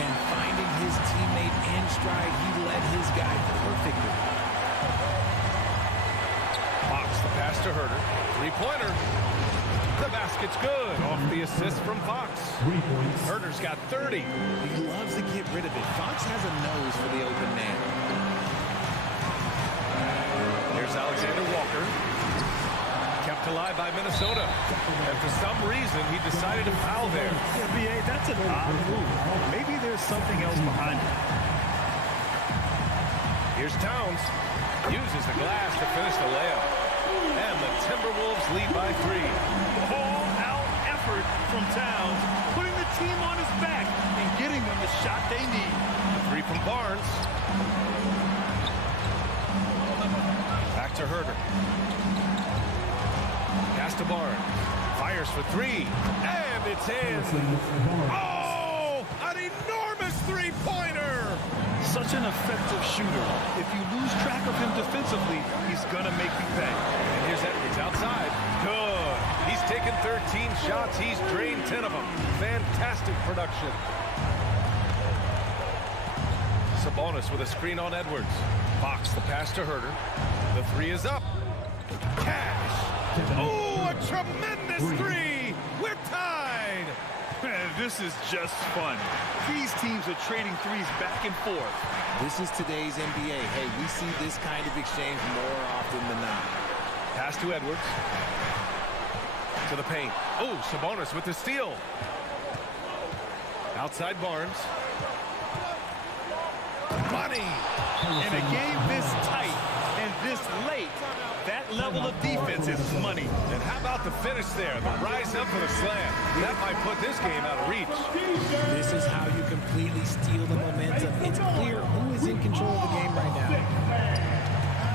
And finding his teammate in stride, he led his guy perfectly. Fox, the pass to Herter. Three-pointer. The basket's good. Off the assist from Fox. 3 points. Herter's got 30. He loves to get rid of it. Fox has a nose for the open man. Here's Alexander Walker. Kept alive by Minnesota. And for some reason, he decided to foul there. Yeah, B.A., that's an odd move. Maybe there's something else behind it. Here's Towns. Uses the glass to finish the layup. And the Timberwolves lead by 3. All-out effort from Towns, putting the team on his back and getting them the shot they need. The 3 from Barnes. Back to Herter. Pass to Barnes. Fires for 3. And it's in. Oh! An enormous three-pointer! Such an effective shooter. If you lose track of him defensively, he's going to make you pay. And here's Edwards outside. Good. He's taken 13 shots. He's drained 10 of them. Fantastic production. Sabonis with a screen on Edwards. Fox, the pass to Herter. The 3 is up. Cash. Oh, a tremendous 3. We're tied. This is just fun. These teams are trading threes back and forth. This is today's NBA. Hey, we see this kind of exchange more often than not. Pass to Edwards. To the paint. Oh, Sabonis with the steal. Outside Barnes. Money. In a game this tight and this late, that That level of defense is money. And how about the finish there? The rise up for the slam. That might put this game out of reach. This is how you completely steal the momentum. It's clear who is in control of the game right now.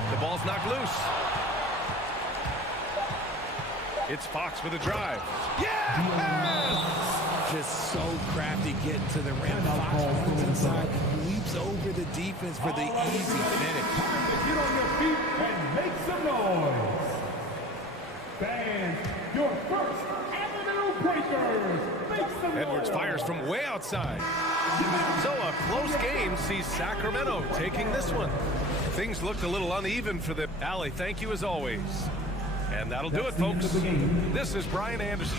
The ball's knocked loose. It's Fox with a drive. Just so crafty getting to the rim. Fox runs inside, leaps over the defense for the easy finish. Get on your feet and make some noise. Fans, your first Avenue Breakers. Make some Edwards noise. fires from way outside. So a close game sees Sacramento taking this one. Things looked a little uneven for the Allie. Thank you as always. And that'll do it, folks. This is Brian Anderson.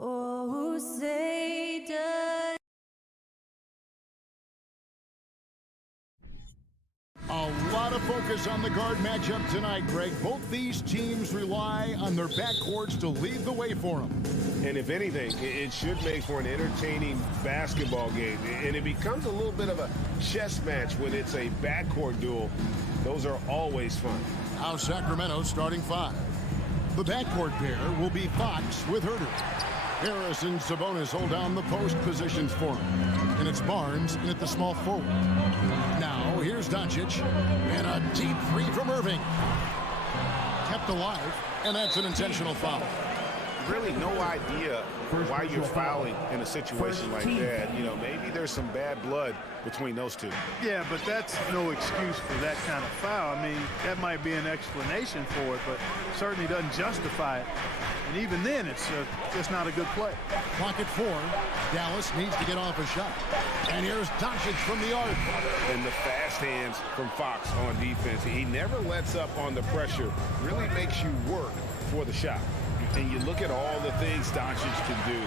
Oh, say does. A lot of focus on the guard matchup tonight, Greg. Both these teams rely on their backcourts to lead the way for them. And if anything, it should make for an entertaining basketball game. And it becomes a little bit of a chess match when it's a backcourt duel. Those are always fun. Now Sacramento starting five. The backcourt pair will be Fox with Herter. Harris and Sabonis hold down the post positions for him. And it's Barnes in at the small forward. Now here's Doncic. And a deep three from Irving. Kept alive, and that's an intentional foul. Really no idea why you're fouling in a situation like that. You know, maybe there's some bad blood between those two. Yeah, but that's no excuse for that kind of foul. I mean, that might be an explanation for it, but certainly doesn't justify it. And even then, it's just not a good play. Clock at 4. Dallas needs to get off a shot. And here's Doncic from the arc. And the fast hands from Fox on defense. He never lets up on the pressure. Really makes you work for the shot. And you look at all the things Doncic can do.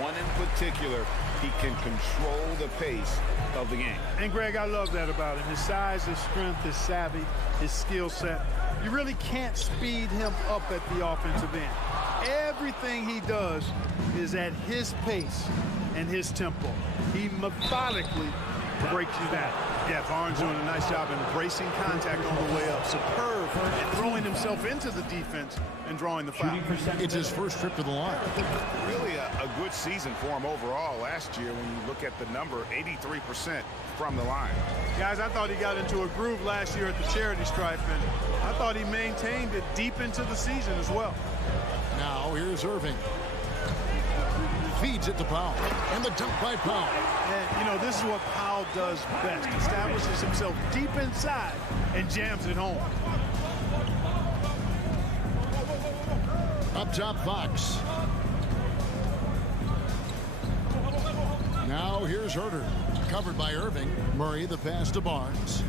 One in particular, he can control the pace of the game. And, Greg, I love that about him. His size, his strength, his savvy, his skill set. You really can't speed him up at the offensive end. Everything he does is at his pace and his tempo. He methodically breaks you down. Yeah, Barnes doing a nice job embracing contact on the way up. Superb and throwing himself into the defense and drawing the foul. It's his first trip to the line. Really a good season for him overall last year when you look at the number, 83% from the line. Guys, I thought he got into a groove last year at the charity stripe, and I thought he maintained it deep into the season as well. Now here's Irving. Feeds it to Powell. And the dunk by Powell. And, you know, this is what Powell does best. Establishes himself deep inside and jams it home. Up top, Fox. Now here's Herter. Covered by Irving. Murray the pass to Barnes.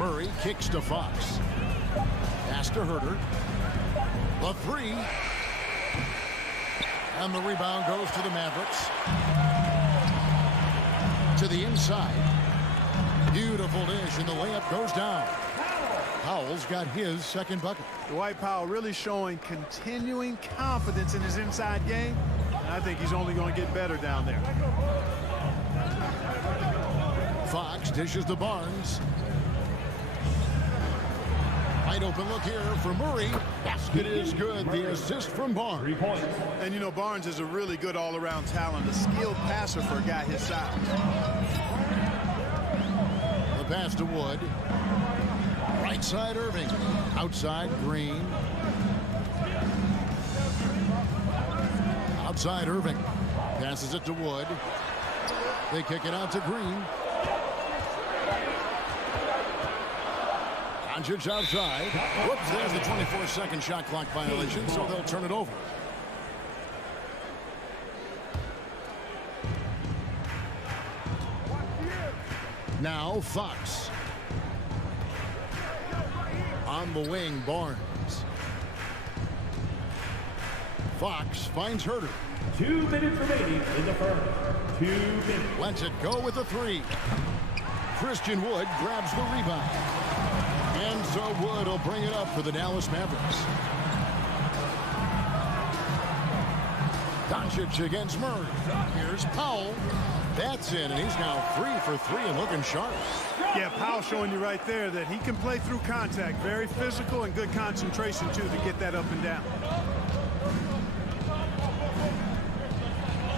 Murray kicks to Fox. Pass to Herter. The three. And the rebound goes to the Mavericks. To the inside. Beautiful dish, and the layup goes down. Powell's got his second bucket. Dwight Powell really showing continuing confidence in his inside game. And I think he's only going to get better down there. Fox dishes to Barnes. Wide open look here for Murray. Basket is good. The assist from Barnes. 3 points. And you know, Barnes is a really good all-around talent, a skilled passer for a guy his size. The pass to Wood. Right side Irving. Outside Green. Outside Irving. Passes it to Wood. They kick it out to Green. Doncic outside. Whoops, there's the 24-second shot clock violation, so they'll turn it over. Now Fox. On the wing, Barnes. Fox finds Herter. 2 minutes remaining in the first. 2 minutes. Lets it go with a three. Christian Wood grabs the rebound. And so Wood will bring it up for the Dallas Mavericks. Doncic against Murray. Here's Powell. That's in, and he's now 3 for 3 and looking sharp. Yeah, Powell showing you right there that he can play through contact. Very physical and good concentration, too, to get that up and down.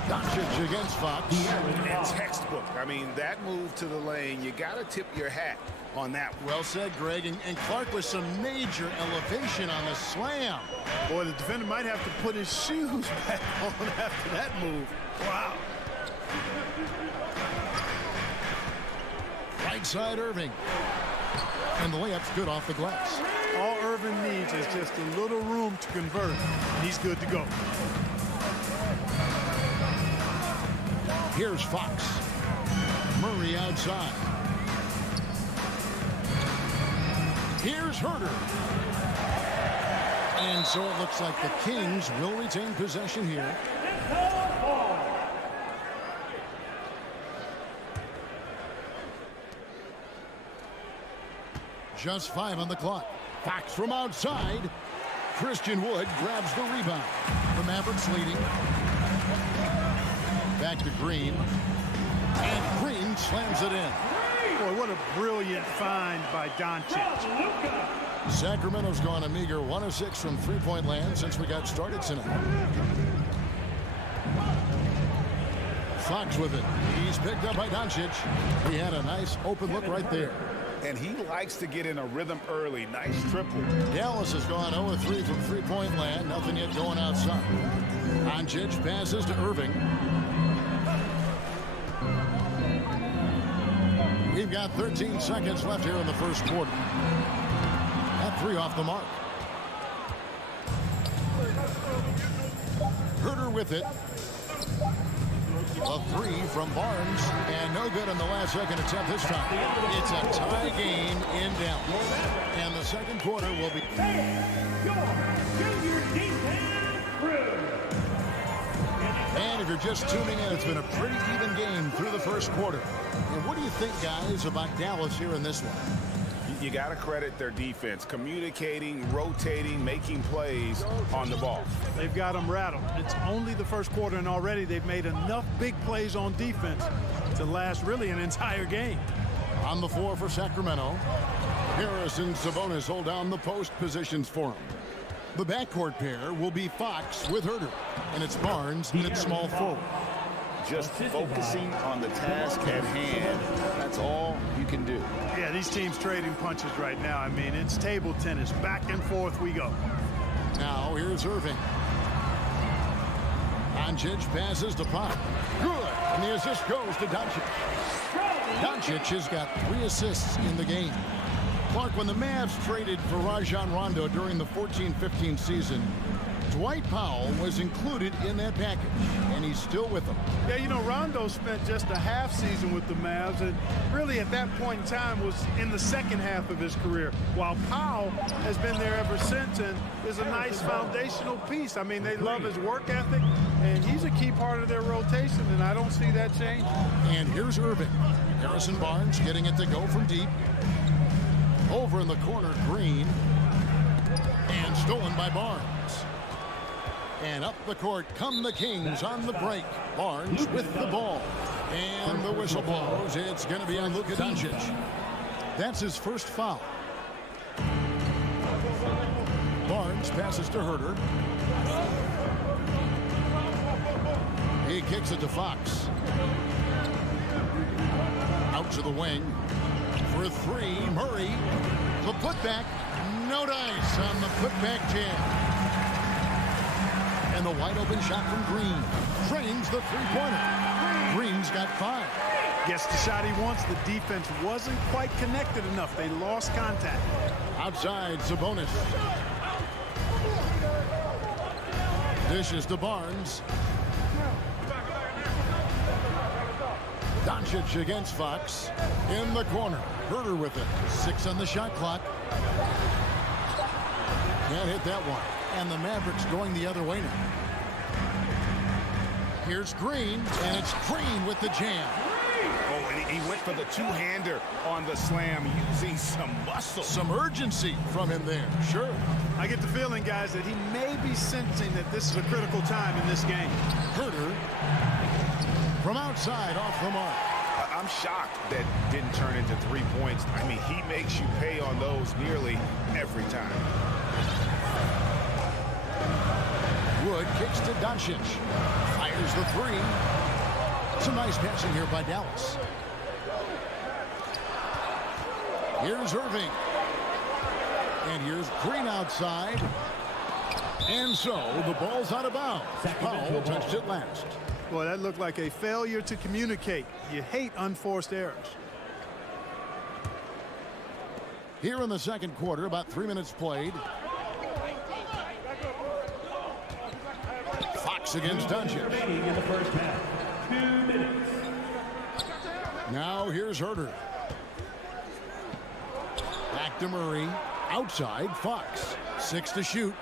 Doncic against Fox. And textbook. I mean, that move to the lane, you got to tip your hat on that. Well said, Greg. And Clark with some major elevation on the slam. Boy, the defender might have to put his shoes back on after that move. Wow. Right side Irving. And the layup's good off the glass. All Irving needs is just a little room to convert, and he's good to go. Here's Fox. Murray outside. Here's Herter. And so it looks like the Kings will retain possession here. Just 5 on the clock. Fox from outside. Christian Wood grabs the rebound. The Mavericks leading. Back to Green. And Green slams it in. Boy, what a brilliant find by Doncic. Sacramento's gone a meager 1 of 6 from three-point land since we got started tonight. Fox with it. He's picked up by Doncic. He had a nice open look right there. And he likes to get in a rhythm early. Nice triple. Dallas has gone 0 of 3 from three-point land. Nothing yet going outside. Doncic passes to Irving. We've got 13 seconds left here in the first quarter. That 3 off the mark. Herter with it. A 3 from Barnes, and no good on the last second attempt this time. It's a tie game in Dallas. And the second quarter will be... And if you're just tuning in, it's been a pretty even game through the first quarter. And what do you think, guys, about Dallas here in this one? You got to credit their defense, communicating, rotating, making plays on the ball. They've got them rattled. It's only the first quarter, and already they've made enough big plays on defense to last really an entire game. On the floor for Sacramento, Harris and Sabonis hold down the post positions for him. The backcourt pair will be Fox with Herter, and it's Barnes and it's small forward. Just focusing on the task at hand. That's all you can do. Yeah, these teams trading punches right now. I mean, it's table tennis. Back and forth we go. Now here's Irving. Doncic passes to Pop. Good. And the assist goes to Doncic. Doncic has got 3 assists in the game. Clark, when the Mavs traded for Rajon Rondo during the 14-15 season, Dwight Powell was included in that package, and he's still with them. Yeah, you know, Rondo spent just a half season with the Mavs, and really at that point in time was in the second half of his career, while Powell has been there ever since and is a nice foundational piece. I mean, they love his work ethic, and he's a key part of their rotation, and I don't see that changing. And here's Irving. Harrison Barnes getting it to go from deep. Over in the corner, Green. And stolen by Barnes. And up the court come the Kings on the break. Barnes with the ball. And the whistle blows. It's going to be on Luka Doncic. That's his first foul. Barnes passes to Herter. He kicks it to Fox. Out to the wing. For three, Murray. The putback. No dice on the putback jam. And the wide open shot from Green. Drains the three-pointer. Green's got 5. Gets the shot he wants. The defense wasn't quite connected enough. They lost contact. Outside, Sabonis. Dishes to Barnes. Doncic against Fox. In the corner. Herter with it. 6 on the shot clock. Can't hit that one. And the Mavericks going the other way now. Here's Green, and it's Green with the jam. Oh, and he went for the two-hander on the slam, using some muscle. Some urgency from him there, sure. I get the feeling, guys, that he may be sensing that this is a critical time in this game. Herter from outside off the mark. I'm shocked that didn't turn into 3 points. I mean, he makes you pay on those nearly every time. Wood kicks to Doncic. Fires the three. Some nice passing here by Dallas. Here's Irving. And here's Green outside. And so the ball's out of bounds. Powell touched it last. Boy, that looked like a failure to communicate. You hate unforced errors. Here in the second quarter, about 3 minutes played. Fox against Doncic. In the first half, 2 minutes. Now here's Herter. Back to Murray. Outside, Fox. 6 to shoot.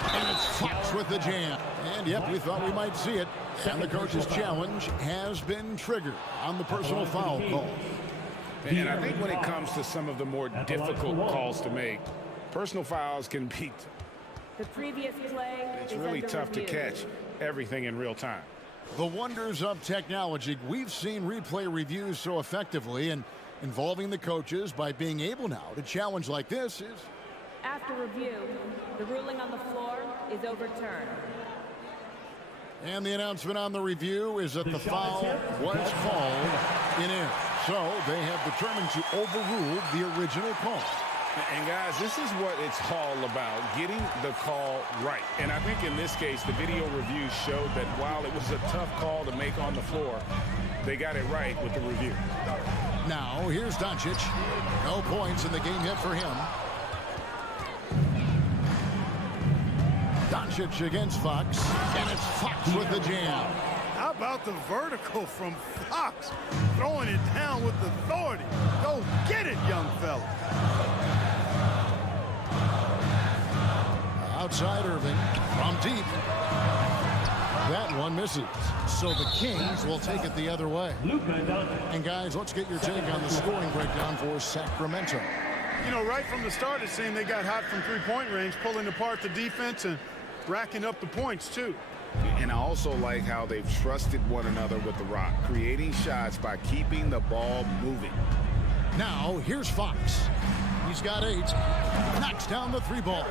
And it's Fox with the jam. And yep, we thought we might see it. And the coach's challenge has been triggered on the personal foul call. And I think when it comes to some of the more difficult calls to make, personal fouls can be... The previous play It's really tough to catch everything in real time. The wonders of technology. We've seen replay reviews so effectively, and involving the coaches by being able now to challenge like this is... After review, the ruling on the floor is overturned. And the announcement on the review is that the foul was called in error. So they have determined to overrule the original call. And guys, this is what it's all about, getting the call right. And I think in this case, the video review showed that while it was a tough call to make on the floor, they got it right with the review. Now, here's Doncic. No points in the game hit for him. Doncic against Fox, and it's Fox with the jam. How about the vertical from Fox? Throwing it down with authority. Go get it, young fella. Outside Irving, from deep. That one misses. So the Kings will take it the other way. And guys, let's get your take on the scoring breakdown for Sacramento. You know, right from the start, it seemed they got hot from three-point range, pulling apart the defense and racking up the points, too. And I also like how they've trusted one another with the rock, creating shots by keeping the ball moving. Now, here's Fox. He's got 8. Knocks down the 3-ball.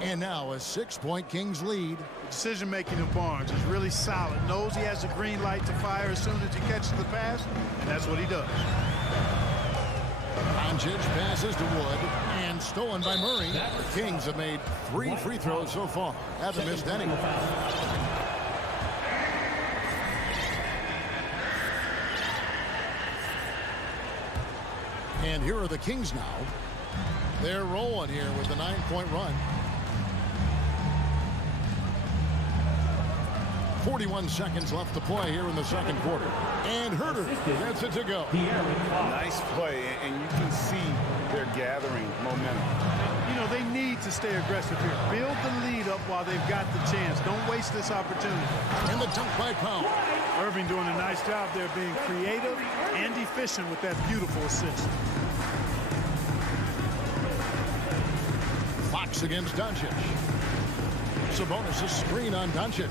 And now a 6-point Kings lead. The decision-making of Barnes is really solid. Knows he has a green light to fire as soon as he catches the pass, and that's what he does. Doncic passes to Wood, and stolen by Murray. The Kings have made 3 free throws so far. Haven't missed any. And here are the Kings now. They're rolling here with a 9-point run. 41 seconds left to play here in the second quarter. And Herter gets it to go. Nice play, and you can see they're gathering momentum. You know, they need to stay aggressive here. Build the lead up while they've got the chance. Don't waste this opportunity. And the dunk by Powell. Irving doing a nice job there being creative and efficient with that beautiful assist. Fox against Doncic. Sabonis' screen on Doncic.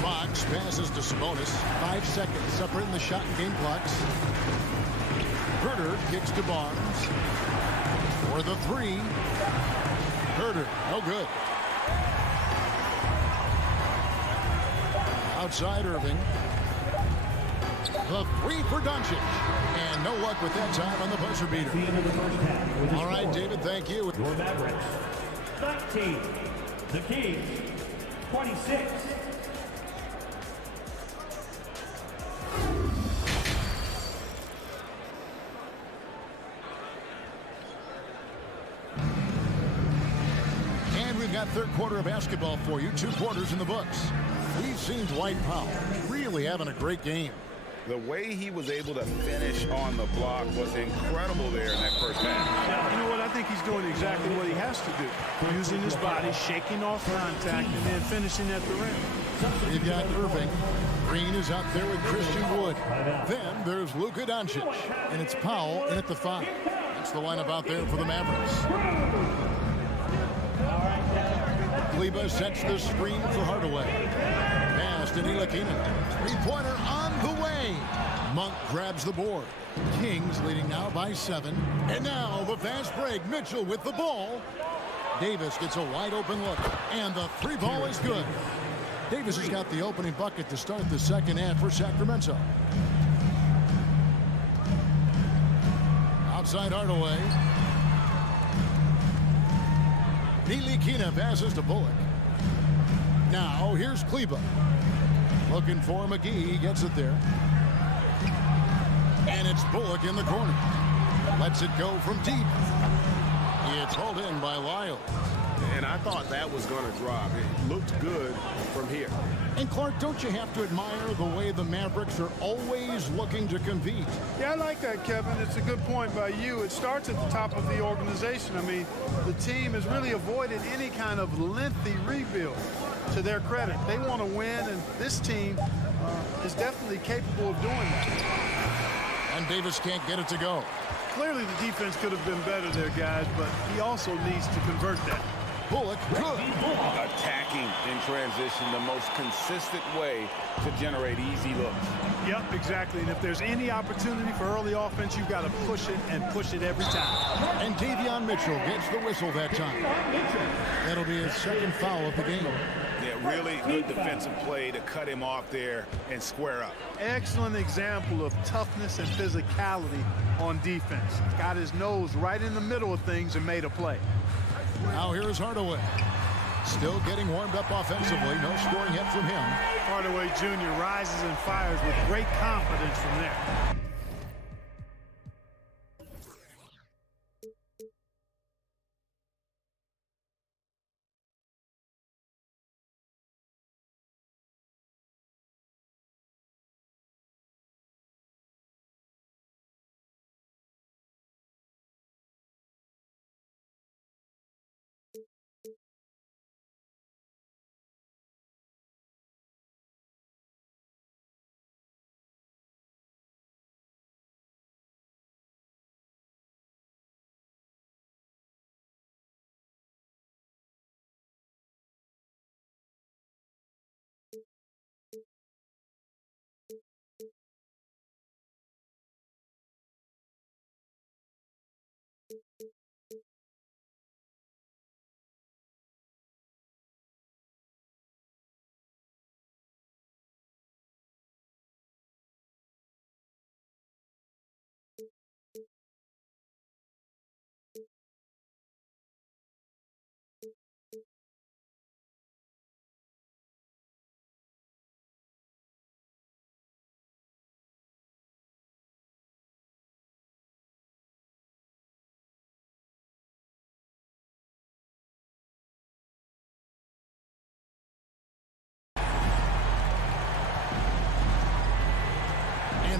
Fox passes to Sabonis. 5 seconds separating the shot and game clocks. Herter kicks to Barnes. For the three. Herter, no good. Outside Irving. The three for Doncic. And no luck with that time on the buzzer beater. All right, David, thank you. Your Mavericks, 19. The Kings, 26. And we've got third quarter of basketball for you. 2 quarters in the books. We've seen Dwight Powell really having a great game. The way he was able to finish on the block was incredible there in that first half. Yeah, you know what? I think he's doing exactly what he has to do. Using his body, shaking off contact, and then finishing at the rim. You've got Irving. Green is out there with Christian Wood. Then there's Luka Doncic. And it's Powell in at the 5. That's the lineup out there for the Mavericks. Kleba sets the screen for Hardaway. Pass to Ntilikina. Three-pointer on the way. Monk grabs the board. Kings leading now by 7. And now the fast break. Mitchell with the ball. Davis gets a wide open look. And the 3 ball is good. Davis has got the opening bucket to start the second half for Sacramento. Outside Hardaway. Ntilikina passes to Bullock. Now here's Kleba. Looking for McGee. He gets it there. And it's Bullock in the corner. Lets it go from deep. It's hauled in by Lyle. And I thought that was going to drop. It looked good from here. And Clark, don't you have to admire the way the Mavericks are always looking to compete? Yeah, I like that, Kevin. It's a good point by you. It starts at the top of the organization. I mean, the team has really avoided any kind of lengthy rebuild. To their credit, they want to win, and this team is definitely capable of doing that. And Davis can't get it to go. Clearly, the defense could have been better there, guys, but he also needs to convert that. Bullock, good. Attacking in transition, the most consistent way to generate easy looks. Yep, exactly. And if there's any opportunity for early offense, you've got to push it and push it every time. And Davion Mitchell gets the whistle that time. That'll be his second foul of the game. Yeah, really good defensive play to cut him off there and square up. Excellent example of toughness and physicality on defense. Got his nose right in the middle of things and made a play. Now here's Hardaway. Still getting warmed up offensively. No scoring yet from him. Hardaway Jr. rises and fires with great confidence from there.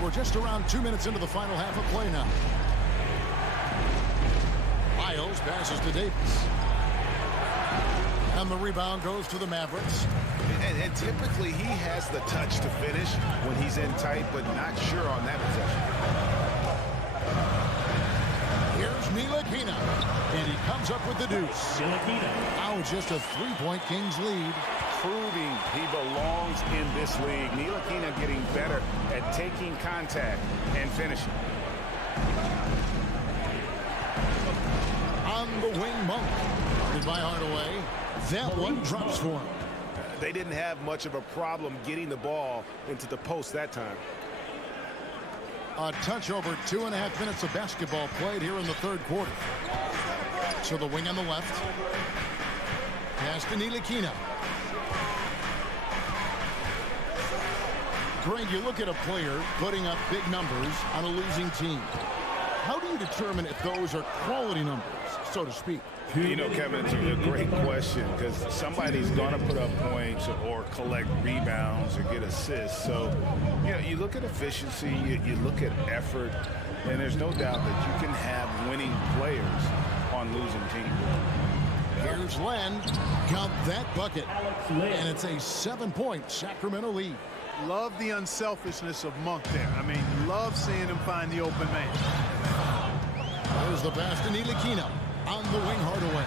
We're just around 2 minutes into the final half of play now. Miles passes to Davis. And the rebound goes to the Mavericks. And typically he has the touch to finish when he's in tight, but not sure on that possession. Here's Ntilikina, and he comes up with the deuce. Now it's just a 3-point Kings lead. Proving he belongs in this league. Ntilikina getting better at taking contact and finishing. On the wing, Monk. By Hardaway. That one drops for him. They didn't have much of a problem getting the ball into the post that time. A touch over 2.5 minutes of basketball played here in the third quarter. So the wing on the left. Pass to Ntilikina. Greg, you look at a player putting up big numbers on a losing team. How do you determine if those are quality numbers, so to speak? You know, Kevin, it's a great question because somebody's going to put up points or collect rebounds or get assists. So, you know, you look at efficiency, you look at effort, and there's no doubt that you can have winning players on losing teams. Here's Len. Got that bucket. And it's a 7-point Sacramento lead. Love the unselfishness of Monk there. I mean, love seeing him find the open man. There's the pass to Ntilikina. On the wing, Hardaway.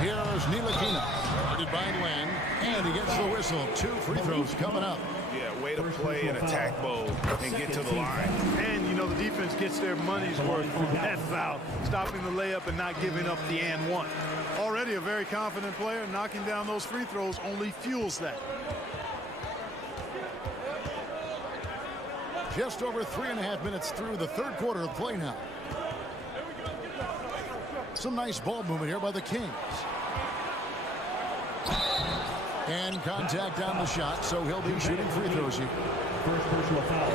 Here's Ntilikina. Guarded by Len. And he gets the whistle. 2 free throws coming up. Yeah, way to play in attack mode and get to the line. And, you know, the defense gets their money's worth from that foul. Stopping the layup and not giving up the and one. Already a very confident player. Knocking down those free throws only fuels that. Just over 3.5 minutes through the third quarter of play now. Some nice ball movement here by the Kings. And contact on the shot, so he'll be shooting free throws here.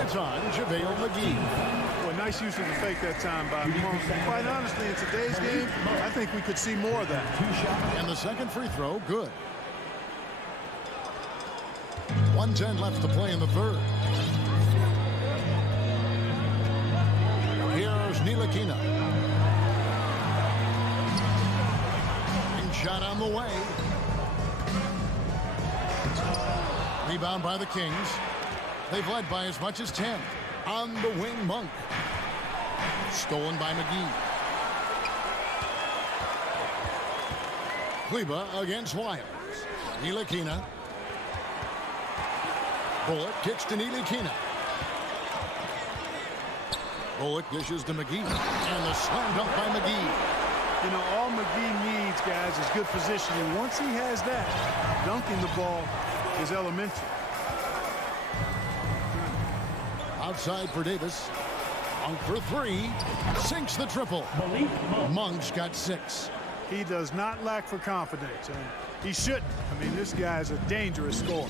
It's on JaVale McGee. Well, nice use of the fake that time by Monk. Quite honestly, in today's game, I think we could see more of that. And the second free throw, good. 1:10 left to play in the third. Here's Ntilikina. And shot on the way. Rebound by the Kings. They've led by as much as 10. On the wing, Monk. Stolen by McGee. Kleba against Wiles. Ntilikina. Bullock kicks to Ntilikina. Bullock dishes to McGee. And the slam dunk by McGee. You know, all McGee needs, guys, is good positioning. Once he has that, dunking the ball is elementary. Outside for Davis. Monk for 3. Sinks the triple. Monk's got 6. He does not lack for confidence, and he shouldn't. I mean, this guy's a dangerous scorer.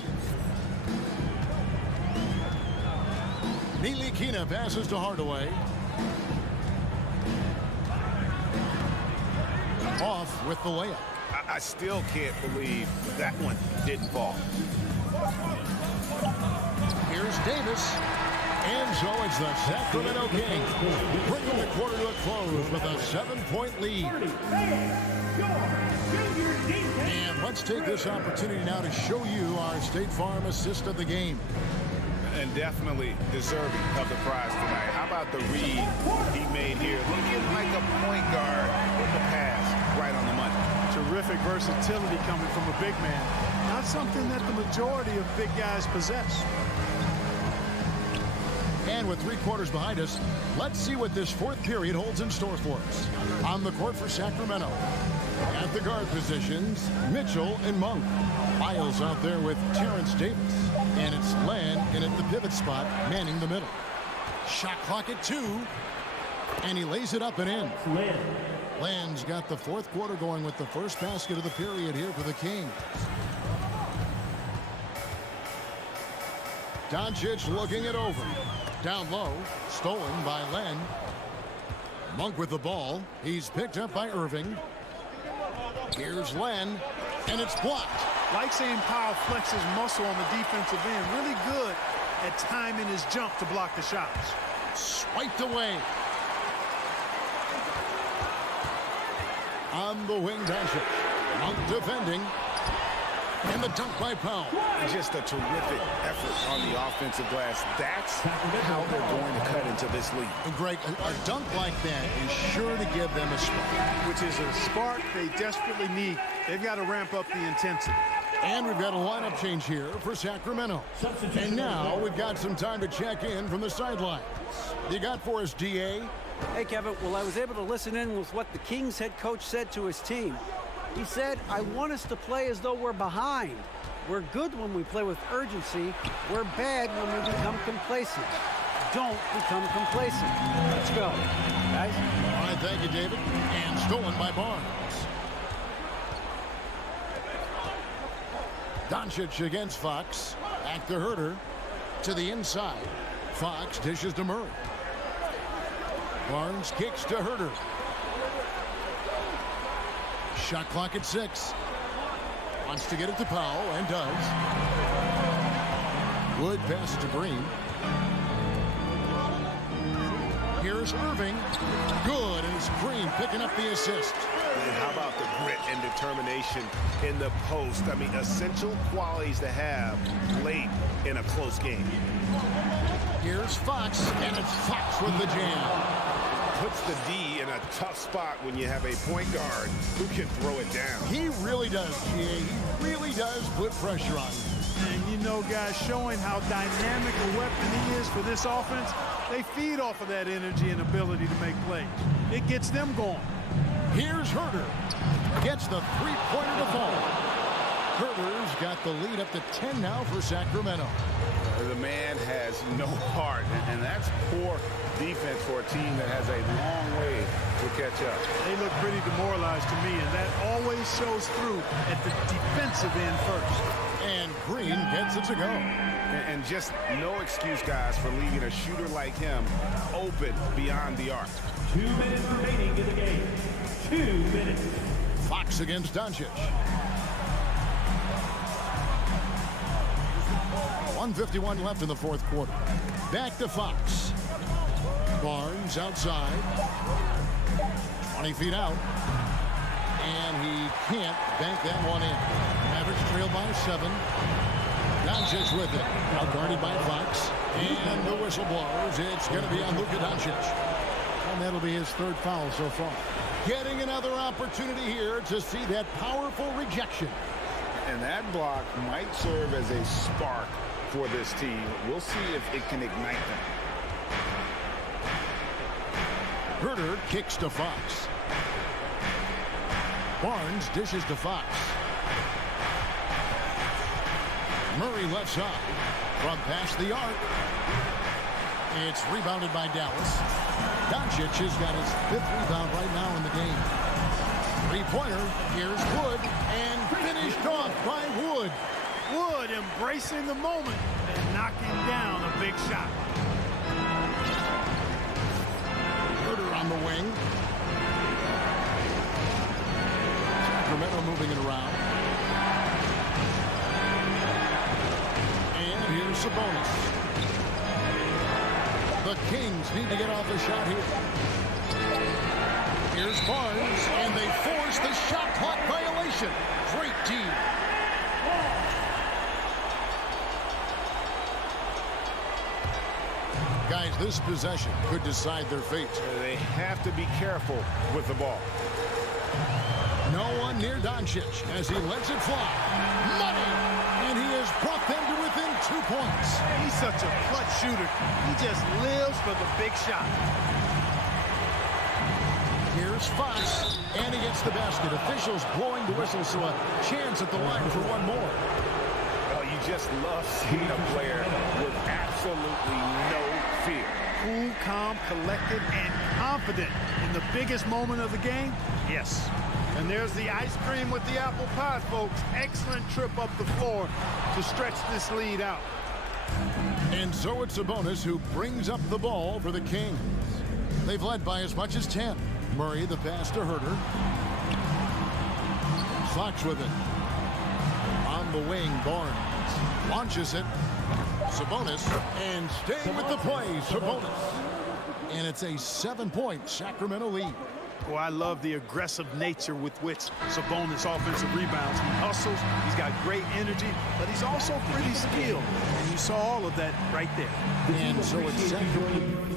Ntilikina passes to Hardaway. Off with the layup. I still can't believe that one didn't fall. Here's Davis. And so it's the Sacramento Kings bringing the quarter to a close with a 7-point lead. And let's take this opportunity now to show you our State Farm assist of the game. And definitely deserving of the prize tonight. How about the read he made here? Looking like a point guard with the pass right on the money. Terrific versatility coming from a big man. Not something that the majority of big guys possess. And with 3 quarters behind us, let's see what this fourth period holds in store for us. On the court for Sacramento. At the guard positions, Mitchell and Monk. Miles out there with Terrence Davis. And it's Len in at the pivot spot, manning the middle. Shot clock at 2. And he lays it up and in. Len's got the fourth quarter going with the first basket of the period here for the Kings. Doncic looking it over. Down low, stolen by Len. Monk with the ball. He's picked up by Irving. Here's Len, and it's blocked. Like seeing Powell flex his muscle on the defensive end. Really good at timing his jump to block the shots. Swiped away. On the wing, Doncic. Monk defending. And the dunk by Powell. Just a terrific effort on the offensive glass. That's how they're going to cut into this league. And Greg, a dunk like that is sure to give them a spark. Which is a spark they desperately need. They've got to ramp up the intensity. And we've got a lineup change here for Sacramento. And now we've got some time to check in from the sidelines. You got for us, DA? Hey, Kevin. Well, I was able to listen in with what the Kings head coach said to his team. He said, I want us to play as though we're behind. We're good when we play with urgency. We're bad when we become complacent. Don't become complacent. Let's go, guys. All right, thank you, David. And stolen by Barnes. Doncic against Fox. Back to Herter. To the inside. Fox dishes to Murray. Barnes kicks to Herter. Shot clock at 6. Wants to get it to Powell, and does. Wood passes to Green. Here's Irving. Good, and it's Green picking up the assist. And how about the grit and determination in the post? I mean, essential qualities to have late in a close game. Here's Fox, and it's Fox with the jam. Puts the D in a tough spot when you have a point guard who can throw it down. He really does, GA. He really does put pressure on him. And you know, guys, showing how dynamic a weapon he is for this offense, they feed off of that energy and ability to make plays. It gets them going. Here's Herter. Gets the three-pointer to fall. Herter's got the lead up to 10 now for Sacramento. The man has no heart, and that's poor defense for a team that has a long way to catch up. They look pretty demoralized to me, and that always shows through at the defensive end first. And Green gets it to go. And just no excuse, guys, for leaving a shooter like him open beyond the arc. 2 minutes remaining in the game. 2 minutes. Fox against Doncic. 1:51 left in the fourth quarter. Back to Fox. Barnes outside. 20 feet out. And he can't bank that one in. Mavericks trail by 7. Doncic with it. Now guarded by Fox. And the whistle blows. It's going to be on Luka Doncic. And that'll be his third foul so far. Getting another opportunity here to see that powerful rejection. And that block might serve as a spark for this team. We'll see if it can ignite them. Herter kicks to Fox. Barnes dishes to Fox. Murray left side. From past the arc. It's rebounded by Dallas. Doncic has got his 5th rebound right now in the game. Three-pointer. Here's Wood. And finished off by Wood. Wood embracing the moment and knocking down a big shot. Herter on the wing. Sacramento moving it around. And here's Sabonis. The Kings need to get off the shot here. Here's Barnes, and they force the shot clock violation. Great team. Guys, this possession could decide their fate. They have to be careful with the ball. No one near Doncic as he lets it fly. Money! And he has brought them to within 2 points. He's such a clutch shooter. He just lives for the big shot. Here's Fox, and he gets the basket. Officials blowing the whistle, so a chance at the line for one more. Well, you just love seeing a player with absolutely no fear. Cool, calm, collected, and confident in the biggest moment of the game? Yes. And there's the ice cream with the apple pie, folks. Excellent trip up the floor to stretch this lead out. And so it's Sabonis who brings up the ball for the Kings. They've led by as much as 10. Murray, the pass to Herter. Fox with it. On the wing, Barnes launches it. Sabonis, and staying with the play, Sabonis. And it's a 7-point Sacramento lead. Well, I love the aggressive nature with which Sabonis offensive rebounds. He hustles, he's got great energy, but he's also pretty skilled. And you saw all of that right there. And so it's Sacramento.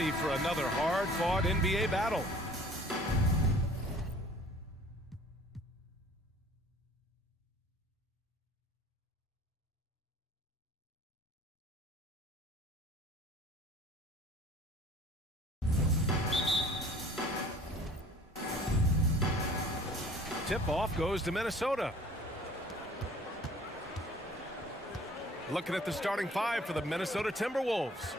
ready for another hard-fought NBA battle. Tip-off goes to Minnesota. Looking at the starting five for the Minnesota Timberwolves.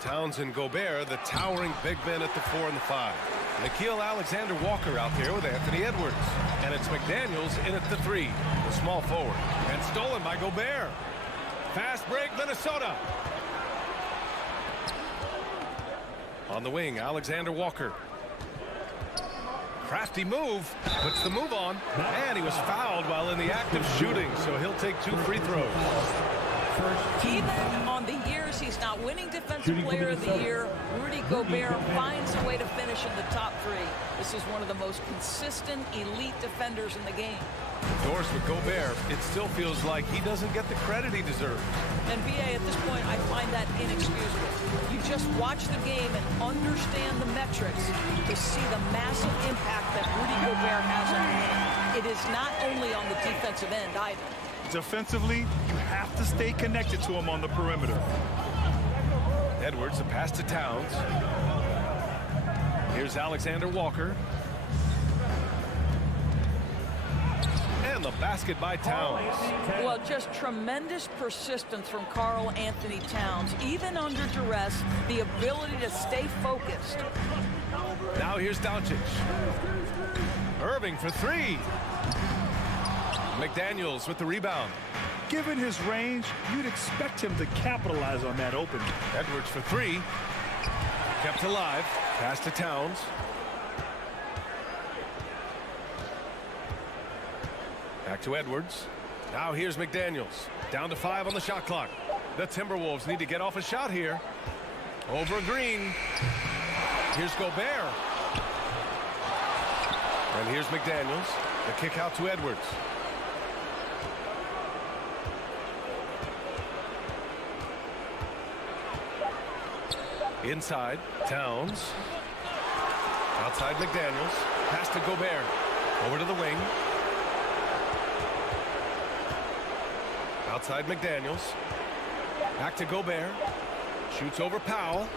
Towns and Gobert, the towering big men at the 4 and the 5. Nickeil Alexander-Walker out there with Anthony Edwards. And it's McDaniels in at the 3, the small forward. And stolen by Gobert. Fast break, Minnesota. On the wing, Alexander-Walker. Crafty move, puts the move on, and he was fouled while in the act of shooting, so he'll take 2 free throws. Even on the years he's not winning Defensive Player of the Year, Rudy Gobert finds a way to finish in the top 3. This is one of the most consistent elite defenders in the game. Doors with Gobert, it still feels like he doesn't get the credit he deserves. And BA, at this point, I find that inexcusable. You just watch the game and understand the metrics to see the massive impact that Rudy Gobert has on the game. It is not only on the defensive end either. Defensively, you have to stay connected to him on the perimeter. Edwards, a pass to Towns. Here's Alexander Walker. And the basket by Towns. Well, just tremendous persistence from Karl Anthony Towns. Even under duress, the ability to stay focused. Now here's Doncic. Irving for 3. McDaniels with the rebound. Given his range, you'd expect him to capitalize on that opening. Edwards for 3. Kept alive. Pass to Towns. Back to Edwards. Now here's McDaniels. Down to 5 on the shot clock. The Timberwolves need to get off a shot here. Over Green. Here's Gobert. And here's McDaniels. The kick out to Edwards. Inside, Towns. Outside McDaniels. Pass to Gobert. Over to the wing. Outside McDaniels. Back to Gobert. Shoots over Powell.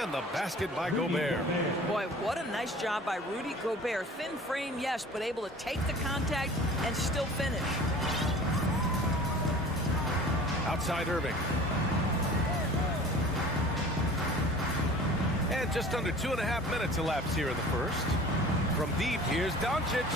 And the basket by Gobert. Boy, what a nice job by Rudy Gobert. Thin frame, yes, but able to take the contact and still finish. Outside Irving. And just under 2.5 minutes elapsed here in the first. From deep, here's Doncic.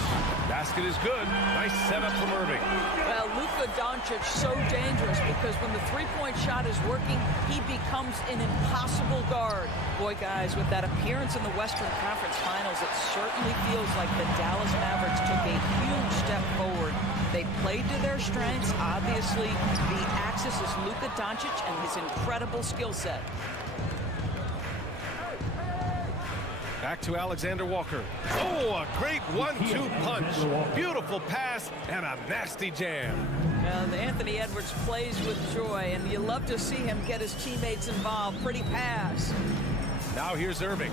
Basket is good. Nice setup from Irving. Well, Luka Doncic so dangerous because when the three-point shot is working, he becomes an impossible guard. Boy, guys, with that appearance in the Western Conference Finals, it certainly feels like the Dallas Mavericks took a huge step forward. They played to their strengths. Obviously, the axis is Luka Doncic and his incredible skill set. Back to Alexander Walker. Oh, a great 1-2 punch. Beautiful pass and a nasty jam. And Anthony Edwards plays with joy, and you love to see him get his teammates involved. Pretty pass. Now here's Irving.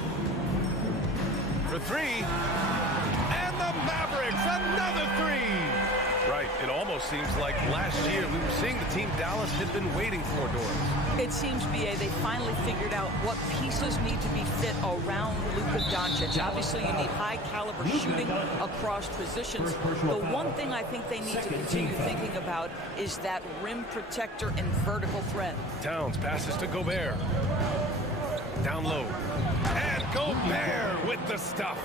For 3. And the Mavericks, another 3. Right, it almost seems like last year we were seeing the team Dallas had been waiting for, Doris. It seems, BA, they finally figured out what pieces need to be fit around Luka Doncic. Obviously, you need high-caliber shooting across positions. The one thing I think they need to continue thinking about is that rim protector and vertical threat. Towns passes to Gobert. Down low. And Gobert with the stuff.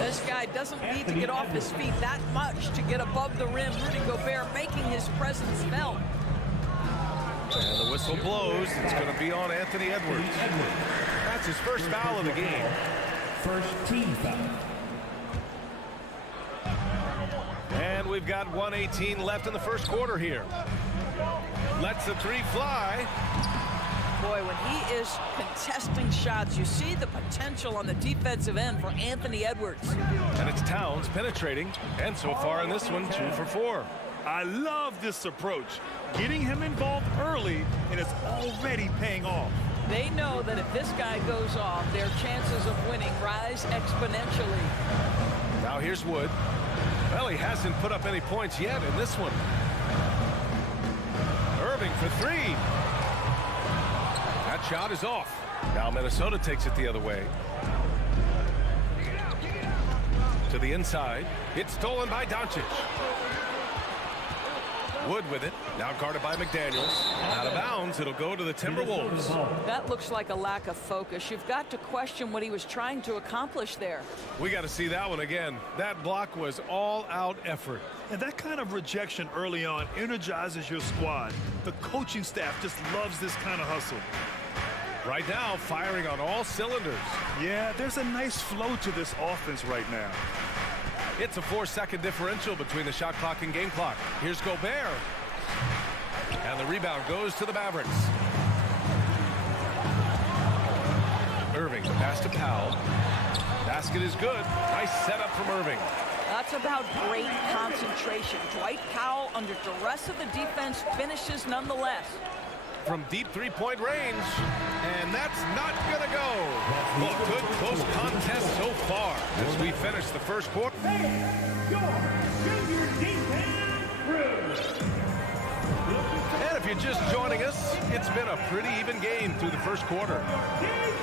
This guy doesn't need to get off his feet that much to get above the rim. Rudy Gobert making his presence felt. And the whistle blows. It's going to be on Anthony Edwards. That's his first foul of the game. First team foul. And we've got 1:18 left in the first quarter here. Lets the 3 fly. Boy, when he is contesting shots, you see the potential on the defensive end for Anthony Edwards. And it's Towns penetrating. And so far in this one, 2 for 4. I love this approach. Getting him involved early, and it's already paying off. They know that if this guy goes off, their chances of winning rise exponentially. Now here's Wood. Well, he hasn't put up any points yet in this one. Irving for three. That shot is off. Now Minnesota takes it the other way. To the inside. It's stolen by Doncic. Wood with it. Now guarded by McDaniels. Out of bounds. It'll go to the Timberwolves. That looks like a lack of focus. You've got to question what he was trying to accomplish there. We got to see that one again. That block was all-out effort. And that kind of rejection early on energizes your squad. The coaching staff just loves this kind of hustle. Right now, firing on all cylinders. Yeah, there's a nice flow to this offense right now. It's a 4-second differential between the shot clock and game clock. Here's Gobert. And the rebound goes to the Mavericks. Irving, pass to Powell. Basket is good. Nice setup from Irving. That's about great concentration. Dwight Powell, under duress of the defense, finishes nonetheless. From deep three-point range, and that's not gonna go. Well, good close contest so far as we finish the first quarter. And if you're just joining us, it's been a pretty even game through the first quarter.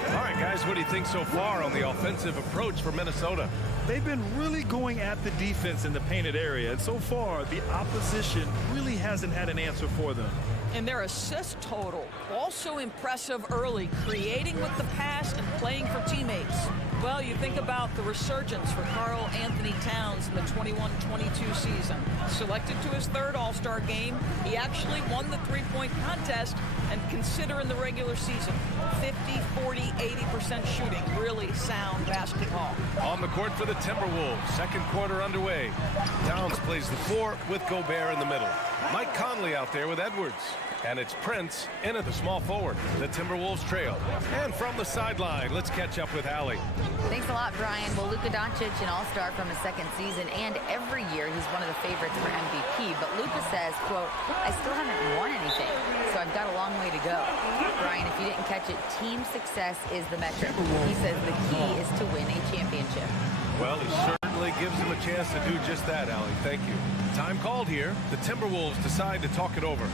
All right, guys, what do you think so far on the offensive approach for Minnesota? They've been really going at the defense in the painted area, and so far, the opposition really hasn't had an answer for them. And their assist total, also impressive early, creating with the pass and playing for teammates. Well, you think about the resurgence for Karl Anthony Towns in the 21-22 season. Selected to his third All-Star game, he actually won the three-point contest, and consider in the regular season, 50, 40, 80% shooting. Really sound basketball. On the court for the Timberwolves, second quarter underway. Towns plays the four with Gobert in the middle. Mike Conley out there with Edwards. And it's Prince in at the small forward. The Timberwolves trail. And from the sideline, let's catch up with Allie. Thanks a lot, Brian. Well, Luka Doncic, an all-star from his second season, and every year he's one of the favorites for MVP. But Luka says, quote, I still haven't won anything, so I've got a long way to go. Brian, if you didn't catch it, team success is the metric. He says the key is to win a championship. Well, he certainly gives him a chance to do just that, Allie. Thank you. Time called here. The Timberwolves decide to talk it over.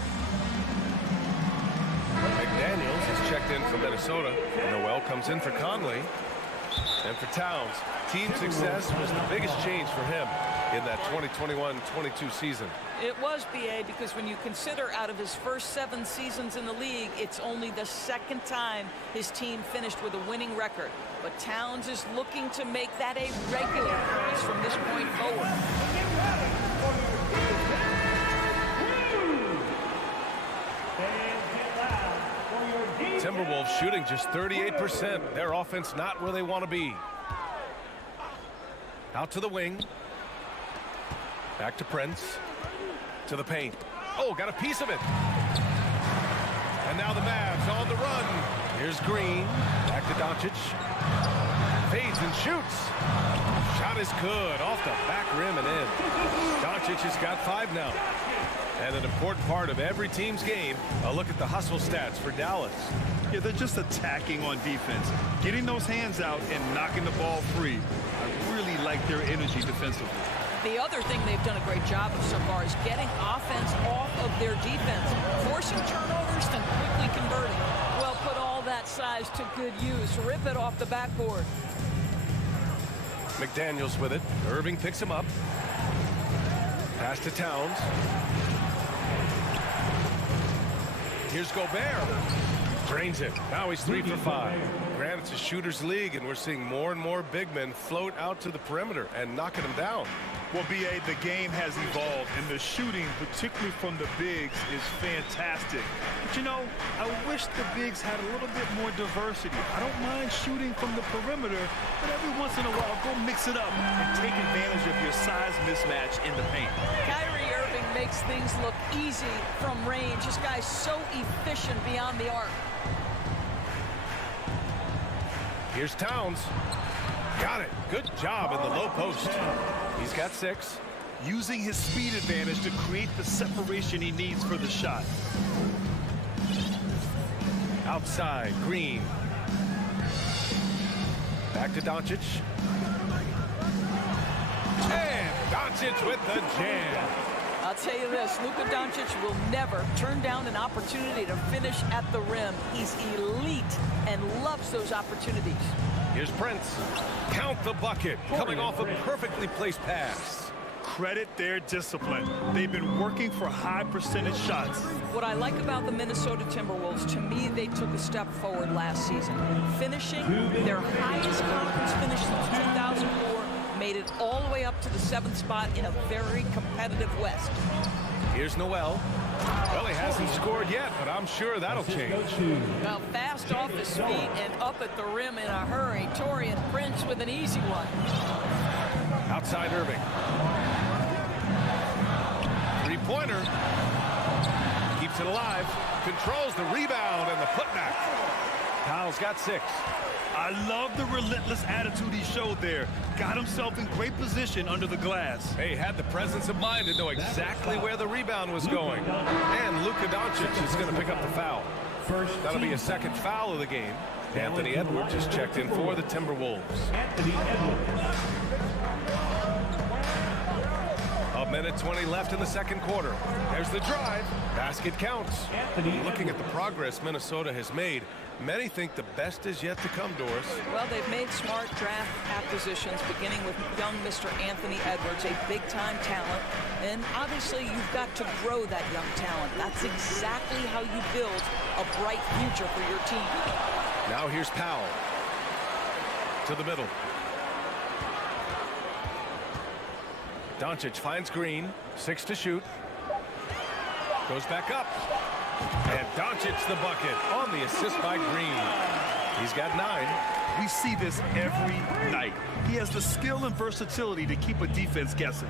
McDaniels is checked in for Minnesota. Noel comes in for Conley. And for Towns, team success was the biggest change for him in that 2021-22 season. It was, BA, because when you consider out of his first 7 seasons in the league, it's only the second time his team finished with a winning record. But Towns is looking to make that a regular occurrence from this point forward. Timberwolves shooting just 38%. Their offense not where they want to be. Out to the wing. Back to Prince. To the paint. Oh, got a piece of it. And now the Mavs on the run. Here's Green. Back to Doncic. Fades and shoots. Shot is good. Off the back rim and in. Doncic has got 5 now. And an important part of every team's game, a look at the hustle stats for Dallas. Yeah, they're just attacking on defense. Getting those hands out and knocking the ball free. I really like their energy defensively. The other thing they've done a great job of so far is getting offense off of their defense, forcing turnovers and quickly converting. Well, put all that size to good use. Rip it off the backboard. McDaniels with it. Irving picks him up. Pass to Towns. Here's Gobert. Drains it. Now he's 3 for 5. Granted, it's a shooter's league, and we're seeing more and more big men float out to the perimeter and knocking them down. Well, B.A., the game has evolved, and the shooting, particularly from the bigs, is fantastic. But, you know, I wish the bigs had a little bit more diversity. I don't mind shooting from the perimeter, but every once in a while, go mix it up and take advantage of your size mismatch in the paint. Kyrie Irving makes things look easy from range. This guy's so efficient beyond the arc. Here's Towns. Got it. Good job in the low post. He's got 6. Using his speed advantage to create the separation he needs for the shot. Outside, Green. Back to Doncic. And Doncic with the jam. I'll tell you this, Luka Doncic will never turn down an opportunity to finish at the rim. He's elite and loves those opportunities. Here's Prince. Count the bucket. Coming off a perfectly placed pass. Credit their discipline. They've been working for high percentage shots. What I like about the Minnesota Timberwolves, to me, they took a step forward last season. Finishing their highest conference finish since 2004. Made it all the way up to the 7th spot in a very competitive West. Here's Noel. Well, he hasn't scored yet, but I'm sure that'll change. Well, fast off his feet and up at the rim in a hurry. Taurean Prince with an easy one. Outside Irving. Three-pointer. Keeps it alive. Controls the rebound and the putback. Kyle's got 6. I love the relentless attitude he showed there. Got himself in great position under the glass. He had the presence of mind to know exactly where the rebound was going. And Luka Doncic is going to pick up the foul. That'll be a second foul of the game. Anthony Edwards just checked in for the Timberwolves. A minute 20 left in the second quarter. There's the drive. Basket counts. Looking at the progress Minnesota has made, many think the best is yet to come, Doris. Well, they've made smart draft acquisitions, beginning with young Mr. Anthony Edwards, a big-time talent. And obviously, you've got to grow that young talent. That's exactly how you build a bright future for your team. Now here's Powell. To the middle. Doncic finds Green. 6 to shoot. Goes back up. And Doncic the bucket on the assist by Green. He's got 9. We see this every night. He has the skill and versatility to keep a defense guessing.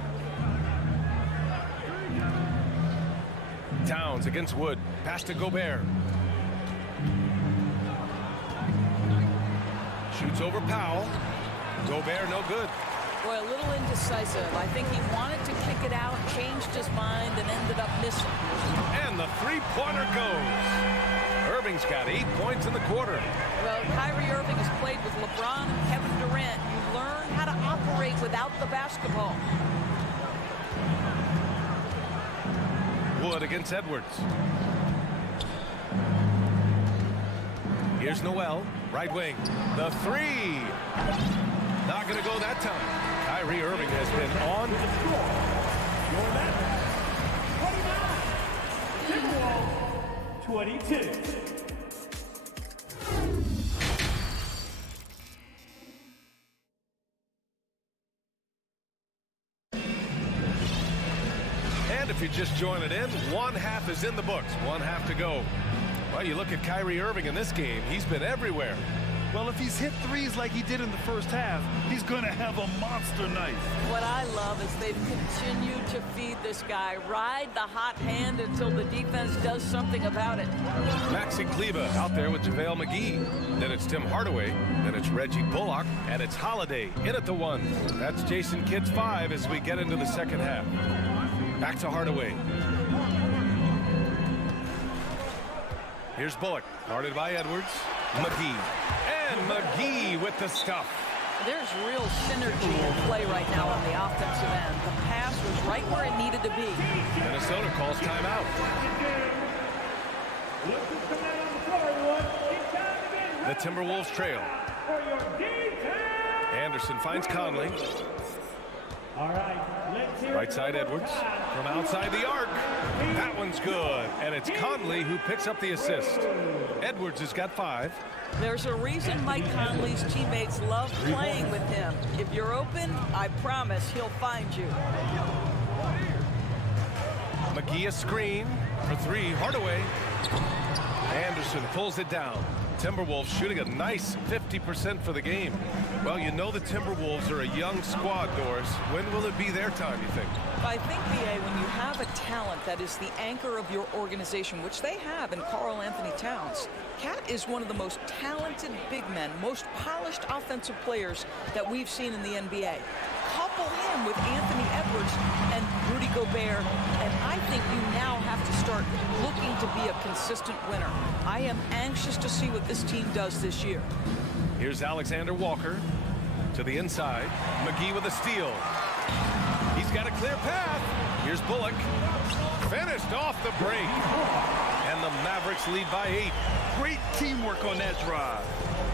Towns against Wood. Pass to Gobert. Shoots over Powell. Gobert no good. Boy, a little indecisive. I think he wanted to kick it out, changed his mind, and ended up missing. And the three-pointer goes. Irving's got 8 points in the quarter. Well, Kyrie Irving has played with LeBron and Kevin Durant. You learn how to operate without the basketball. Wood against Edwards. Here's Noel, right wing. The 3. Not going to go that time. Kyrie Irving has been on. Your 22. And if you just join it in, 1/2 is in the books. 1/2 to go. Well, you look at Kyrie Irving in this game. He's been everywhere. Well, if he's hit threes like he did in the first half, he's going to have a monster night. What I love is they've continued to feed this guy. Ride the hot hand until the defense does something about it. Maxi Kleber out there with JaVale McGee. Then it's Tim Hardaway. Then it's Reggie Bullock. And it's Holiday in at the 1. That's Jason Kidd's 5 as we get into the second half. Back to Hardaway. Here's Bullock. Guarded by Edwards. McGee. And McGee with the stuff. There's real synergy in play right now on the offensive end. The pass was right where it needed to be. Minnesota calls timeout. The Timberwolves trail. Anderson finds Conley. Right side Edwards. From outside the arc. That one's good. And it's Conley who picks up the assist. Edwards has got 5. There's a reason Mike Conley's teammates love playing with him. If you're open, I promise he'll find you. McGee a screen for 3. Hardaway. Anderson pulls it down. Timberwolves shooting a nice 50% for the game. Well, you know the Timberwolves are a young squad, Doris. When will it be their time, you think? I think, B.A., when you have a talent that is the anchor of your organization, which they have in Karl Anthony Towns, Cat is one of the most talented big men, most polished offensive players that we've seen in the NBA. Couple him with Anthony Edwards, and Rudy Gobert, and I think you now have to start looking to be a consistent winner. I am anxious to see what this team does this year. Here's Alexander Walker to the inside. McGee with a steal. He's got a clear path. Here's Bullock. Finished off the break. And the Mavericks lead by 8. Great teamwork on that drive,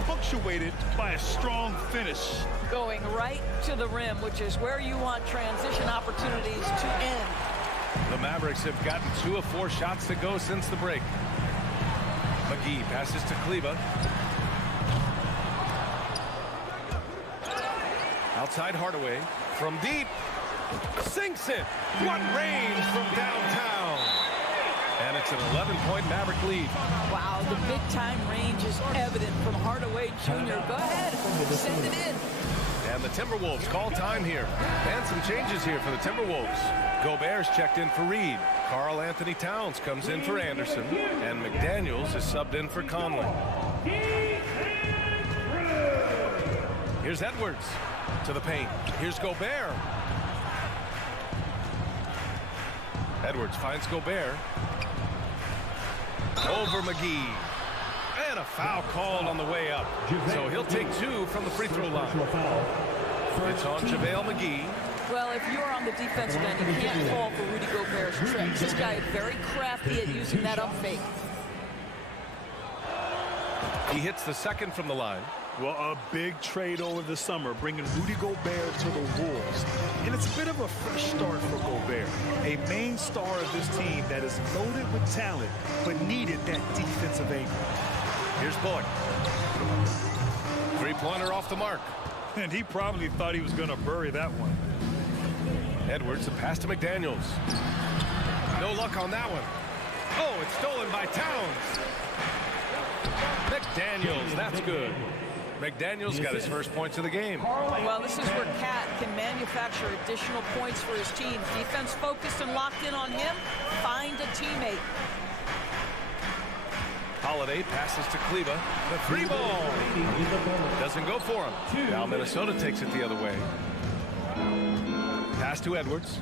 punctuated by a strong finish. Going right to the rim, which is where you want transition opportunities to end. The Mavericks have gotten 2 of 4 shots to go since the break. McGee passes to Kleba. Outside Hardaway from deep. Sinks it. What range from downtown. And it's an 11-point Maverick lead. Wow, the big-time range is evident from Hardaway Jr. Go ahead, send it in. And the Timberwolves call time here. And some changes here for the Timberwolves. Gobert's checked in for Reed. Karl Anthony Towns comes in for Anderson. And McDaniels is subbed in for Conley. Here's Edwards to the paint. Here's Gobert. Edwards finds Gobert. Over McGee. And a foul called on the way up. So he'll take 2 from the free throw line. It's on JaVale McGee. Well, if you're on the defensive end, you can't fall for Rudy Gobert's tricks. This guy is very crafty at using that up fake. He hits the second from the line. Well, a big trade over the summer, bringing Rudy Gobert to the Wolves. And it's a bit of a fresh start for Gobert, a main star of this team that is loaded with talent, but needed that defensive anchor. Here's Bullock. Three-pointer off the mark. And he probably thought he was going to bury that one. Edwards, a pass to McDaniels. No luck on that one. Oh, it's stolen by Towns. McDaniels, that's good. McDaniels got his first points of the game. Well, this is where Cat can manufacture additional points for his team. Defense focused and locked in on him. Find a teammate. Holiday passes to Kleba. The 3-ball. Doesn't go for him. Now Minnesota takes it the other way. Pass to Edwards.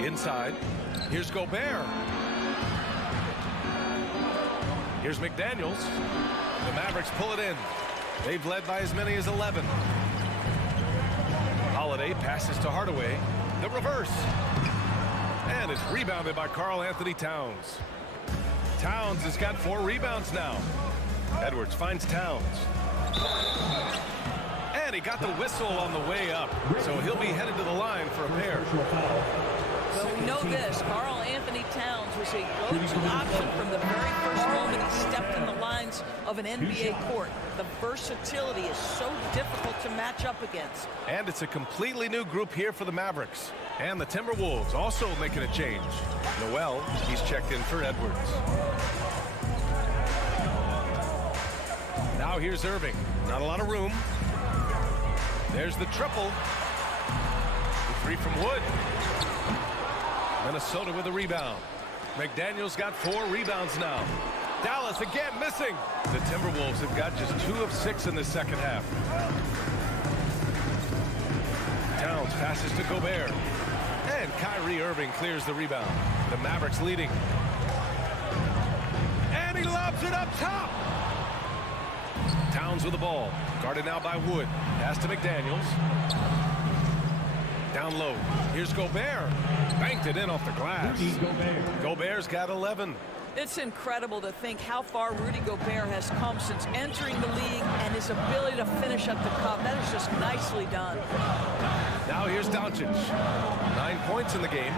Inside. Here's Gobert. Here's McDaniels. The Mavericks pull it in. They've led by as many as 11. Holiday passes to Hardaway. The reverse. And it's rebounded by Karl Anthony Towns. Towns has got 4 rebounds now. Edwards finds Towns. And he got the whistle on the way up. So he'll be headed to the line for a pair. Well, we know this. Karl Anthony Towns was a go-to option from the very first moment he stepped in the lines of an NBA court. The versatility is so difficult to match up against. And it's a completely new group here for the Mavericks. And the Timberwolves also making a change. Noel, he's checked in for Edwards. Now here's Irving. Not a lot of room. There's the triple. The 3 from Wood. Minnesota with a rebound. McDaniels got 4 rebounds now. Dallas again missing. The Timberwolves have got just 2 of 6 in the second half. Towns passes to Gobert. And Kyrie Irving clears the rebound. The Mavericks leading. And he lobs it up top. Towns with the ball. Guarded now by Wood. Pass to McDaniels. Down low. Here's Gobert. Banked it in off the glass. Gobert's got 11. It's incredible to think how far Rudy Gobert has come since entering the league and his ability to finish at the cup. That is just nicely done. Now here's Doncic. 9 points in the game.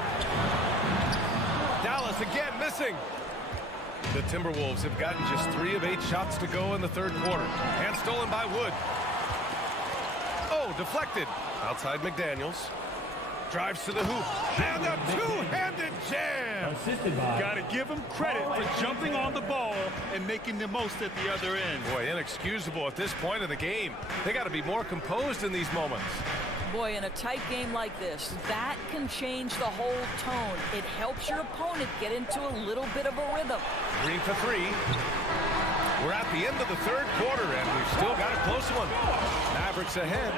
Dallas again missing. The Timberwolves have gotten just 3 of 8 shots to go in the third quarter. And stolen by Wood. Oh, deflected. Outside McDaniels. Drives to the hoop. And a two-handed jam. Got to give him credit for jumping on the ball and making the most at the other end. Boy, inexcusable at this point of the game. They got to be more composed in these moments. Boy, in a tight game like this, that can change the whole tone. It helps your opponent get into a little bit of a rhythm. Green for 3. We're at the end of the third quarter, and we've still got a close one. Mavericks ahead.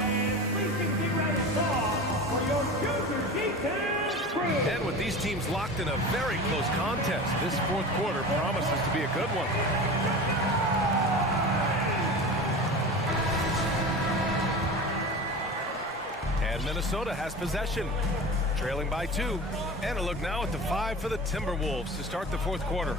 And please get ready for your future defense And with these teams locked in a very close contest, this fourth quarter promises to be a good one. And Minnesota has possession, trailing by 2. And a look now at the 5 for the Timberwolves to start the fourth quarter.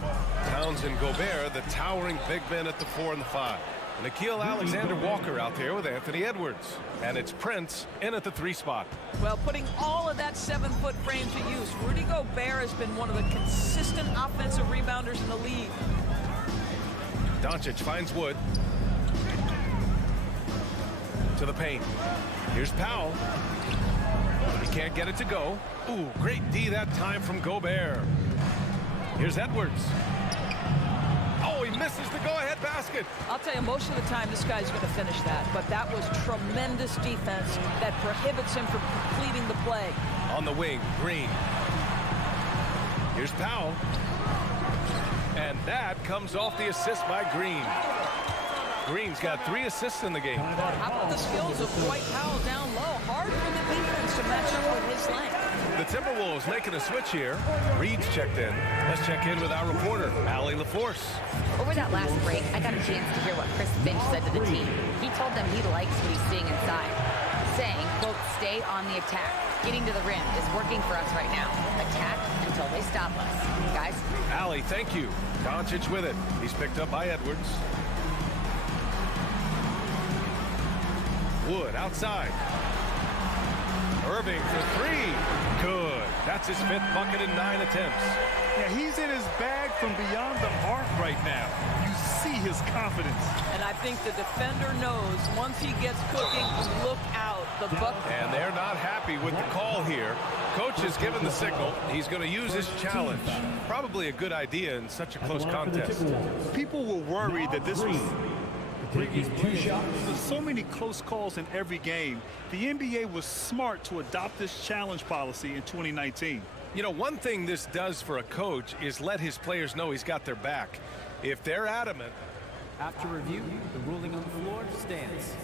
Towns and Gobert, the towering big men at the 4 and the 5. Nikhil Alexander-Walker out there with Anthony Edwards. And it's Prince in at the 3 spot. Well, putting all of that 7-foot frame to use, Rudy Gobert has been one of the consistent offensive rebounders in the league. Doncic finds Wood. To the paint. Here's Powell. He can't get it to go. Ooh, great D that time from Gobert. Here's Edwards. Oh, he misses the go-ahead basket. I'll tell you, most of the time this guy's going to finish that, but that was tremendous defense that prohibits him from completing the play. On the wing, Green. Here's Powell. And that comes off the assist by Green. Green's got 3 assists in the game. How about the skills of Dwight Powell down low? Hard for the defense to match up with his length. The Timberwolves making a switch here. Reed's checked in. Let's check in with our reporter, Allie LaForce. Over that last break, I got a chance to hear what Chris Finch said to the team. He told them he likes what he's seeing inside, saying, quote, stay on the attack. Getting to the rim is working for us right now. Attack until they stop us. Guys? Allie, thank you. Doncic with it. He's picked up by Edwards. Wood outside. Irving for 3. Good. That's his 5th bucket in 9 attempts. Yeah, he's in his bag from beyond the arc right now. You see his confidence. And I think the defender knows once he gets cooking, look out. The bucket. And they're not happy with the call here. Coach has given the signal. He's going to use his challenge. Probably a good idea in such a close contest. People were worried that this was... There's so many close calls in every game. The NBA was smart to adopt this challenge policy in 2019. You know, one thing this does for a coach is let his players know he's got their back. If they're adamant. After review, the ruling on the floor stands.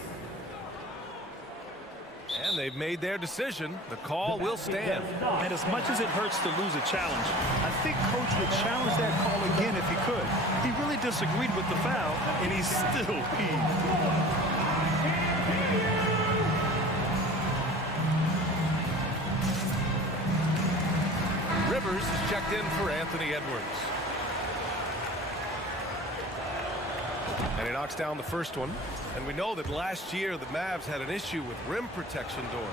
And they've made their decision. The call will stand. And as much as it hurts to lose a challenge, I think Coach would challenge that call again if he could. He really disagreed with the foul, and he's still peeved. Rivers is checked in for Anthony Edwards. And he knocks down the first one. And we know that last year the Mavs had an issue with rim protection doors.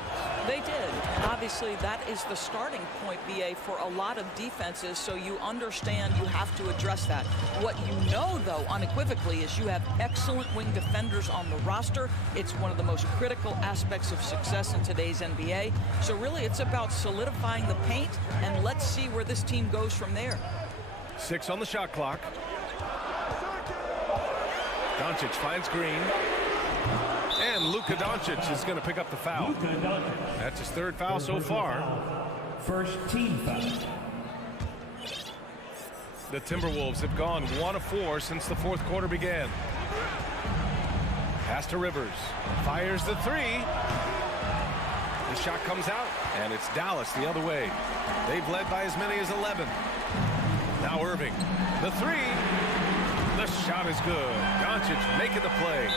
They did. Obviously, that is the starting point, BA, for a lot of defenses, so you understand you have to address that. What you know, though, unequivocally, is you have excellent wing defenders on the roster. It's one of the most critical aspects of success in today's NBA. So really, it's about solidifying the paint, and let's see where this team goes from there. 6 on the shot clock. Doncic finds Green. And Luka Doncic is going to pick up the foul. That's his 3rd foul so far. First team foul. The Timberwolves have gone 1 of 4 since the 4th quarter began. Pass to Rivers. Fires the 3. The shot comes out, and it's Dallas the other way. They've led by as many as 11. Now Irving. The 3. The shot is good. Doncic making the play.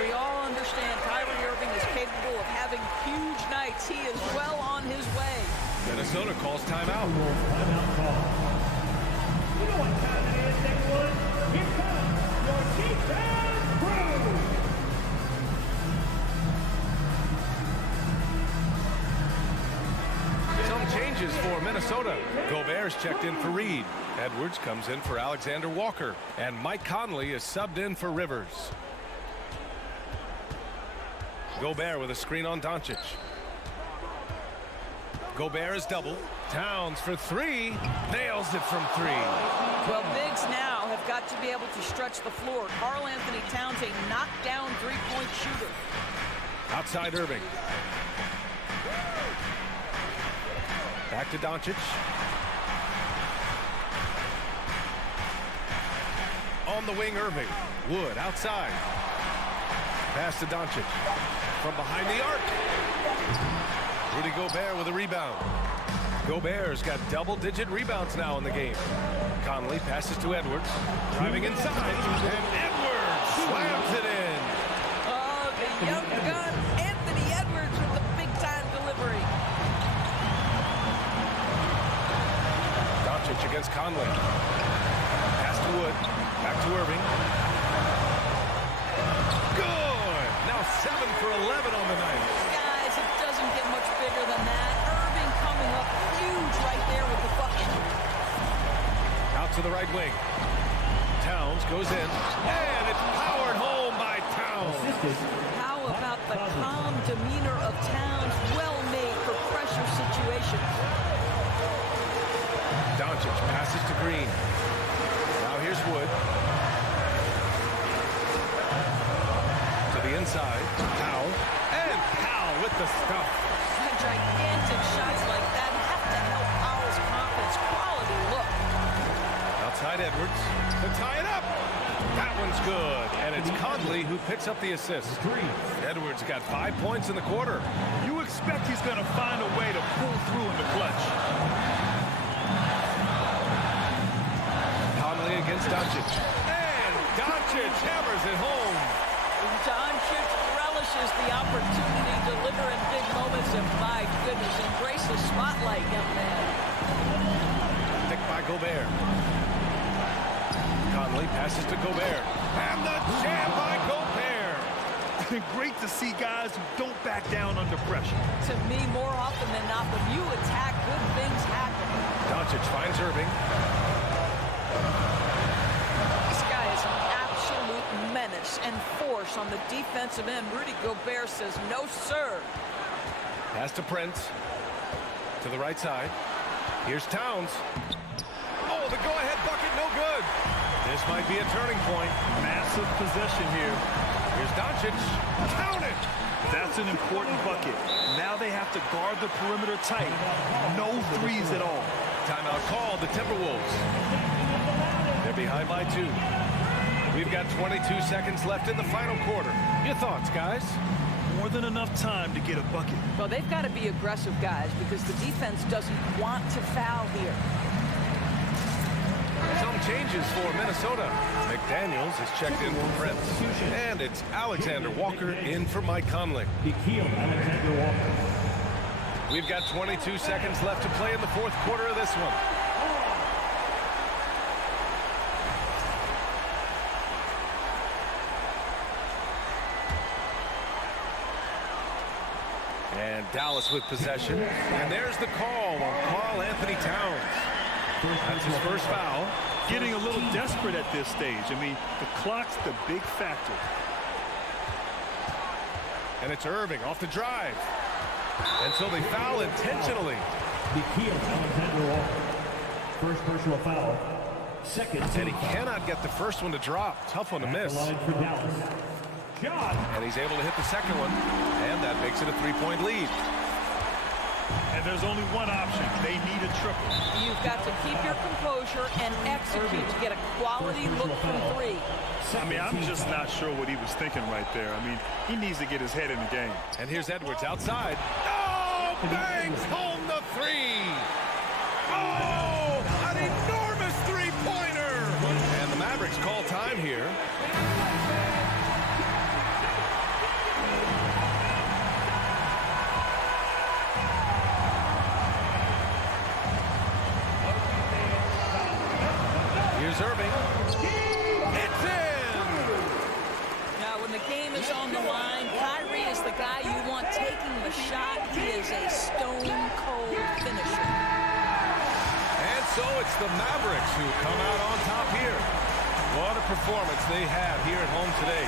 We all understand Kyrie Irving is capable of having huge nights. He is well on his way. Minnesota calls timeout. Timeout call. You know what time it is, everyone? Here comes your defense crew. Some changes for Minnesota. Gobert's checked in for Reed. Edwards comes in for Alexander Walker. And Mike Conley is subbed in for Rivers. Gobert with a screen on Doncic. Gobert is double. Towns for 3. Nails it from 3. Well, bigs now have got to be able to stretch the floor. Karl Anthony Towns, a knockdown three-point shooter. Outside Irving. Back to Doncic. On the wing, Irving. Wood outside. Pass to Doncic. From behind the arc. Rudy Gobert with a rebound. Gobert's got double-digit rebounds now in the game. Conley passes to Edwards. Driving inside, and Edwards slams it in. Oh, the young gun, Anthony Edwards with the big-time delivery. Doncic against Conley. Pass to Wood. Back to Irving. Good! Now 7 for 11 on the night. Guys, it doesn't get much bigger than that. Irving coming up huge right there with the bucket. Out to the right wing. Towns goes in. And it's powered home by Towns. How about the calm demeanor of Towns? Well made for pressure situations. Doncic passes to Green. Now here's Wood. To the inside. Powell. And Powell with the stuff. Gigantic shots like that have to help Powell's confidence. Quality look. Outside Edwards to tie it up. That one's good. And it's Conley who picks up the assist. Edwards got 5 points in the quarter. You expect he's going to find a way to pull through in the clutch. Conley against Doncic. And Doncic hammers it home. Doncic relishes the opportunity to deliver in big moments, and my goodness, embrace the spotlight, young man. Picked by Gobert. Conley passes to Gobert. And the jam by Gobert. Great to see guys who don't back down under pressure. To me, more often than not, when you attack, good things happen. Doncic finds Irving. This guy is an absolute menace and force on the defensive end. Rudy Gobert says, no, sir. Pass to Prince. To the right side. Here's Towns. Oh, the go-ahead bucket, no good. This might be a turning point. Massive possession here. Here's Doncic. Count it! That's an important bucket. Now they have to guard the perimeter tight. No threes at all. Timeout called, the Timberwolves. They're behind by 2. We've got 22 seconds left in the final quarter. Your thoughts, guys? More than enough time to get a bucket. Well, they've got to be aggressive, guys, because the defense doesn't want to foul here. Some changes for Minnesota. McDaniels is checked in for Prince. And it's Alexander Walker in for Mike Conley. We've got 22 seconds left to play in the fourth quarter of this one. And Dallas with possession. And there's the call on Karl Anthony Towns. That's his first foul. Getting a little desperate at this stage. I mean, the clock's the big factor. And it's Irving off the drive. And so they foul intentionally. First personal foul. Second. And he cannot get the first one to drop. Tough one to miss. And he's able to hit the second one. And that makes it a 3-point lead. And there's only one option. They need a triple. You've got to keep your composure and execute to get a quality look from 3. I mean, I'm just not sure what he was thinking right there. I mean, he needs to get his head in the game. And here's Edwards outside. Oh, bangs home the 3. Oh, an enormous 3-pointer. And the Mavericks call time here. Here's Irving. It's in! Now, when the game is on the line, Kyrie is the guy you want taking the shot. He is a stone-cold finisher. And so it's the Mavericks who come out on top here. What a performance they have here at home today.